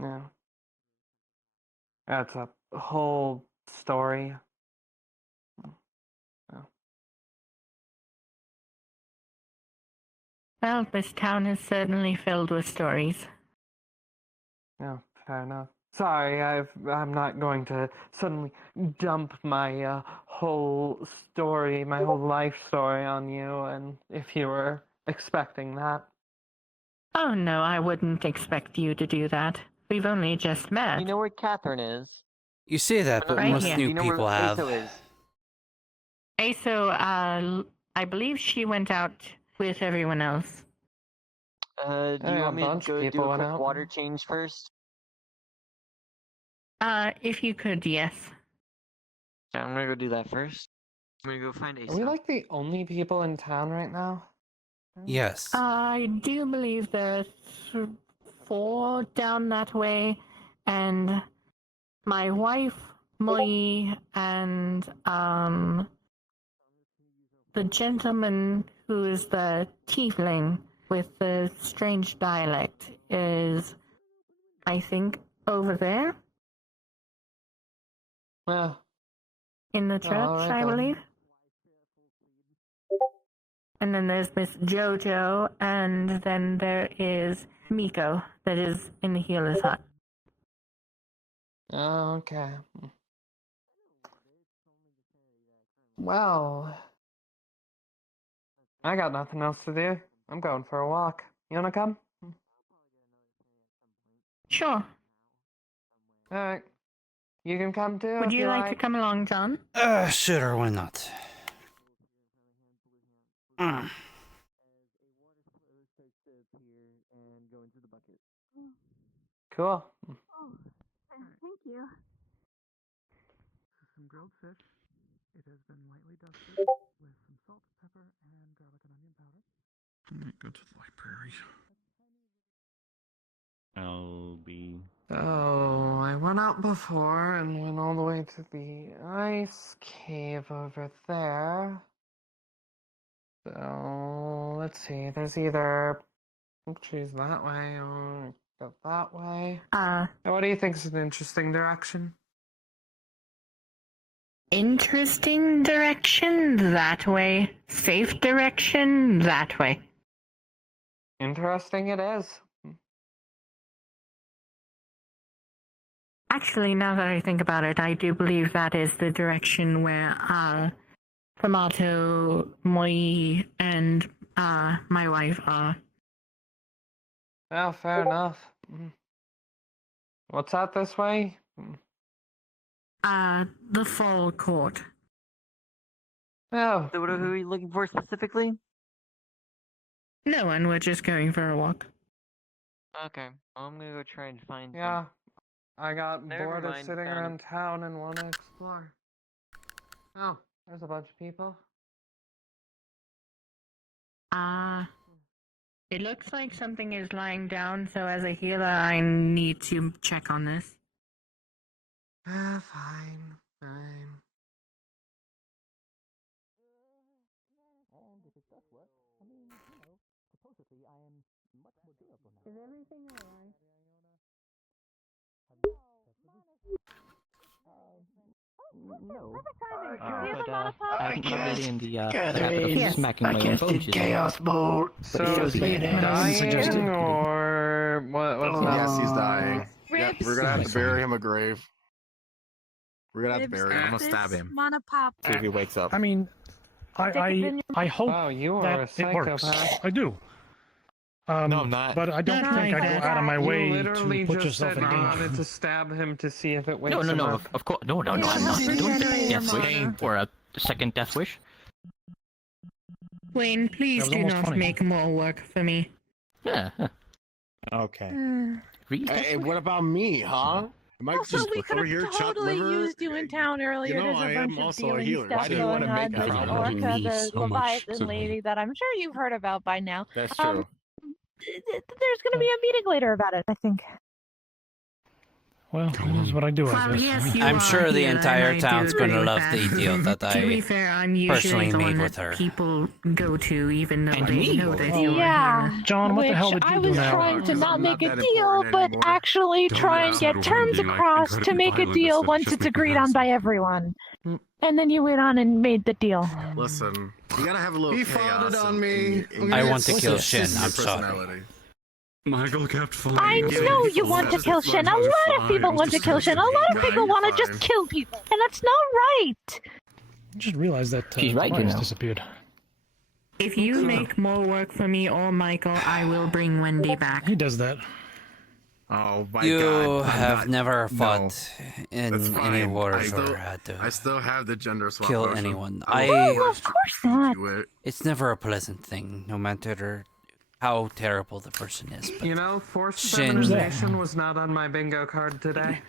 Yeah. That's a whole story. Well, this town is certainly filled with stories. Yeah, fair enough. Sorry, I'm not going to suddenly dump my whole story, my whole life story on you, and if you were expecting that. Oh no, I wouldn't expect you to do that. We've only just met. You know where Catherine is? You say that, but Right most here. new You know people where have. Aso is? Aso, I believe she went out with everyone else. Do you want me to go do a quick water change first? If you could, yes. Yeah, I'm gonna go do that first. I'm gonna go find Aso. Are we like the only people in town right now? Yes. I do believe there's 4 down that way, and my wife, Moi, and the gentleman who is the tiefling with the strange dialect is, I think, over there. Well, in the church, alright I then. believe. And then there's Miss Jojo, and then there is Miko, that is in the healer's hut. Oh, okay. Well, I got nothing else to do. I'm going for a walk. You wanna come? Sure. Alright. You can come too. Would if you like to come along, John? Sure, why not? Cool. Oh, thank you. Some grilled fish. It has been lightly dusted with some salt, pepper, and garlic and onion powder. Let me go to the library. I'll be. Oh, I went out before and went all the way to the ice cave over there. So, let's see. There's either choose that way or go that way. Now, what do you think is an interesting direction? Interesting direction that way. Safe direction that way. Interesting it is. Actually, now that I think about it, I do believe that is the direction where Tomato, Moi, and my wife are. Oh, fair enough. What's out this way? The fall court. Oh. So what are we looking for specifically? No one, we're just going for a walk. Okay, well, I'm gonna go try and find Yeah. I got Never bored of mind, sitting found around town and want to explore. Oh, there's a bunch of people. It looks like something is lying down, so as a healer, I need to check on this. Fine. Is everything alright? No. I haven't played in the habit gathering. of smacking my own Against the bones. chaos bolt. So is he dying or what's that? Yes, he's dying. Yep, Ribs. we're gonna have to bury him a grave. We're gonna have to bury him. I'm gonna stab him. Mana pop. See if he wakes up. I mean, I hope Wow, you are that a it works. psychopath. I do. No, I'm not. But I don't think I'd go out of my way You to literally put just yourself said in you danger. wanted to stab him to see if it wakes No, him up. of course. No, I'm not doing death wish or a second death wish. Wayne, please was do almost not funny. make more work for me. Yeah. Okay. Hey, what about me, huh? Am I Also, just we could over here have chopped totally liver? used you in town earlier. You know, There's I a am bunch of also a dealing healer. stuff Why do you want going to on make with that Orca, problem? the Leviathan lady that I'm sure you've heard about by now. That's true. There's going to be a meeting later about it, I think. Well, that is what I do, I Well, guess. yes, you I'm are sure the here, and entire I do town's gonna agree love with the deal that To be I fair, I'm usually personally the made one with that her. people go to, even though And they me. know that you are Yeah. here. John, what the hell Which did I you do was now? trying to Because not I'm make not a that deal, important but anymore. actually Don't try and ask get me to terms be like across to incredibly make a violent deal instead of once just it's making agreed on handsome. by everyone. And then you went on and made the deal. Listen, you gotta have a little He chaos farted on in me. your- I want to in kill your Shin, I'm personality. Michael kept flying. I know you want to kill Shin. A lot of people want to kill Shin. A lot of people want to just kill people. And that's not right. I just realized that She's right, you Tobias know. disappeared. If you make more work for me or Michael, I will bring Wendy back. He does that. Oh my You god. I'm have not- never no. fought That's in any fine. wars or had I to still have the gender swap kill potion. anyone. Oh, of course not. It's never a pleasant thing, no matter how terrible the person is. But You know, forced Shin- feminization was not on my bingo card today.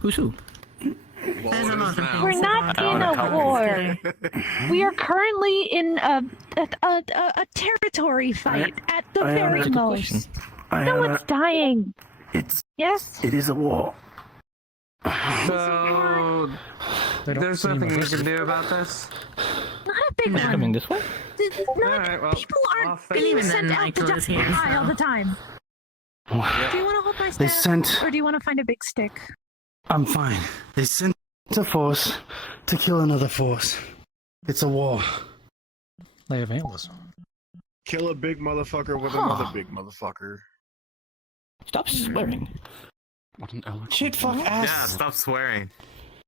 Who's who? There's a lot of things. We're not in a war. We are currently in a territory fight at the very most. No one's dying. Yes? It is a war. So, They don't there's seem nothing we aggressive. can do about this. Not a big Who's one. coming this way? Alright, well, People aren't off being it. sent out to Michael is here, die all so- the time. Do you want to hold my They staff? sent- Or do you want to find a big stick? I'm fine. They sent a force to kill another force. It's a war. They have antlers. Kill a big motherfucker with another big motherfucker. Stop swearing. What an eloquent. Shit, fuck, ass. Yeah, stop swearing.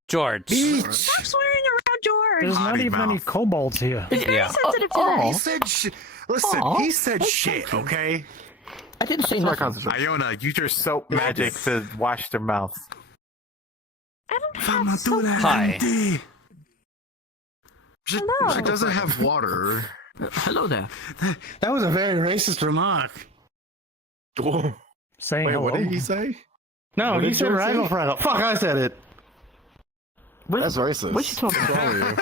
George. Stop swearing around George. There's not Potty even any mouth. kobolds here. He's very Yeah. sensitive to that. He said shit. Listen, Aw. he said shit, okay? I didn't say nothing. Iona, use your soap magic to wash their mouths. I don't I'm have not soap. doing that. Hi. Andy. She Hello. doesn't have water. Hello there. That was a very racist remark. Oh. Saying Wait, hello. what did he say? No, What he did said George say? Raggle Fraggle. Fuck, I said it. That's racist. What you talking about?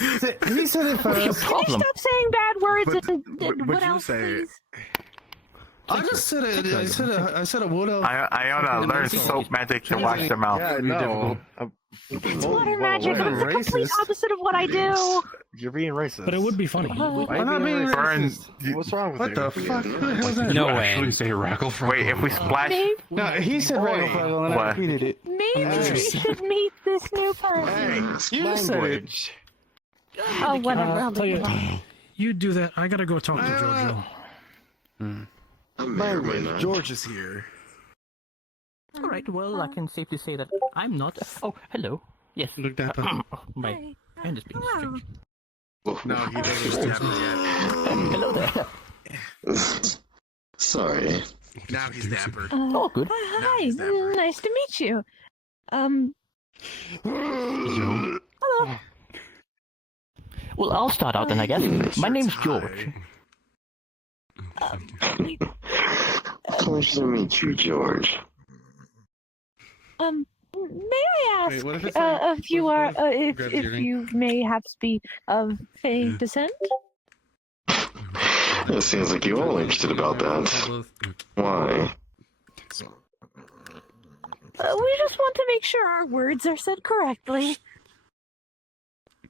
He said it What's your first. problem? Stop saying bad words and But what you else, say please? I just said it. I said a would have. Iona learned soap magic to wash their mouth. Yeah, I know. It's water magic. whoa, It's the complete racist. opposite of what I do. You're being racist. But it would be funny. Why I'm not being Burn. racist. What's wrong with What you? the fuck? Who the hell is that? No You way. actually say Rackle Fraggle. Wait, if we splash. Maybe, No, he said Raggle Fraggle and I What? repeated it. maybe we should meet this new person. You said it. Language. Oh, whatever. I'll tell leave you, it alone. you do that. I gotta go talk to JoJo. Language. George is here. All right. Well, I can safely say that I'm not. Oh, hello. Yes. Look that up. My hand is being strange. No, he doesn't have it yet. Hello there. Sorry. Now he's dapper. Oh, good. Hi, nice to meet you. Hello. Well, I'll start out then, I guess. My name's George. Pleasure to meet you, George. May I Wait, ask what if it's like- if you are if grabs your ring? you may have to be of Fey descent? It seems like you all are interested about that. Why? We just want to make sure our words are said correctly.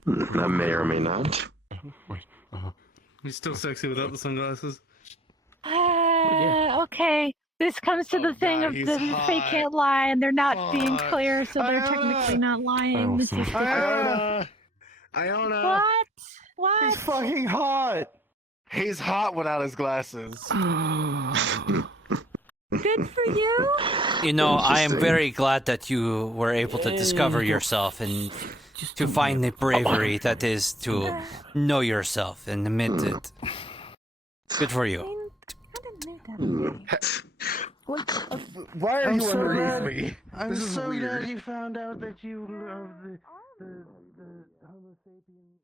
I may or may not. He's still sexy without the sunglasses. Okay. This comes to the thing God, of he's the Fey hot. can't lie, and they're not being Fuck. clear, so they're technically not lying. This is Iona! Iona! what? What? He's fucking hot! He's hot without his glasses. Good for you. You know, I am Interesting. very glad that you were able to discover yourself and to find the bravery that is to know yourself and admit it. Good for you. Why are I'm you so underneath glad- me? I'm This is so weird. glad you found out that you love the Homo sapien.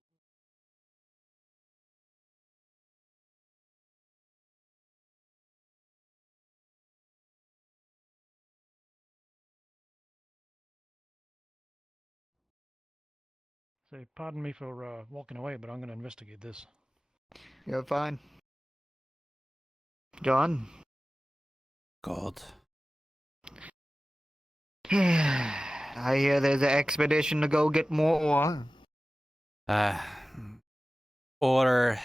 Say, pardon me for walking away, but I'm gonna investigate this. You're fine. John? God. I hear there's an expedition to go get more ore. Or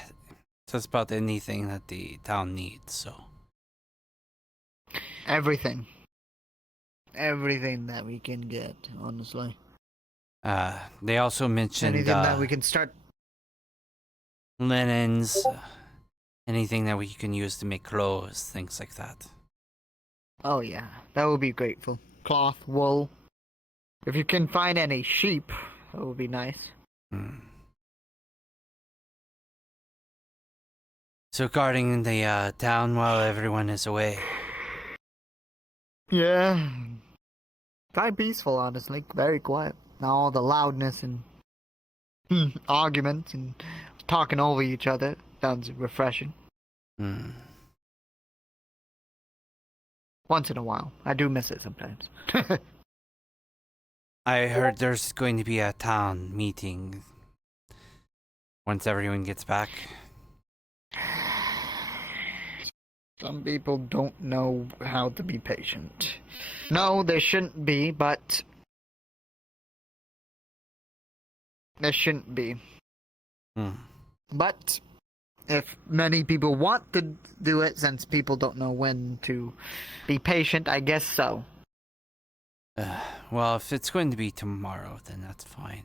just about anything that the town needs, so. Everything. Everything that we can get, honestly. They also mentioned Anything that we can start. linens, anything that we can use to make clothes, things like that. Oh yeah, that would be grateful. Cloth, wool. If you can find any sheep, that would be nice. So guarding the town while everyone is away. Yeah. Quite peaceful, honestly. Very quiet. Not all the loudness and arguments and talking over each other. Sounds refreshing. Once in a while. I do miss it sometimes. I heard there's going to be a town meeting once everyone gets back. Some people don't know how to be patient. No, there shouldn't be, but... There shouldn't be. But, if many people want to do it, since people don't know when to be patient, I guess so. Well, if it's going to be tomorrow, then that's fine.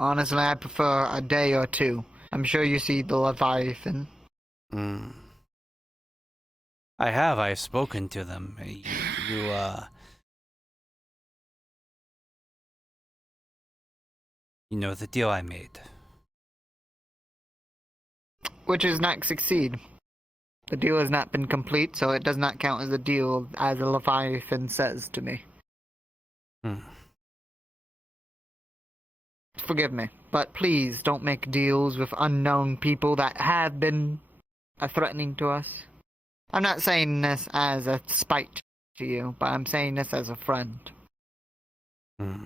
Honestly, I prefer a day or two. I'm sure you see the Leviathan. I've spoken to them. You know the deal I made. Which does not succeed. The deal has not been complete, so it does not count as a deal, as the Leviathan says to me. Forgive me, but please don't make deals with unknown people that have been threatening to us. I'm not saying this as a spite to you, but I'm saying this as a friend.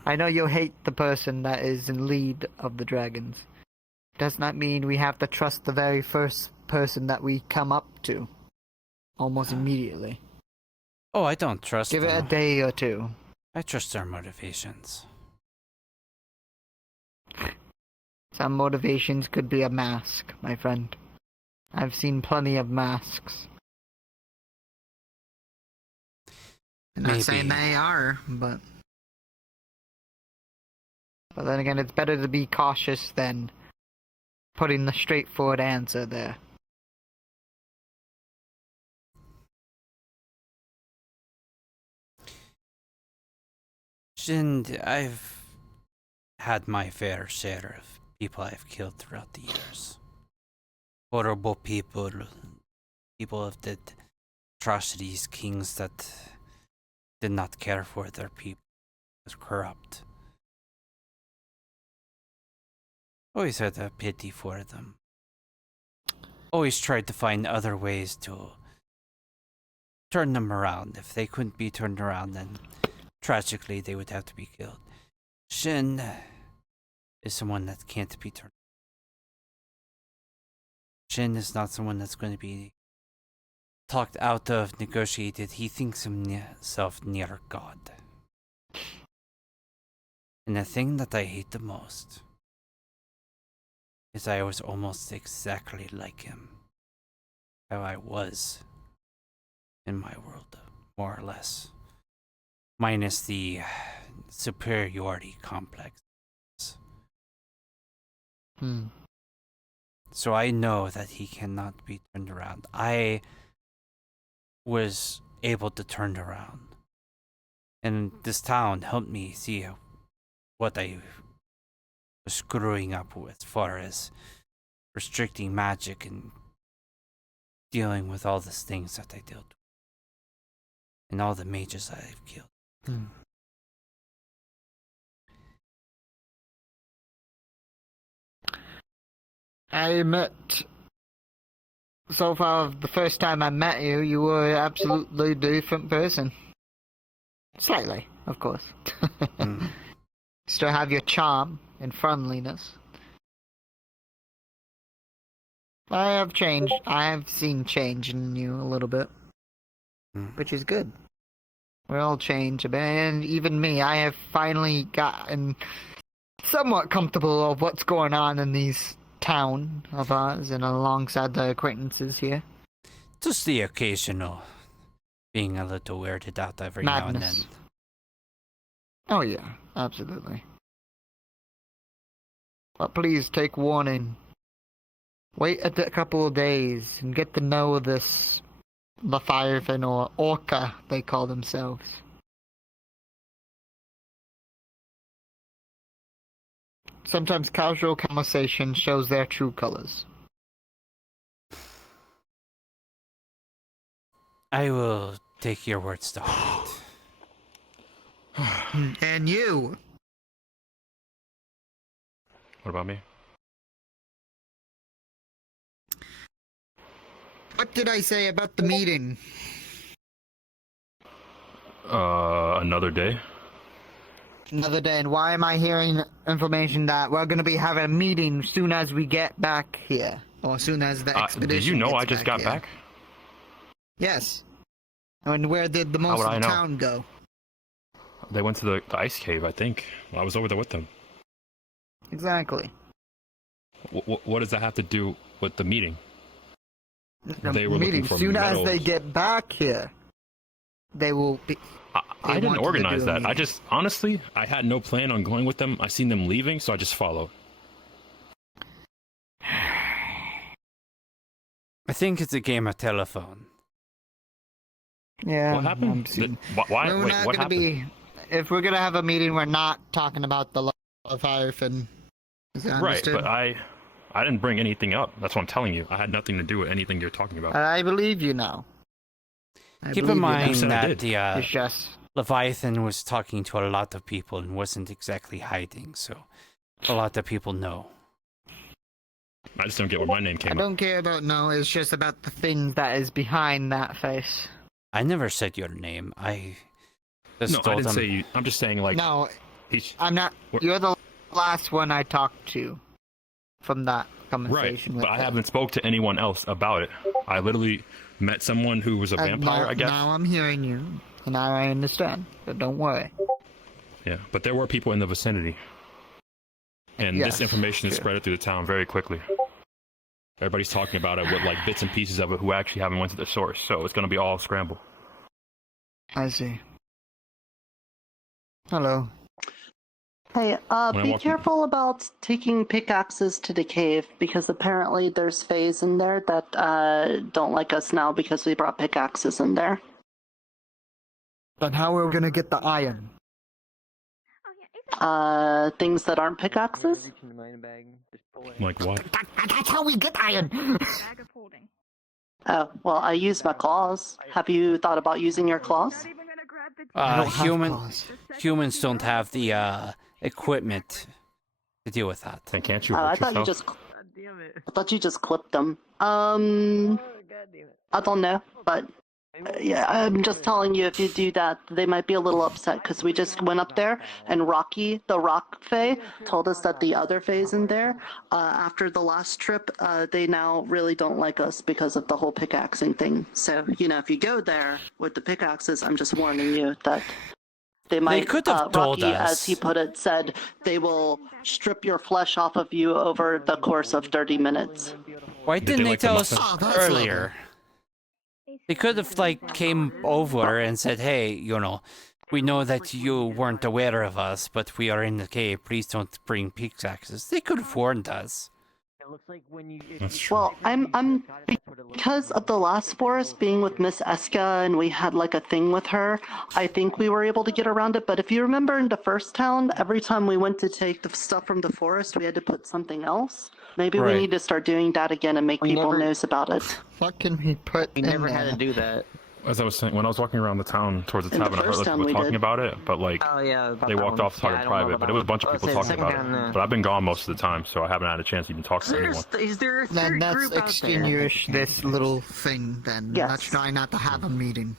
I know you hate the person that is in lead of the dragons. Does not mean we have to trust the very first person that we come up to. Almost immediately. Oh, I don't trust Give it a them. day or two. I trust their motivations. Some motivations could be a mask, my friend. I've seen plenty of masks. I'm not saying they are, but then again, it's better to be cautious than putting the straightforward answer there. And I've had my fair share of people I've killed throughout the years. Horrible people have did atrocities, kings that did not care for their people, was corrupt. Always had a pity for them. Always tried to find other ways to turn them around. If they couldn't be turned around, then tragically they would have to be killed. Shin is someone that can't be turned. Shin is not someone that's going to be talked out of, negotiated. He thinks himself near God. And the thing that I hate the most is I was almost exactly like him. How I was in my world, more or less. Minus the superiority complex. So I know that he cannot be turned around. I was able to turn around. And this town helped me see what I was screwing up with as far as restricting magic and dealing with all these things that I dealt with. And all the mages that I've killed. I admit, so far, the first time I met you, you were an absolutely different person. Slightly, of course. Still have your charm and friendliness. I have changed. I have seen change in you a little bit. Which is good. We're all changed a bit, and even me, I have finally gotten somewhat comfortable of what's going on in these town of ours and alongside the acquaintances here. Just the occasional being a little weirded out every now and then. Oh yeah, absolutely. But please take warning. Wait a couple of days and get to know this Leviathan or Orca, they call themselves. Sometimes casual conversation shows their true colors. I will take your words to heart. And you! What about me? What did I say about the meeting? Another day. Another day, and why am I hearing information that we're gonna be having a meeting soon as we get back here? Or soon as the expedition Did you know gets I just got here? back? Yes. And where did the most of the town go? They went to the ice cave, I think. I was over there with them. Exactly. What does that have to do with the meeting? They were meeting looking for soon metals. as they get back here. They will be. I didn't wanted to organize do a that. I meeting. just, honestly, I had no plan on going with them. I seen them leaving, so I just followed. I think it's a game of telephone. Yeah. What happened? Why? We're Wait, not what gonna happened? if we're gonna have a meeting, we're not talking about the Leviathan. Is that Right, understood? but I didn't bring anything up. That's what I'm telling you. I had nothing to do with anything you're talking about. I believe you now. Keep in mind that the It's just Leviathan was talking to a lot of people and wasn't exactly hiding, so a lot of people know. I just don't get where my name I came up. don't care about no. It's just about the thing that is behind that face. I never said your name. I just No, I told didn't him. say you. I'm just saying, like, No, he's I'm not. You're the last one I talked to from that right, conversation. but with I him. haven't spoke to anyone else about it. I literally met someone who was a vampire, now, I guess. Now I'm hearing you, and now I understand. So don't worry. Yeah, but there were people in the vicinity. And Yes, this information is sure. spread through the town very quickly. Everybody's talking about it with like bits and pieces of it who actually haven't went to the source, so it's going to be all scramble. I see. Hello. Hey, When I be walked in- careful about taking pickaxes to the cave, because apparently there's fays in there that don't like us now because we brought pickaxes in there. Then how are we gonna get the iron? Things that aren't pickaxes? Like what? That's how we get iron! Oh, well, I use my claws. Have you thought about using your claws? Humans don't have the equipment to deal with that. And can't you I hurt thought you yourself? I thought you just clipped them. I don't know, but yeah, I'm just telling you, if you do that, they might be a little upset, because we just went up there, and Rocky, the Rock Fae, told us that the other Faes in there, after the last trip, they now really don't like us because of the whole pickaxing thing. So, you know, if you go there with the pickaxes, I'm just warning you that they might, could have told Rocky, us. as he put it, said they will strip your flesh off of you over the course of 30 minutes. Why didn't they like the tell us muffin? earlier? They could have like came over and said, "Hey, you know, we know that you weren't aware of us, but we are in the cave. Please don't bring pickaxes." They could have warned us. That's true. Well, I'm because of the last forest being with Miss Eska, and we had like a thing with her. I think we were able to get around it. But if you remember in the first town, every time we went to take the stuff from the forest, we had to put something else. Maybe we Right. need to start doing that again and make people knows about it. What can we put We in never there? had to do that. As I was saying, when I was walking around the town towards the In the tavern, I heard first like, town people we talking did. about it, but like Oh yeah, about they that walked one. off talking Yeah, I don't know private. about But that it was a one. bunch of Oh, people it's talking second about down it. there. But I've been gone most of the time, so I haven't had a chance to even talk to anyone. Is there a Then third let's group out there? extinguish this little thing then. Yes. Let's try not to have a meeting.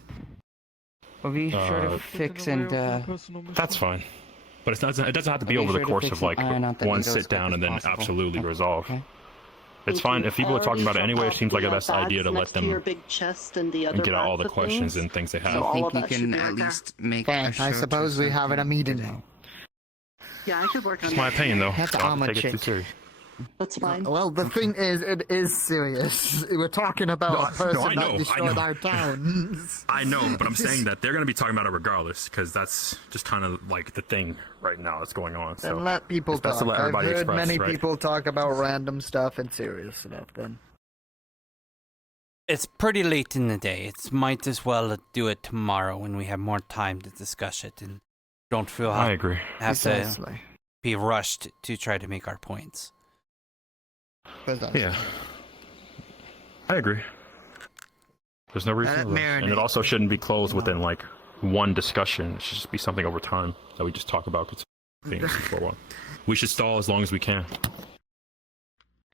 We'll be sure to Uh, fix and That's fine. But it doesn't have to be I'll be over the sure to course fix of like and iron out the one needles sit as quick down as and then possible. absolutely resolve. Okay. It's fine if people are talking about it anyway. It seems like the best idea to let To your them big chest and the other and get out all the bags of questions things. and things they So have. all I of think you that should can be at right there. least make Fine, a I shirt or suppose we have it a something meeting today. now. Yeah, I could work on It's my that. opinion though. That's Don't have to Alma take it too chick. serious. That's fine. Well, the thing is, it is serious. We're talking about a person I know, that destroyed I our town. I know, but I'm saying that they're going to be talking about it regardless, because that's just kind of like the thing right now that's going on. So Then let people it's best to talk. let I've everybody heard express, many right? people talk about random stuff and serious stuff then. It's pretty late in the day. It's might as well do it tomorrow when we have more time to discuss it and don't feel I agree. have to Precisely. be rushed to try to make our points. Precisely. Yeah, I agree. There's no reason, to rush. And it also shouldn't be closed within like one discussion. It should just be something over time that we just talk about things for a while. We should stall as long as we can.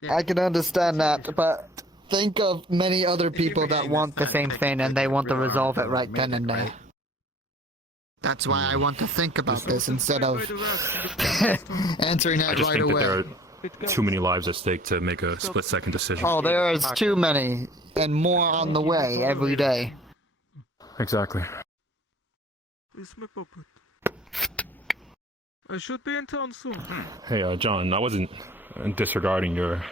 I can understand that, but think of many other people that want the same thing and they want to resolve it right then and there. That's why I want to think about this instead of answering I it just right think that away. there are too many lives at stake to make a split-second decision. Oh, there is too many, and more on the way every day. Exactly. It's my puppet. I should be in town soon. Hey, John, I wasn't disregarding your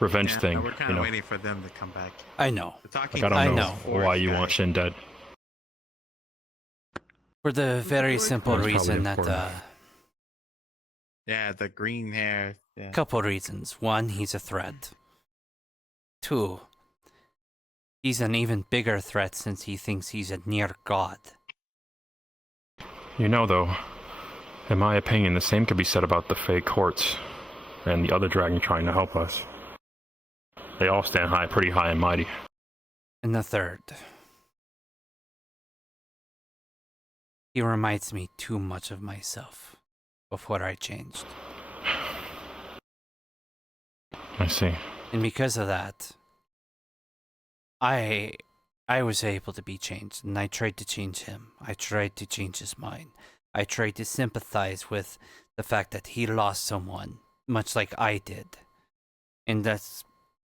revenge Yeah, thing. no, we're kind you of know, waiting for them to come back. I know. like, I don't know why you want Shin dead. For the very simple That's probably reason that important. Yeah, the green hair. Yeah. couple reasons. One, he's a threat. Two, he's an even bigger threat since he thinks he's a near god. You know, though, in my opinion, the same could be said about the Fey courts and the other dragon trying to help us. They all stand high, pretty high and mighty. And the third, he reminds me too much of myself before I changed. I see. And because of that, I I was able to be changed, and I tried to change him. I tried to change his mind. I tried to sympathize with the fact that he lost someone, much like I did. And that's...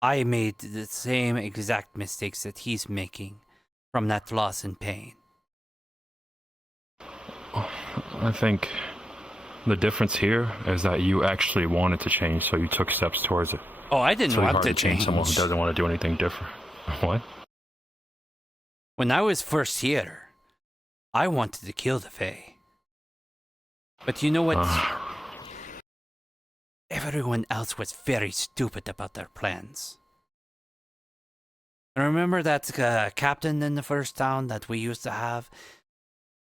I made the same exact mistakes that he's making from that loss and pain. I think the difference here is that you actually wanted to change, so you took steps towards it. Oh, I didn't want to change someone who doesn't want to do anything different. What? When I was first here, I wanted to kill the Fae. But you know what? Everyone else was very stupid about their plans. Remember that captain in the first town that we used to have?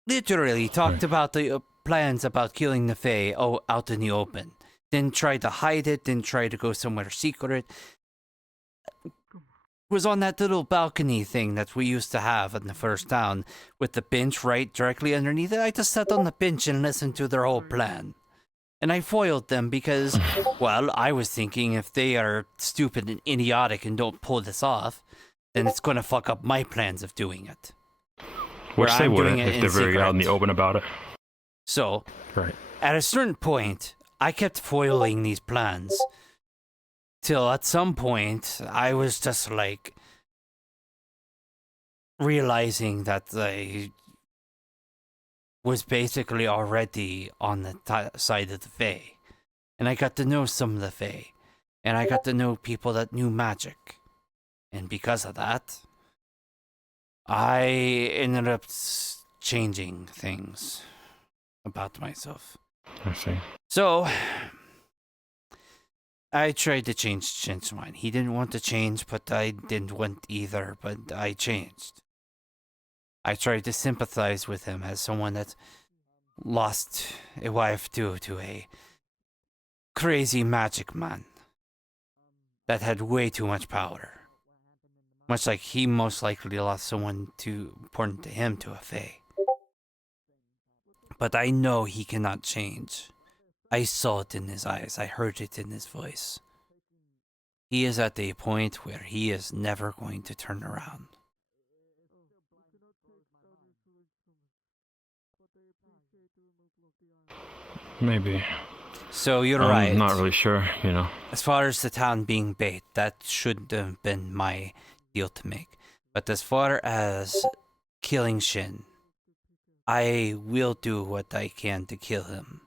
Literally talked about the plans about killing the Fae out in the open. Then tried to hide it, then tried to go somewhere secret. Was on that little balcony thing that we used to have in the first town with the bench right directly underneath it. I just sat on the bench and listened to their whole plan. And I foiled them because, well, I was thinking if they are stupid and idiotic and don't pull this off, then it's going to fuck up my plans of doing it. Which they wouldn't if they're very out in the open about it. So, at a certain point, I kept foiling these plans. Till at some point, I was just like realizing that I was basically already on the side of the Fae. And I got to know some of the Fae. And I got to know people that knew magic. And because of that, I ended up changing things about myself. I see. So, I tried to change Shin's mind. He didn't want to change, but I didn't want either, but I changed. I tried to sympathize with him as someone that lost a wife to a crazy magic man that had way too much power. Much like he most likely lost someone too important to him to a Fae. But I know he cannot change. I saw it in his eyes. I heard it in his voice. He is at a point where he is never going to turn around. Maybe. So you're right. I'm not really sure, you know. As far as the town being bait, that should have been my deal to make. But as far as killing Shin, I will do what I can to kill him.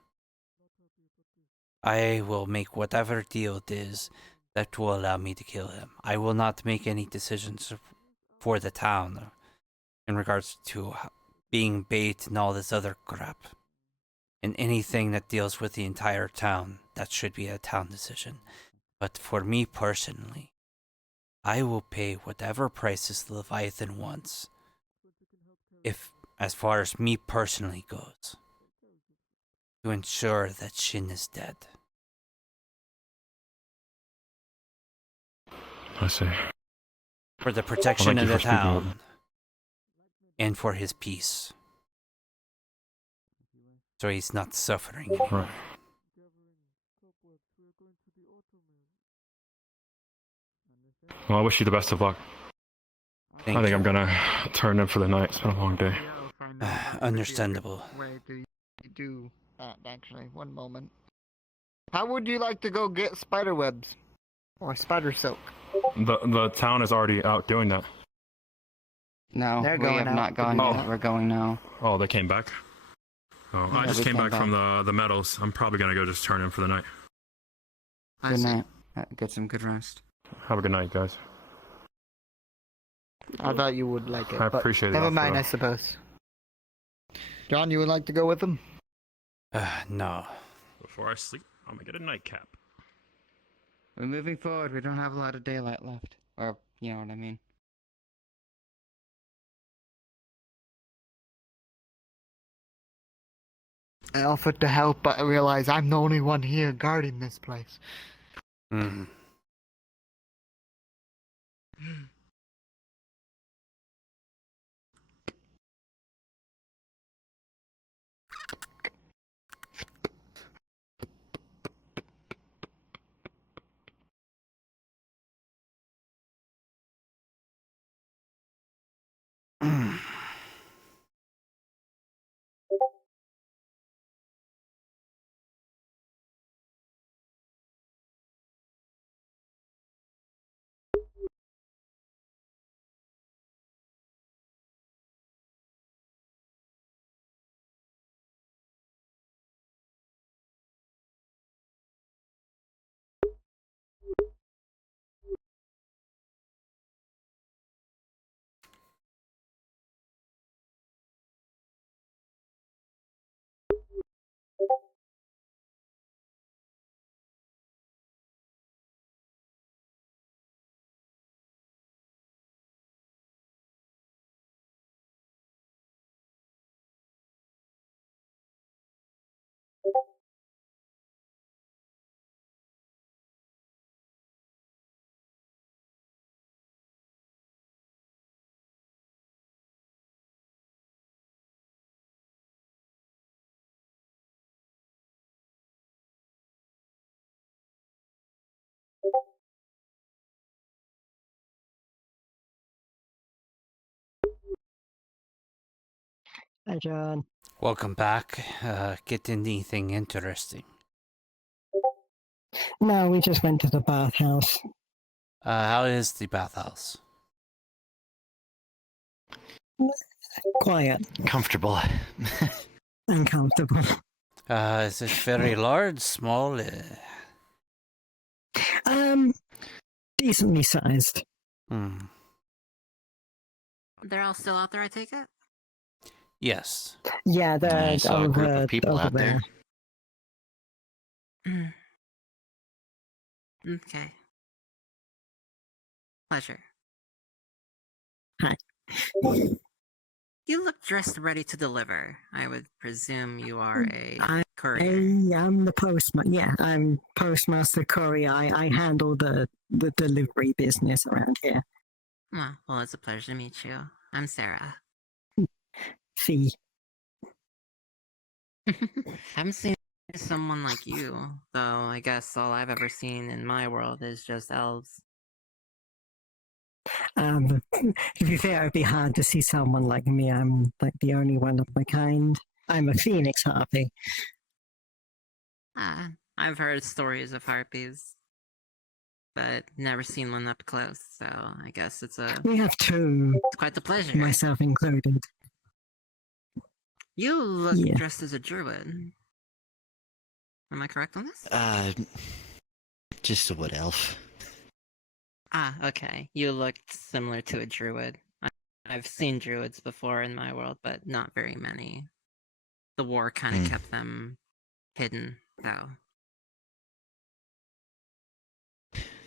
I will make whatever deal it is that will allow me to kill him. I will not make any decisions for the town in regards to being bait and all this other crap. And anything that deals with the entire town, that should be a town decision. But for me personally, I will pay whatever prices the Leviathan wants, if, as far as me personally goes, to ensure that Shin is dead. I see. For the protection of the town, and for his peace. So he's not suffering. Right. Well, I wish you the best of luck. I think I'm gonna turn in for the night. It's been a long day. Understandable. Wait, do you do that, actually? One moment. How would you like to go get spider webs? Or spider silk? The town is already out doing that. No, we have not gone yet. We're going now. Oh, they came back? Oh, I just came back from the meadows. I'm probably gonna go just turn in for the night. Good night. Get some good rest. Have a good night, guys. I thought you would like it. I appreciate it. Never mind, I suppose. John, you would like to go with them? No. Before I sleep, I'm gonna get a nightcap. We're moving forward. We don't have a lot of daylight left. Or, you know what I mean. I offered to help, but I realized I'm the only one here guarding this place. Mm-hmm. Hi, John. Welcome back. Get anything interesting? No, we just went to the bathhouse. How is the bathhouse? Quiet. Comfortable. Uncomfortable. Is it very large, small? Decently sized. They're all still out there, I take it? Yes. Yeah, they're I saw a group of people out there. Okay. Pleasure. Hi. You look dressed ready to deliver. I would presume you are a courier. I'm the postman. Yeah, I'm postmaster courier. I handle the delivery business around here. Well, it's a pleasure to meet you. I'm Sarah. See. Haven't seen someone like you, though I guess all I've ever seen in my world is just elves. To be fair, it'd be hard to see someone like me. I'm like the only one of my kind. I'm a phoenix harpy. I've heard stories of harpies, but never seen one up close, so I guess We have two. It's quite the pleasure. Myself included. You look dressed as a druid. Am I correct on this? Just a wood elf. Okay. You looked similar to a druid. I've seen druids before in my world, but not very many. The war kind of kept them hidden, though.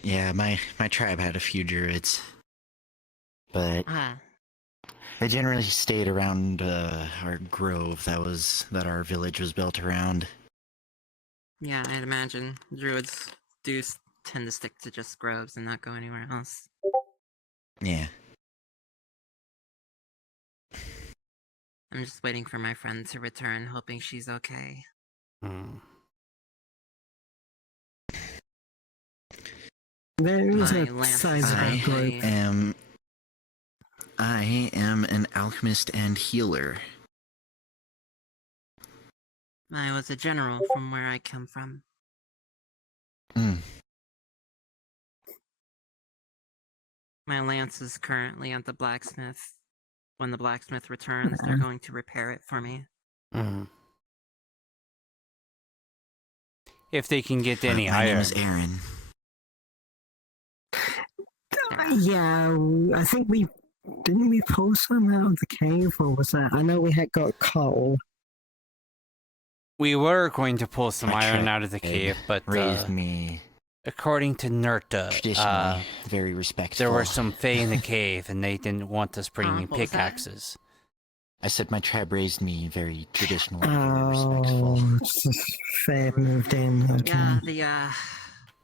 Yeah, my tribe had a few druids. But they generally stayed around our grove that our village was built around. Yeah, I'd imagine. Druids do tend to stick to just groves and not go anywhere else. Yeah. I'm just waiting for my friend to return, hoping she's okay. There is a sizable group. I am an alchemist and healer. I was a general from where I come from. My lance is currently at the blacksmith. When the blacksmith returns, they're going to repair it for me. If they can get any My higher. name is Aaron. Yeah, I think didn't we pull some out of the cave, or was that? I know we had got coal. We were going to pull some iron out of the cave, but raised me. According to Nerta, Traditionally, very respectful. there were some fae in the cave, and they didn't want us bringing pickaxes. I said my tribe raised me very traditional and Oh, very respectful. Fair moved in. Okay. Yeah,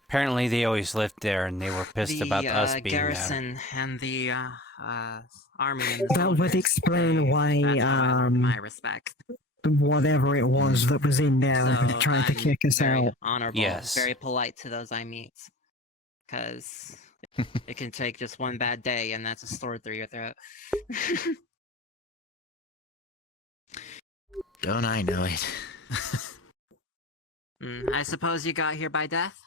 Apparently, they always lived there, and they were pissed about us being garrison and the army. And the That would soldiers. explain why my respect. whatever it was that was in there tried to kick us out. Honorable, very polite to those I meet, because it can take just one bad day, and that's a sword through your throat. Don't I know it? I suppose you got here by death?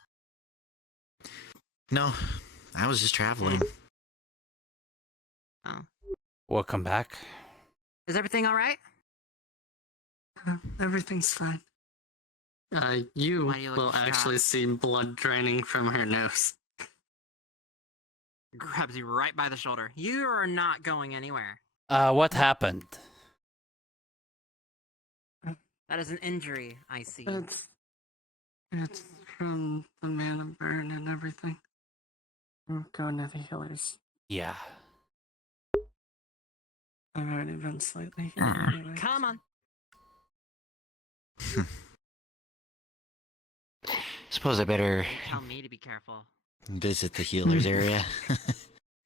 No, I was just traveling. Oh. Welcome back. Is everything alright? Everything's fine. You will actually see blood draining from her nose. Grabs you right by the shoulder. You are not going anywhere. What happened? That is an injury, I see. It's from the mana burn and everything. I'm going to the healers. Yeah. I've already been slightly healed anyway. Come on. Suppose I better Tell me to be careful. visit the healers area.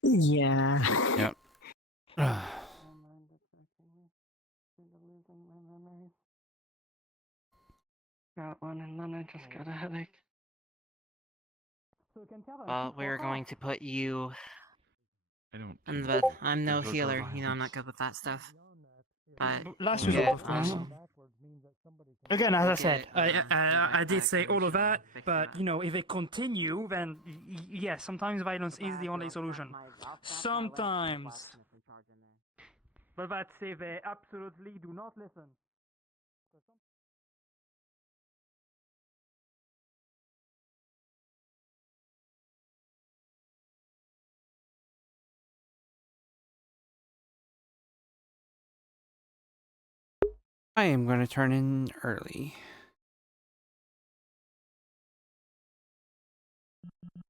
Yeah. Yep. Got one, and then I just got a headache. Well, we're going to put you I don't. in the bed. I'm no healer. You know, I'm not good with that stuff. Last resort, of course. Again, as I said, I did say all of that, but you know, if they continue, then yes, sometimes violence is the only solution. Sometimes. But that's if they absolutely do not listen. I am going to turn in early.